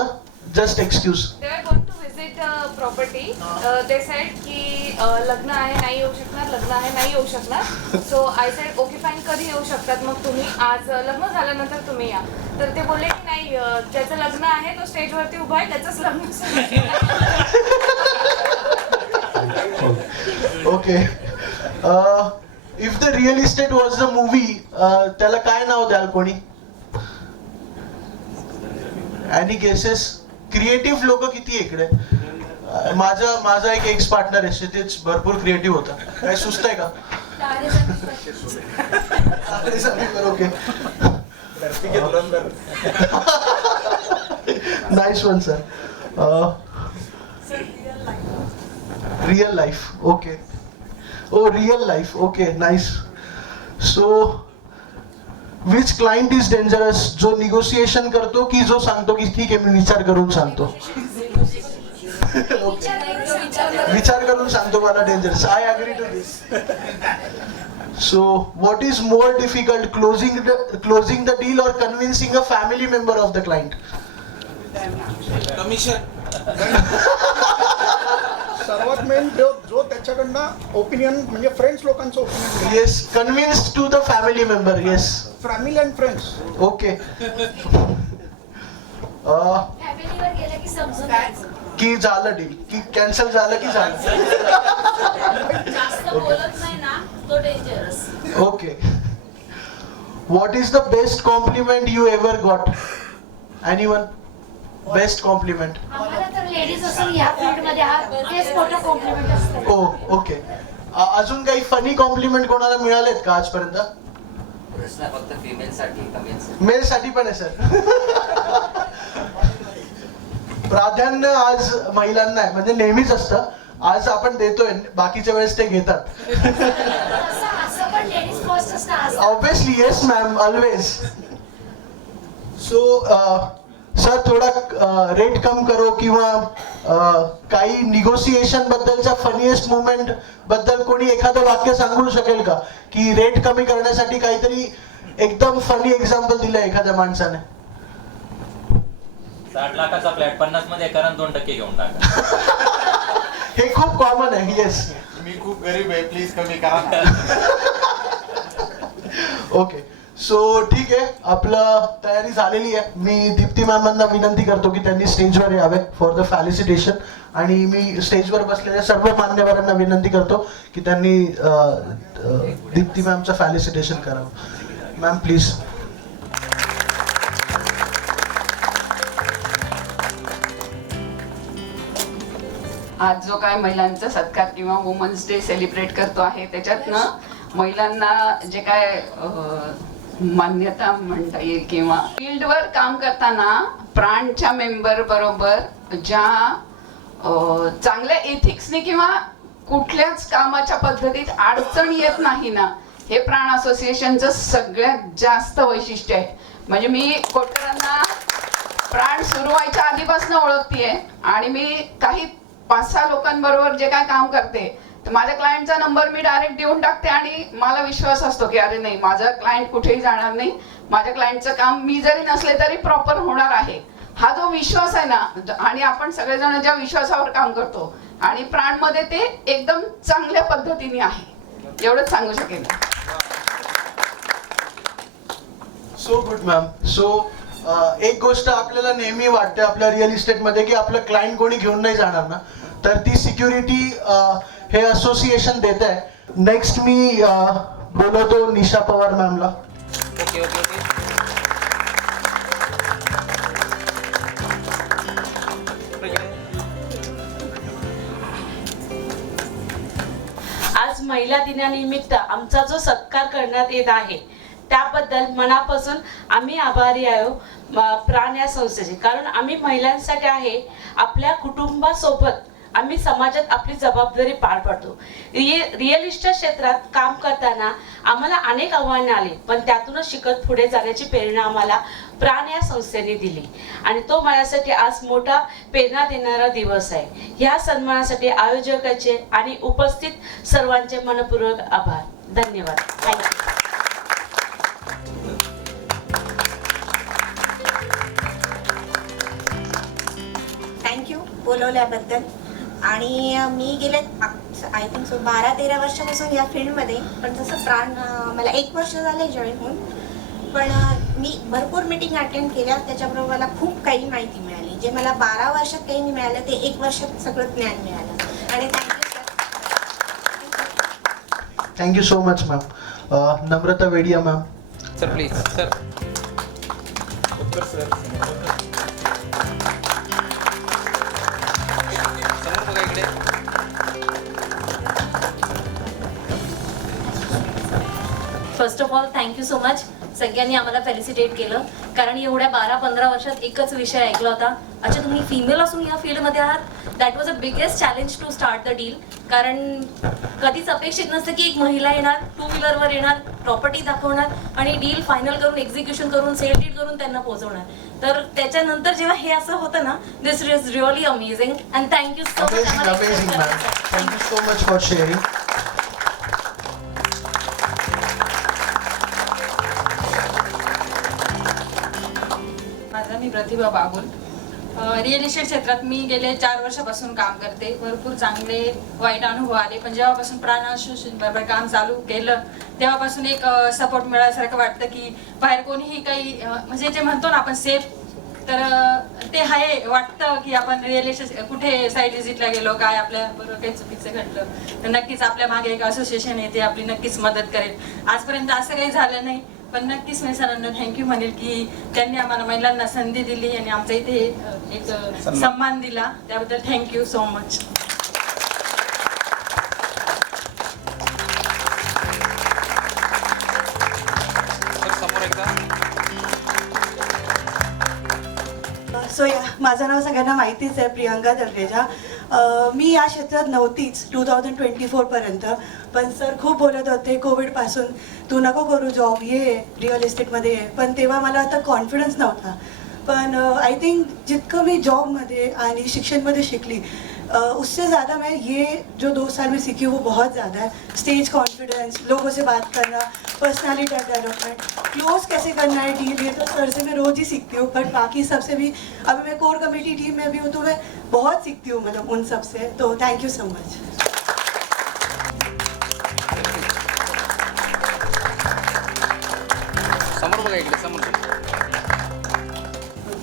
just excuse. They were going to visit property. They said की लग्न आहे, नाही येऊ शकणार, लग्न आहे, नाही येऊ शकणार. So I said okay fine, कधी येऊ शकतात मग तुम्ही? आज लग्न झाल्यानंतर तुम्ही या. तर ते बोलले की नाही, ज्याचं लग्न आहे तो स्टेजवरती उभा आहे, त्याचंच लग्न. Okay. If the real estate was the movie, त्याला काय नाव द्याल कोणी? Any guesses? क्रिएटिव्ह लोक किती इकडे? माझा एक एक्स पार्टनर आहे क्षितिज, भरपूर क्रिएटिव्ह होता. काय सुस्त आहे का? Okay. Nice one sir. Real life. Okay. Oh real life. Okay nice. So which client is dangerous? जो निगोसिएशन करतो की जो सांगतो की ठीक आहे मी विचार करून सांगतो? विचार करून सांगतो मला dangerous. I agree to this. So what is more difficult, closing the deal और convincing a family member of the client? Commission. सर्वात मेन जो त्याच्याकडनं ओपिनियन म्हणजे फ्रेंड्स लोकांचं opinion. Yes. Convince to the family member. Yes. Family and friends. Okay. फॅमिलीवर गेलं की समजून जायचं की झालं डील, की कॅन्सल झालं की झालं. जास्त बोलत नाही ना तो dangerous. Okay. What is the best compliment you ever got? Anyone? Best compliment? आम्हाला तर लेडीज असून या फील्ड मध्ये आहात तेच मोठं कॉम्प्लिमेंट असतं. Oh, okay. अजून काही फनी कॉम्प्लिमेंट कोणाला मिळालेत का आजपर्यंत? प्रश्न फक्त फिमेल साठी का मेल साठी? मेल साठी पण आहे सर. प्राधान्य आज महिलांना आहे, म्हणजे नेहमीच असतं. आज आपण देतोय, बाकीच्या वेळेस ते घेतात. असं पण लेडीज फर्स्ट असतं. Obviously yes ma'am, always. So sir थोडा रेट कम करो किंवा काही निगोसिएशन बद्दलच्या फनीएस्ट मुवमेंट बद्दल कोणी एखादं वाक्य सांगू शकेल का, की रेट कमी करण्यासाठी काहीतरी एकदम फनी एक्झाम्पल दिलं एखाद्या माणसाने? 60 लाखाचा फ्लॅट 50 मध्ये करा, 2% घेऊन टाका. हे खूप कॉमन आहे. येस. मी खूप गरीब आहे, प्लीज कमी करा ना. ओके, सो ठीक आहे, आपलं तयारी झालेली आहे. मी दीप्ती मॅमांना विनंती करतो की त्यांनी स्टेजवर यावे फॉर द फॅलिसिटेशन, आणि मी स्टेजवर बसलेल्या सर्व मान्यवरांना विनंती करतो की त्यांनी दीप्ती मॅमचं फॅलिसिटेशन करावं. Ma'am please. आज जो काय महिलांचा सत्कार किंवा वुमन्स डे सेलिब्रेट करतो आहे, त्याच्यातनं महिलांना जे काय मान्यता म्हणता येईल किंवा फील्डवर काम करताना प्राणच्या मेंबर बरोबर ज्या चांगल्या एथिक्सने किंवा कुठल्याच कामाच्या पद्धतीत अडचण येत नाही ना, हे प्राण असोसिएशनचं सगळ्यात जास्त वैशिष्ट्य आहे. म्हणजे मी कोटकरांना प्राण सुरू व्हायच्या आधीपासून ओळखतीये, आणि मी काही 5-6 लोकांबरोबर जे काय काम करते, तर माझ्या क्लायंटचा नंबर मी डायरेक्ट देऊन टाकते, आणि मला विश्वास असतो की अरे नाही, माझा क्लायंट कुठेही जाणार नाही, माझ्या क्लायंटचं काम मी जरी नसले तरी प्रॉपर होणार आहे. हा जो विश्वास आहे ना, आणि आपण सगळेजण ज्या विश्वासावर काम करतो, आणि प्राणमध्ये ते एकदम चांगल्या पद्धतीने आहे, एवढंच सांगू शकेल. So good ma'am. सो एक गोष्ट आपल्याला नेहमी वाटते आपल्या रिअल इस्टेट मध्ये, की आपलं क्लायंट कोणी घेऊन नाही जाणार ना, तर ती सिक्युरिटी हे असोसिएशन देत आहे. नेक्स्ट मी बोलवतो निशा पवार मॅमला. Okay okay okay. आज महिला दिनानिमित्त आमचा जो सत्कार करण्यात येत आहे, त्याबद्दल मनापासून आम्ही आभारी आहो प्राण या संस्थेचे. कारण आम्ही महिलांसाठी आहे, आपल्या कुटुंबासोबत आम्ही समाजात आपली जबाबदारी पार पाडतो. रिअल इस्टेट क्षेत्रात काम करताना आम्हाला अनेक आव्हाने आली, पण त्यातूनच शिकत पुढे जाण्याची प्रेरणा आम्हाला प्राण या संस्थेने दिली, आणि तो माझ्यासाठी आज मोठा प्रेरणा देणारा दिवस आहे. ह्या सन्मानासाठी आयोजकाचे आणि उपस्थित सर्वांचे मनपूर्वक आभार. धन्यवाद. थँक्यू. थँक्यू बोलवल्याबद्दल. आणि मी गेले आय थिंक 12-13 वर्षापासून या फील्डमध्ये, पण जसं प्राण मला 1 वर्ष झाले जॉईन होऊन, पण मी भरपूर मीटिंग अटेंड केल्या, त्याच्याबरोबर मला खूप काही माहिती मिळाली. जे मला 12 वर्षात काही नाही मिळालं, ते 1 वर्षात सगळं ज्ञान मिळालं. आणि thank you so much ma'am. Namrata Vedia ma'am. Sir please sir. उत्तर sir. First of all thank you so much. सगळ्यांनी आम्हाला फेलिसिटेट केलं, कारण एवढ्या 12-15 वर्षात एकच विषय ऐकला होता. अच्छा, तुम्ही फिमेल असून या फील्डमध्ये आहात. That was a biggest challenge to start the deal. कारण कधीच अपेक्षित नसतं की एक महिला येणार, 2 व्हीलरवर येणार, प्रॉपर्टी दाखवणार आणि डील फायनल करून, एक्झिक्युशन करून, सेल डीड करून त्यांना पोहोचवणार. तर त्याच्यानंतर जेव्हा हे असं होतं ना, this is really amazing. And thank you so much. Thank you so much for sharing. मी प्रतिभा बागुल. रिअल इस्टेट क्षेत्रात मी गेले 4 वर्षापासून काम करते. भरपूर चांगले वाईट अनुभव आले, पण जेव्हापासून प्राण असोसिएशन बरोबर काम चालू केलं, तेव्हापासून एक सपोर्ट मिळाल्यासारखं वाटतं की बाहेर कोणीही काही म्हणजे जे म्हणतो ना आपण सेफ तर ते आहे वाटतं की आपण रिअल इस्टेट कुठे साईट व्हिजिटला गेलो काय आपल्या बरोबर काही चुकीचं घडलं तर नक्कीच आपल्या मागे एक असोसिएशन आहे ते आपली नक्कीच मदत करेल. आजपर्यंत असं काही झालं नाही पण नक्कीच मी सरांना थँक्यू म्हणेल की त्यांनी आम्हाला महिलांना संधी दिली आणि आमच्या इथे एक सन्मान दिला त्याबद्दल थँक्यू सो मच. माझं नाव सगळ्यांना माहितीच आहे, प्रियंका तलरेजा. मी या क्षेत्रात नव्हतीच 2024 पर्यंत, पण सर खूप बोलत होते कोविडपासून तू नको करू जॉब, ये रिअल इस्टेटमध्ये ये, पण तेव्हा मला आता कॉन्फिडन्स नव्हता. पण आय थिंक जितकं मी जॉबमध्ये आणि शिक्षणमध्ये शिकली उससे ज़्यादा मैं ये जो 2 साल में सीखी वो बहुत ज़्यादा है. स्टेज कॉन्फिडेंस, लोगों से बात करना, पर्सनालिटी डेवलपमेंट, क्लोज कैसे करना है डील, ये तो सर से मैं रोज़ ही सीखती हूँ. बट बाकी सबसे भी अभी मैं कोर कमेटी टीम में भी हूँ तो मैं बहुत सीखती हूँ मतलब उन सब से. तो thank you so much.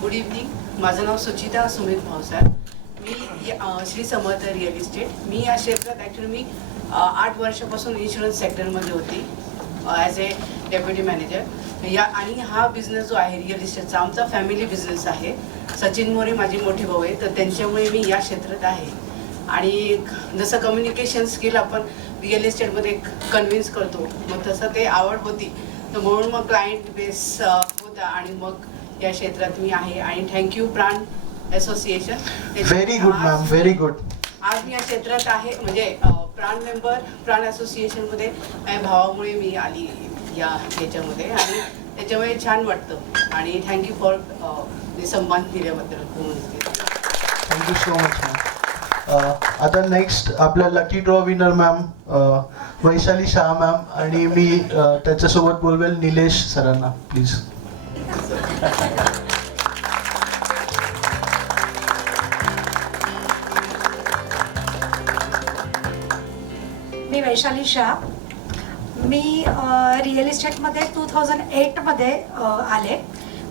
Good evening. माझं नाव सुचिता सुमित भावसार. मी श्री समर्थ रिअल इस्टेट. मी या क्षेत्रात ॲक्च्युली मी 8 वर्षापासून इन्शुरन्स सेक्टरमध्ये होती ॲज ए डेप्युटी मॅनेजर. आणि हा बिझनेस जो आहे रिअल इस्टेटचा आमचा फॅमिली बिझनेस आहे. सचिन मोरे माझे मोठे भाऊ आहे तर त्यांच्यामुळे मी या क्षेत्रात आहे. आणि जसं कम्युनिकेशन स्किल आपण रिअल इस्टेटमध्ये कन्व्हिन्स करतो मग तसं ते आवड होती तर म्हणून मग क्लायंट बेस होता आणि मग या क्षेत्रात मी आहे. आणि थँक्यू प्राण association. Very good ma'am, very good. आज मी या क्षेत्रात आहे म्हणजे प्राण मेंबर प्राण असोसिएशनमध्ये माझ्या भावामुळे मी आली या ह्याच्यामध्ये आणि त्याच्यामुळे छान वाटतं. आणि थँक्यू फॉर सन्मान दिल्याबद्दल. Thank you so much ma'am. आता नेक्स्ट आपला lucky draw winner ma'am Vaishali Shah ma'am आणि मी त्याच्यासोबत बोलवेल निलेश सरांना please. Me Vaishali Shah. Me real इस्टेटमध्ये 2008मध्ये आले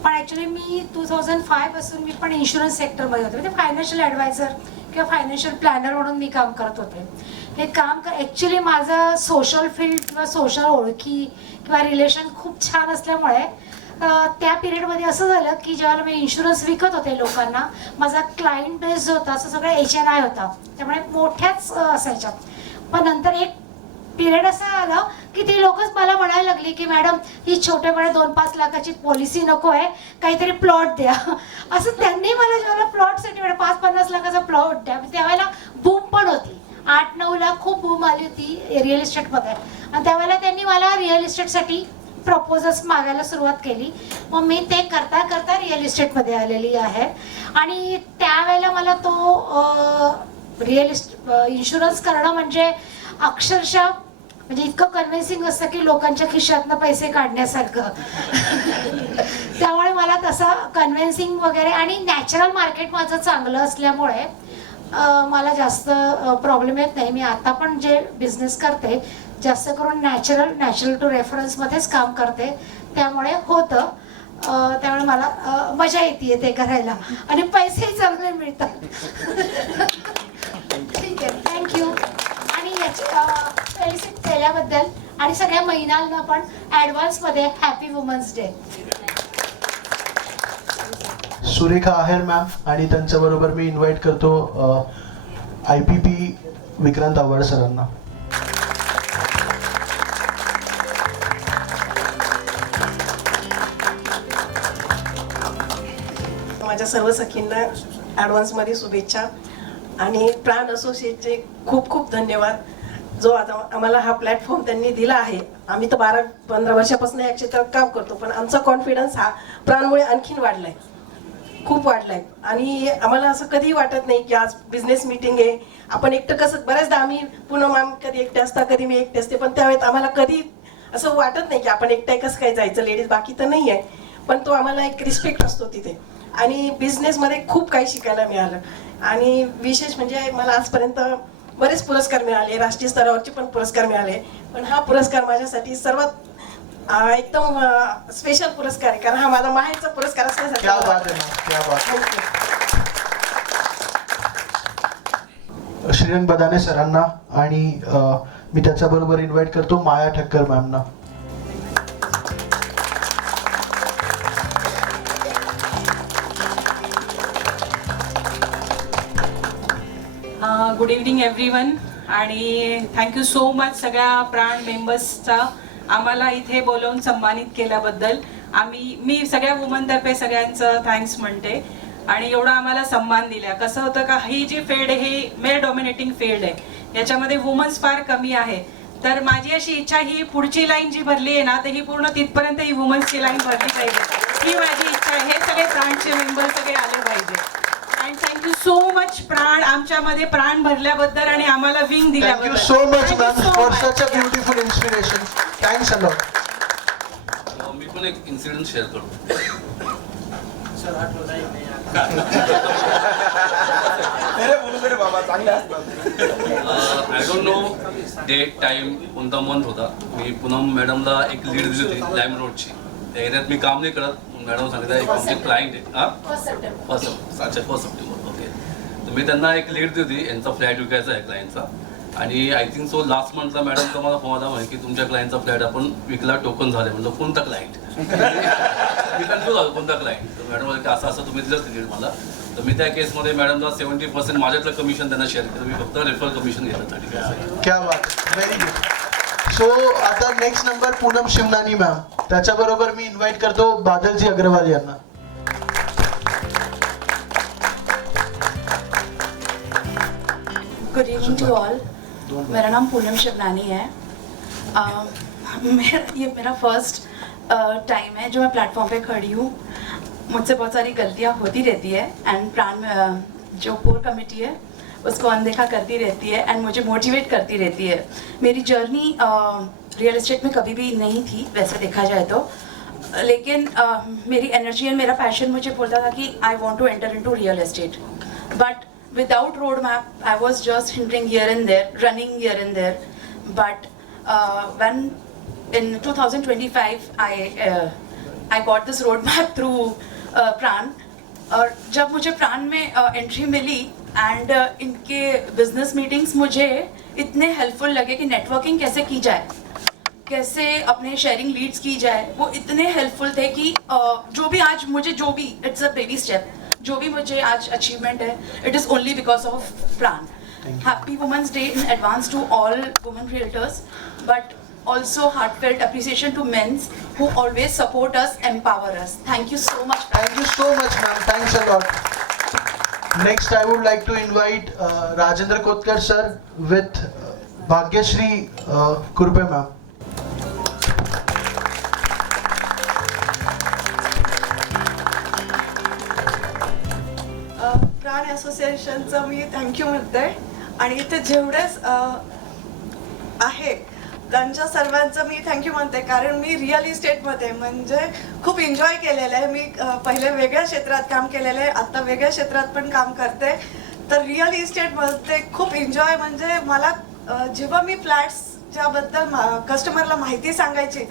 पण ॲक्च्युली मी 2005 पासून मी पण इन्शुरन्स सेक्टरमध्ये होते म्हणजे फायनान्शियल ॲडवायझर किंवा फायनान्शियल प्लॅनर म्हणून मी काम करत होते. हे काम ॲक्च्युली माझं सोशल फील्ड किंवा सोशल ओळखी किंवा रिलेशन खूप छान असल्यामुळे त्या पिरियडमध्ये असं झालं की जेव्हा मी इन्शुरन्स विकत होते लोकांना माझा क्लायंट बेस जो होता असं सगळं HNI होता त्यामुळे मोठ्याच असायच्या. पण नंतर एक पिरियड असा आला की ती लोकच मला म्हणायला लागली की मॅडम ही छोट्यापणे 2-5 लाखाची पॉलिसी नको आहे काहीतरी प्लॉट द्या. असं त्यांनी मला जेव्हा प्लॉटसाठी 5-50 लाखाचा प्लॉट द्या त्यावेळेला बूम पण होती. 8-9 लाख खूप बूम आली होती रिअल इस्टेटमध्ये आणि त्यावेळेला त्यांनी मला रिअल इस्टेटसाठी प्रपोजल्स मागायला सुरुवात केली. मग मी ते करता करता रिअल इस्टेटमध्ये आलेली आहे. आणि त्यावेळेला मला तो रिअल इन्शुरन्स करणं म्हणजे अक्षरशः म्हणजे इतकं कन्व्हिन्सिंग असतं की लोकांच्या खिशातनं पैसे काढण्यासारखं. त्यामुळे मला तसं कन्व्हिन्सिंग वगैरे आणि नॅचरल मार्केट माझं चांगलं असल्यामुळे मला जास्त प्रॉब्लेम येत नाही. मी आता पण जे बिझनेस करते जास्त करून नॅचरल टू रेफरन्समध्येच काम करते त्यामुळे होतं. त्यामुळे मला मजा येते ते करायला आणि पैसेही चांगले मिळतात. ठीक आहे, थँक्यू. आणि याची फेलिसिट केल्याबद्दल आणि सगळ्या महिलांना पण ॲडव्हान्समध्ये हॅपी वुमन्स डे. सुरेखा आहेर मॅम आणि त्यांच्याबरोबर मी इन्व्हाइट करतो IPP विक्रांत आव्हाड सरांना. माझ्या सर्व सखींना ॲडव्हान्समध्ये शुभेच्छा आणि प्राण असोसिएटचे खूप खूप धन्यवाद. जो आता आम्हाला हा प्लॅटफॉर्म त्यांनी दिला आहे. आम्ही तर 12-15 वर्षापासून या क्षेत्रात काम करतो पण आमचा कॉन्फिडन्स हा प्राणमुळे आणखीन वाढलाय, खूप वाढलाय. आणि आम्हाला असं कधीही वाटत नाही की आज बिझनेस मीटिंग आहे आपण एकटं कसं. बऱ्याचदा आम्ही पुन्हा मॅम कधी एकटे असता कधी मी एकटे असते पण त्यावेळेस आम्हाला कधी असं वाटत नाही की आपण एकट्या कसं काय जायचं. लेडीज बाकी तर नाही आहे पण तो आम्हाला एक रिस्पेक्ट असतो तिथे. आणि बिझनेसमध्ये खूप काही शिकायला मिळालं. आणि विशेष म्हणजे मला आजपर्यंत बरेच पुरस्कार मिळाले, राष्ट्रीय स्तरावरचे पण पुरस्कार मिळाले पण हा पुरस्कार माझ्यासाठी सर्वात एकदम स्पेशल पुरस्कार आहे, कारण हा माझा माहेरचा पुरस्कार क्या बात आहे मॅम, क्या बात. श्रीरंग बदाने सरांना आणि मी त्याच्याबरोबर इन्व्हाइट करतो माया ठक्कर मॅमना. गुड इव्हनिंग एव्हरीवन आणि थँक्यू सो मच सगळ्या प्राण मेंबर्सचा आम्हाला इथे बोलवून सन्मानित केल्याबद्दल. मी सगळ्या वुमनतर्फे सगळ्यांचं थँक्स म्हणते आणि एवढा आम्हाला सन्मान दिला. कसं होतं का ही जी फील्ड आहे ही मेल डॉमिनेटिंग फील्ड आहे, याच्यामध्ये वुमन्स फार कमी आहे. तर माझी अशी इच्छा ही पुढची लाईन जी भरली आहे ना तर ही पूर्ण तिथपर्यंत ही वुमन्सची लाईन भरली पाहिजे ही माझी इच्छा आहे. हे सगळे प्राणचे मेंबर सगळे आले पाहिजे. अँड थँक्यू सो मच प्राण आमच्यामध्ये प्राण भरल्याबद्दल आणि आम्हाला विंग दिल्याबद्दल. Thank you so much ma'am for such a beautiful inspiration. Thanks a lot. मी पण एक इन्सिडेंट शेअर करतो. I don't know date time कोणता मंथ होता. मी पूनम मॅडमला एक लीड दिली होती लाईम रोडची. त्या एरियात मी काम नाही करत. मॅडम सांगितलं एक आमचे क्लायंट आहे. 1 सप्टेंबर ओके. तर मी त्यांना एक लीड दिली होती. यांचा फ्लॅट विकायचा आहे क्लायंटचा आणि आय थिंक सो लास्ट मंथला मॅडमचा मला फोन आला म्हणे की तुमच्या क्लायंटचा फ्लॅट आपण विकला, टोकन झाले. म्हणलं कोणता क्लायंट? मी कन्फ्यूज झालो कोणता क्लायंट. तर मॅडम म्हणे की असं तुम्ही दिलं लीड मला. तर मी त्या केसमध्ये मॅडमला 70% माझ्यातलं कमिशन त्यांना शेअर केलं. मी फक्त रेफरल कमिशन घेण्यासाठी. क्या बात, व्हेरी गुड. सो आता next number Poonam Shivnani ma'am. त्याच्याबरोबर मी इन्व्हाइट करतो बादलजी अग्रवाल यांना. Good evening to all. मेरा नाम पूनम शिवनानी है. ये मेरा फर्स्ट टाइम है जो मैं प्लेटफॉर्म पे खड़ी हूँ. मुझसे बहुत सारी गलतियाँ होती रहती है एंड प्राण जो कोर कमेटी है उसको अनदेखा करती रहती है एंड मुझे मोटिवेट करती रहती है. मेरी जर्नी रियल एस्टेट में कभी भी नहीं थी वैसे देखा जाए तो, लेकिन मेरी एनर्जी एंड मेरा पैशन मुझे बोलता था कि I want to enter into real estate. But without roadmap, I was just hindering here and there, running here and there. But when in 2025, I got this roadmap through Pran. और जब मुझे प्राण में entry milli end इनके business meetings मुझे इतने helpful लगे कि नेटवर्किंग कैसे की जाए, कैसे अपने शेयरिंग लीड्स की जाए, वो इतने हेल्पफुल थे कि जो भी आज मुझे इट्स अ बेबी स्टेप, जो भी मुझे आज अचीवमेंट है it is only because of Pran. Happy women's day in advance to all women realtors, but also heartfelt appreciation to men who always support us, empower us. Thank you so much. Thank you so much, ma'am. Thanks a lot. Next, I would like to invite Rajendra Kotkar sir with Bhagyashri Kurpe ma'am. प्राण असोसिएशनचं मी thank you म्हणते आणि इथे जेवढेच आहे त्यांच्या सर्वांचं मी thank you म्हणते, कारण मी real इस्टेटमध्ये म्हणजे खूप एन्जॉय केलेलं आहे. मी पहिले वेगळ्या क्षेत्रात काम केलेलं आहे, आत्ता वेगळ्या क्षेत्रात पण काम करते. तर रिअल इस्टेटमध्ये खूप एन्जॉय म्हणजे मला जेव्हा मी फ्लॅट्सच्याबद्दल कस्टमरला माहिती सांगायची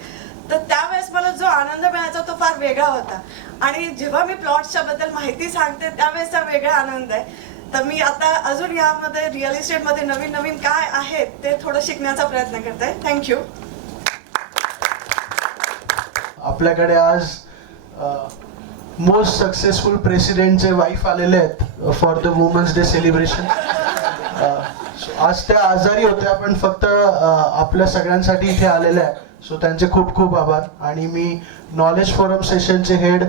तर त्यावेळेस मला जो आनंद मिळायचा तो फार वेगळा होता. आणि जेव्हा मी प्लॉट्सच्याबद्दल माहिती सांगते त्यावेळेसचा वेगळा आनंद आहे. तर मी आता अजून यामध्ये रिअल इस्टेटमध्ये नवीन नवीन काय आहे ते थोडं शिकण्याचा प्रयत्न करते. थँक्यू. आपल्याकडे आज मोस्ट सक्सेसफुल प्रेसिडेंटचे वाईफ आलेले आहेत for the women's day celebration. आज त्या आजारी होत्या पण फक्त आपल्या सगळ्यांसाठी इथे आलेल्या आहे. सो त्यांचे खूप खूप आभार. आणि मी नॉलेज फोरम सेशनचे हेड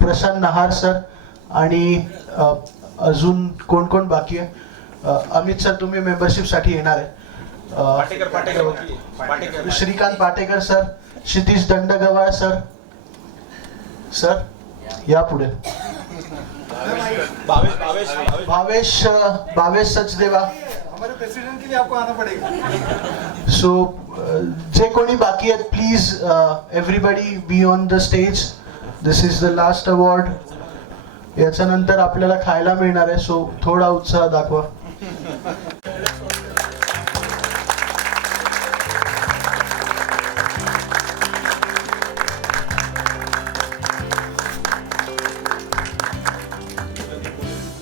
प्रशांत नहार सर आणि अजून कोण कोण बाकी आहे, अमित सर तुम्ही मेंबरशिपसाठी येणार आहे, श्रीकांत पाटेकर सर, क्षितिज दंडगवाळ सर, सर या पुढे, भावेश सचदेवा. हमारे प्रेसिडेंट के लिए आपको आना पड़ेगा. सो जे कोणी बाकी आहेत please everybody be on the stage. This is the last award. याच्यानंतर आपल्याला खायला मिळणार आहे, सो थोडा उत्साह दाखवा.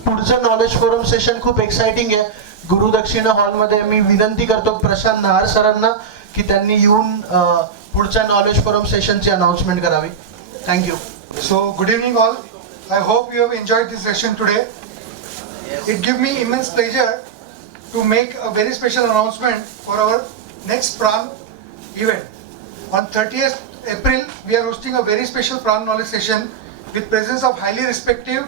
पुढचं नॉलेज फोरम सेशन खूप एक्साइटिंग आहे. गुरुदक्षिणा हॉलमध्ये मी विनंती करतो प्रशांत नहार सरांना की त्यांनी येऊन पुढच्या नॉलेज फोरम सेशनची अनाउन्समेंट करावी. Thank you. So, good evening all. I hope you have enjoyed this session today. It gives me immense pleasure to make a very special announcement for our next PRAN event. On 30th April, we are hosting a very special PRAN knowledge session with presence of highly respected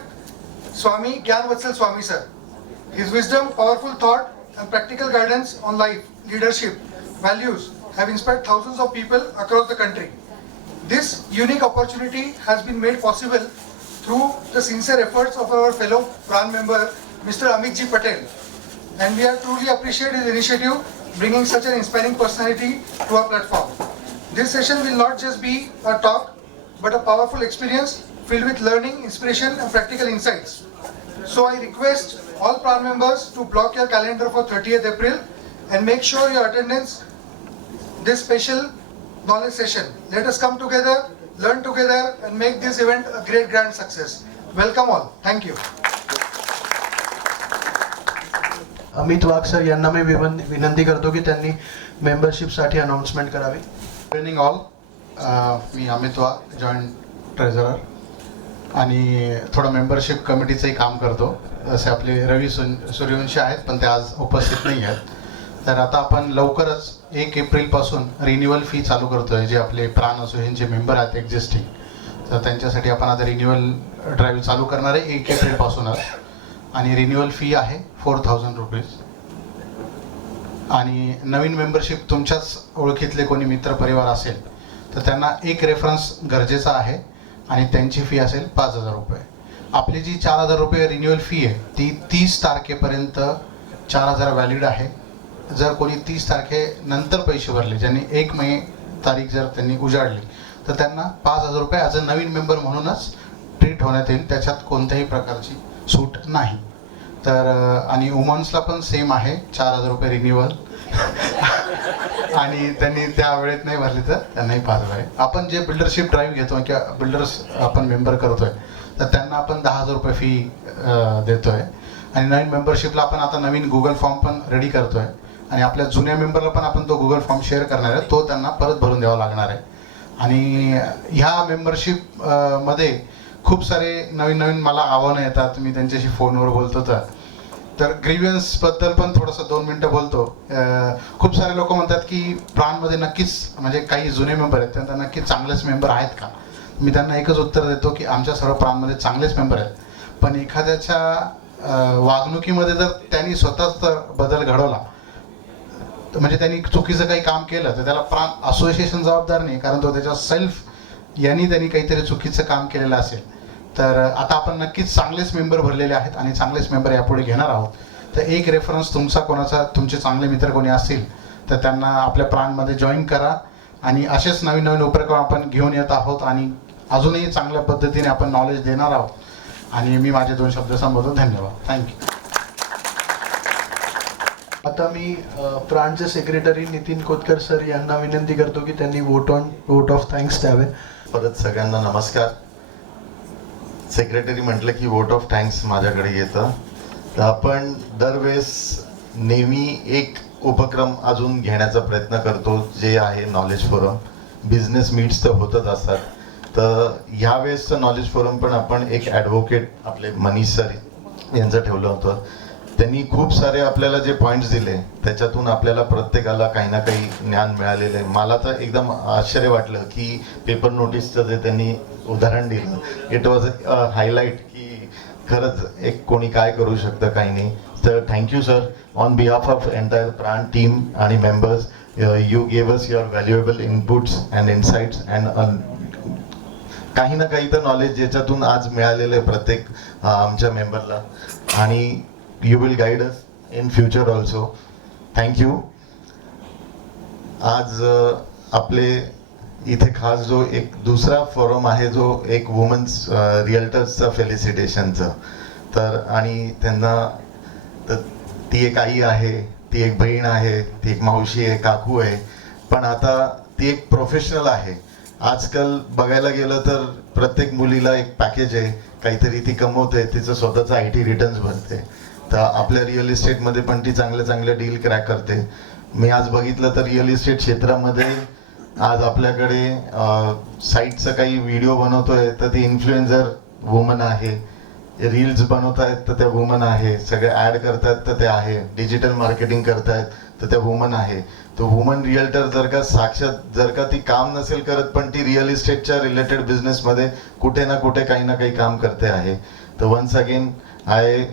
Swami Gyanvatsal Swami sir. His wisdom, powerful thought, and practical guidance on life, leadership, values have inspired thousands of people across the country. This unique opportunity has been made possible through the sincere efforts of our fellow PRAN member, Mr. Amit Ji Patel. And we are truly appreciate his initiative, bringing such an inspiring personality to our platform. This session will not just be a talk, but a powerful experience filled with learning, inspiration, and practical insights. So I request all PRAN members to block your calendar for 30th April and make sure your attendance this special knowledge session. Let us come together, learn together, and make this event a great grand success. Welcome all. Thank you. Amit Wagh sir यांना मी विनंती करतो की त्यांनी मेंबरशिपसाठी announcement करावी. Good evening all. मी Amit Wagh, joint treasurer आणि थोडं मेंबरशिप कमिटीचंही काम करतो. असे आपले रवी सूर्यवंशी आहेत पण ते आज उपस्थित नाही आहेत. तर आता आपण लवकरच 1 एप्रिलपासून रिन्युअल फी चालू करतोय. जे आपले प्राण असोसिएशनचे मेंबर आहेत एक्झिस्टिंग, तर त्यांच्यासाठी आपण आता रिन्युअल ड्राईव्ह चालू करणार आहे 1 एप्रिलपासूनच. आणि रिन्युअल फी आहे 4000 रुपीज. आणि नवीन मेंबरशिप तुमच्याच ओळखीतले कोणी मित्रपरिवार असेल तर त्यांना एक रेफरन्स गरजेचा आहे आणि त्यांची फी असेल 5000 रुपये. आपली जी 4000 रुपये रिन्युअल फी आहे ती 30 तारखेपर्यंत 4000 व्हॅलिड आहे. जर कोणी 30 तारखेनंतर पैसे भरले, ज्यांनी 1 मे तारीख जर त्यांनी उजाडली, तर त्यांना 5000 रुपये ॲज अ नवीन मेंबर म्हणूनच ट्रीट होण्यात येईल. त्याच्यात कोणत्याही प्रकारची सूट नाही. तर आणि वुमन्सला पण सेम आहे 4000 रुपये रिन्युअल. आणि त्यांनी त्या वेळेत नाही भरले तर त्यांनाही 5000 आहे. आपण जे बिल्डरशिप ड्राईव्ह घेतो किंवा बिल्डर्स आपण मेंबर करतोय तर त्यांना आपण 10000 रुपये फी देतोय. आणि नवीन मेंबरशिपला आपण आता नवीन गुगल फॉर्म पण रेडी करतोय. आणि आपल्या जुन्या मेंबरला पण आपण तो गुगल फॉर्म शेअर करणार आहे, तो त्यांना परत भरून द्यावा लागणार आहे. आणि ह्या मेंबरशिप मध्ये खूप सारे नवीन नवीन मला आव्हानं येतात. मी त्यांच्याशी फोनवर बोलतो तर ग्रीव्हन्सबद्दल पण थोडंसं 2 मिनटं बोलतो. खूप सारे लोक म्हणतात की प्राणमध्ये नक्कीच म्हणजे काही जुने मेंबर आहेत त्यांना नक्कीच चांगलेच मेंबर आहेत का. मी त्यांना एकच उत्तर देतो की आमच्या सर्व प्राणमध्ये चांगलेच मेंबर आहेत. पण एखाद्याच्या वागणुकीमध्ये जर त्यांनी स्वतःच बदल घडवला म्हणजे त्यांनी चुकीचं काही काम केलं तर त्याला प्राण असोसिएशन जबाबदार नाही, कारण तो त्याच्या सेल्फ यांनी त्यांनी काहीतरी चुकीचं काम केलेलं असेल. तर आता आपण नक्कीच चांगलेच मेंबर भरलेले आहेत आणि चांगलेच मेंबर यापुढे घेणार आहोत. तर एक रेफरन्स तुमचे चांगले मित्र कोणी असतील तर त्यांना आपल्या प्राणमध्ये जॉईन करा. आणि असेच नवीन नवीन उपक्रम आपण घेऊन येत आहोत आणि अजूनही चांगल्या पद्धतीने आपण नॉलेज देणार आहोत. आणि मी माझे 2 शब्द संबोधतो. धन्यवाद. थँक्यू. आता मी प्राणचे सेक्रेटरी नितीन कोतकर सर यांना विनंती करतो की त्यांनी वोट ऑफ थँक्स द्यावे. परत सगळ्यांना नमस्कार. सेक्रेटरी म्हटलं की वोट ऑफ थँक्स माझ्याकडे येतं. तर आपण दरवेळेस नेहमी एक उपक्रम अजून घेण्याचा प्रयत्न करतो जे आहे नॉलेज फोरम. बिझनेस मीट्स तर होतच असतात. तर ह्यावेळेसचं नॉलेज फोरम पण आपण एक ॲडव्होकेट आपले मनीष सर यांचं ठेवलं होतं. त्यांनी खूप सारे आपल्याला जे पॉईंट्स दिले त्याच्यातून आपल्याला प्रत्येकाला काही ना काही ज्ञान मिळालेलं आहे. मला तर एकदम आश्चर्य वाटलं की पेपर नोटीसचं जे त्यांनी उदाहरण दिलं, इट वॉज हायलाईट की खरंच एक कोणी काय करू शकतं काही नाही. तर thank you sir on behalf of entire प्राण टीम आणि members. You gave us your valuable inputs and insights and काही ना काही तर नॉलेज ज्याच्यातून आज मिळालेलं आहे प्रत्येक आमच्या मेंबरला. आणि you will guide us in future also. Thank you. आज आपले इथे खास जो एक दुसरा फोरम आहे जो एक वुमन्स रिअल्टर्सचा फेलिसिटेशनचा. तर आणि त्यांना तर ती एक आई आहे, ती एक बहीण आहे, ती एक मावशी आहे, काकू आहे, पण आता ती एक प्रोफेशनल आहे. आजकाल बघायला गेलं तर प्रत्येक मुलीला एक पॅकेज आहे. काहीतरी ती कमवते, तिचं स्वतःचं IT रिटर्न्स भरते. तर आपल्या रिअल इस्टेटमध्ये पण ती चांगल्या डील क्रॅक करते. मी आज बघितलं तर रिअल इस्टेट क्षेत्रामध्ये आज आपल्याकडे साईटचं काही व्हिडिओ बनवतोय तर ती इन्फ्लुएन्सर वुमन आहे, रील्स बनवतायत तर त्या वुमन आहे, सगळे ॲड करतायत तर ते आहे, डिजिटल मार्केटिंग करतायत तर त्या वुमन आहे. तो वुमन रिअल्टर जर का ती काम नसेल करत पण ती रिअल इस्टेटच्या रिलेटेड बिझनेसमध्ये कुठे ना कुठे काही ना काही काम करते आहे. तर once again I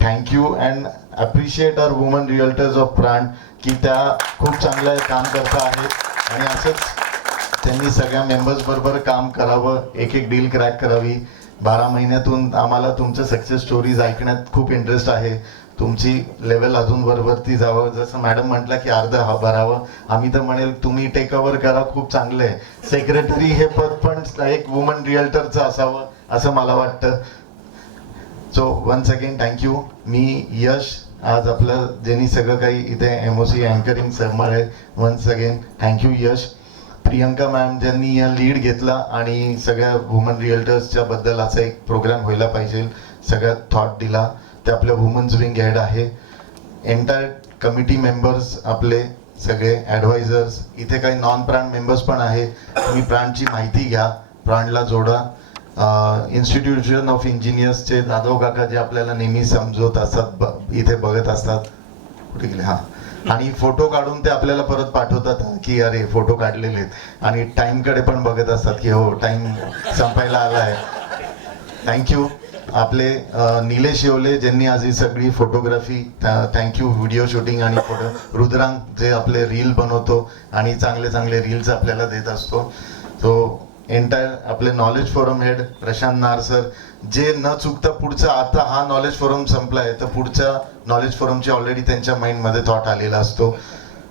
thank you and appreciate our women realtors of प्राण की त्या खूप चांगलं काम करता आहेत आणि असंच त्यांनी सगळ्या मेंबर्स बरोबर काम करावं, एक डील क्रॅक करावी. 12 महिन्यातून आम्हाला तुमच्या सक्सेस स्टोरीज ऐकण्यात खूप इंटरेस्ट आहे. तुमची लेवल अजून वरती जावं. जसं मॅडम म्हटलं की अर्ध भरावं, आम्ही तर म्हणेल तुम्ही टेक ओव्हर करा, खूप चांगलं आहे. सेक्रेटरी हे पद पण एक वुमन रिअल्टरचं असावं असं मला वाटतं. So once again thank you. मी यश, आज आपलं ज्यांनी सगळं काही इथे MOC अँकरिंग सांभाळले, once again thank you Yash. Priyanka ma'am ज्यांनी या लीड घेतला आणि सगळ्या वुमन रिअल्टर्सच्या बद्दल असा एक प्रोग्राम व्हायला पाहिजे सगळ्यात थॉट दिला, ते आपल्या वुमन्स विंग हेड आहे. एंटायर कमिटी मेंबर्स आपले सगळे ॲडवायझर्स, इथे काही नॉन प्राण मेंबर्स पण आहे. तुम्ही प्राणची माहिती घ्या, प्राणला जोडा. इन्स्टिट्यूशन ऑफ इंजिनियर्सचे जाधव काका जे आपल्याला नेहमी समजवत असतात, इथे बघत असतात, कुठे गेले, हां, आणि फोटो काढून ते आपल्याला परत पाठवतात की अरे फोटो काढलेले आहेत आणि टाईमकडे पण बघत असतात की हो टाईम संपायला आला आहे. थँक्यू. आपले निलेश येवले ज्यांनी आज ही सगळी फोटोग्राफी, थँक्यू, व्हिडिओ शूटिंग आणि फोटो. रुद्रांग जे आपले रील बनवतो आणि चांगले रील्स आपल्याला देत असतो. सो एंटायर आपले knowledge forum head Prashant Nar sir, जे न चुकता पुढचा, आता हा नॉलेज फोरम संपलाय तर पुढच्या नॉलेज फोरमची ऑलरेडी त्यांच्या माइंडमध्ये थॉट आलेला असतो.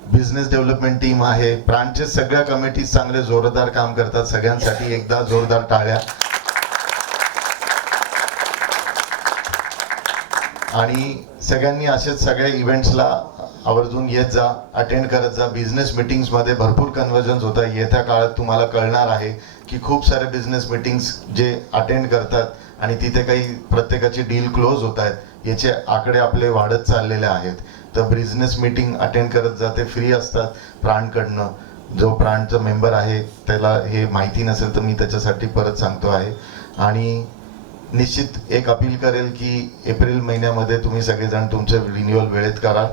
बिझनेस डेव्हलपमेंट टीम आहे, प्राणचे सगळ्या कमिटी चांगले जोरदार काम करतात. सगळ्यांसाठी एकदा जोरदार टाळ्या. आणि सगळ्यांनी असेच सगळ्या इव्हेंट्सला आवर्जून येत जा, अटेंड करत जा. बिझनेस मीटिंग्समध्ये भरपूर कन्व्हर्जन्स होत आहे. येत्या काळात तुम्हाला कळणार आहे की खूप सारे बिझनेस मीटिंग्स जे अटेंड करतात आणि तिथे काही प्रत्येकाची डील क्लोज होत आहेत, याचे आकडे आपले वाढत चाललेले आहेत. तर बिझनेस मीटिंग अटेंड करत जा, ते फ्री असतात प्राणकडनं. जो प्राणचा मेंबर आहे त्याला हे माहिती नसेल तर मी त्याच्यासाठी परत सांगतो आहे. आणि निश्चित एक अपील करेल की एप्रिल महिन्यामध्ये तुम्ही सगळेजण तुमचे रिन्युअल वेळेत कराल.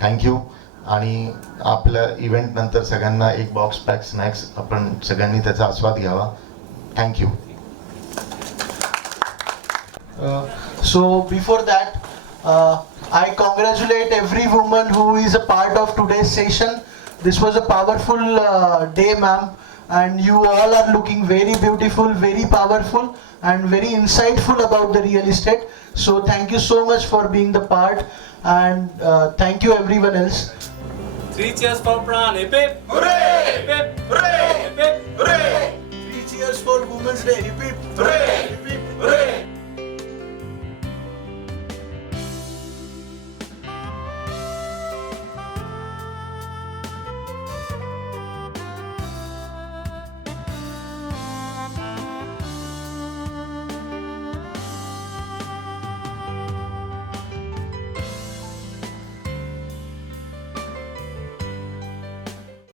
थँक्यू. आणि आपल्या इव्हेंट नंतर सगळ्यांना एक बॉक्स पॅक स्नॅक्स आपण सगळ्यांनी त्याचा आस्वाद घ्यावा. Thank you. So before that, I congratulate every woman who is a part of today's session. This was a powerful day, ma'am, and you all are looking very beautiful, very powerful, and very insightful about the real estate. So thank you so much for being the part, and thank you everyone else. 3 cheers for Pran. Hip hip hooray! Hip hip hooray! Hip hip hooray! 3 cheers for Women's Day. Hip hip hooray!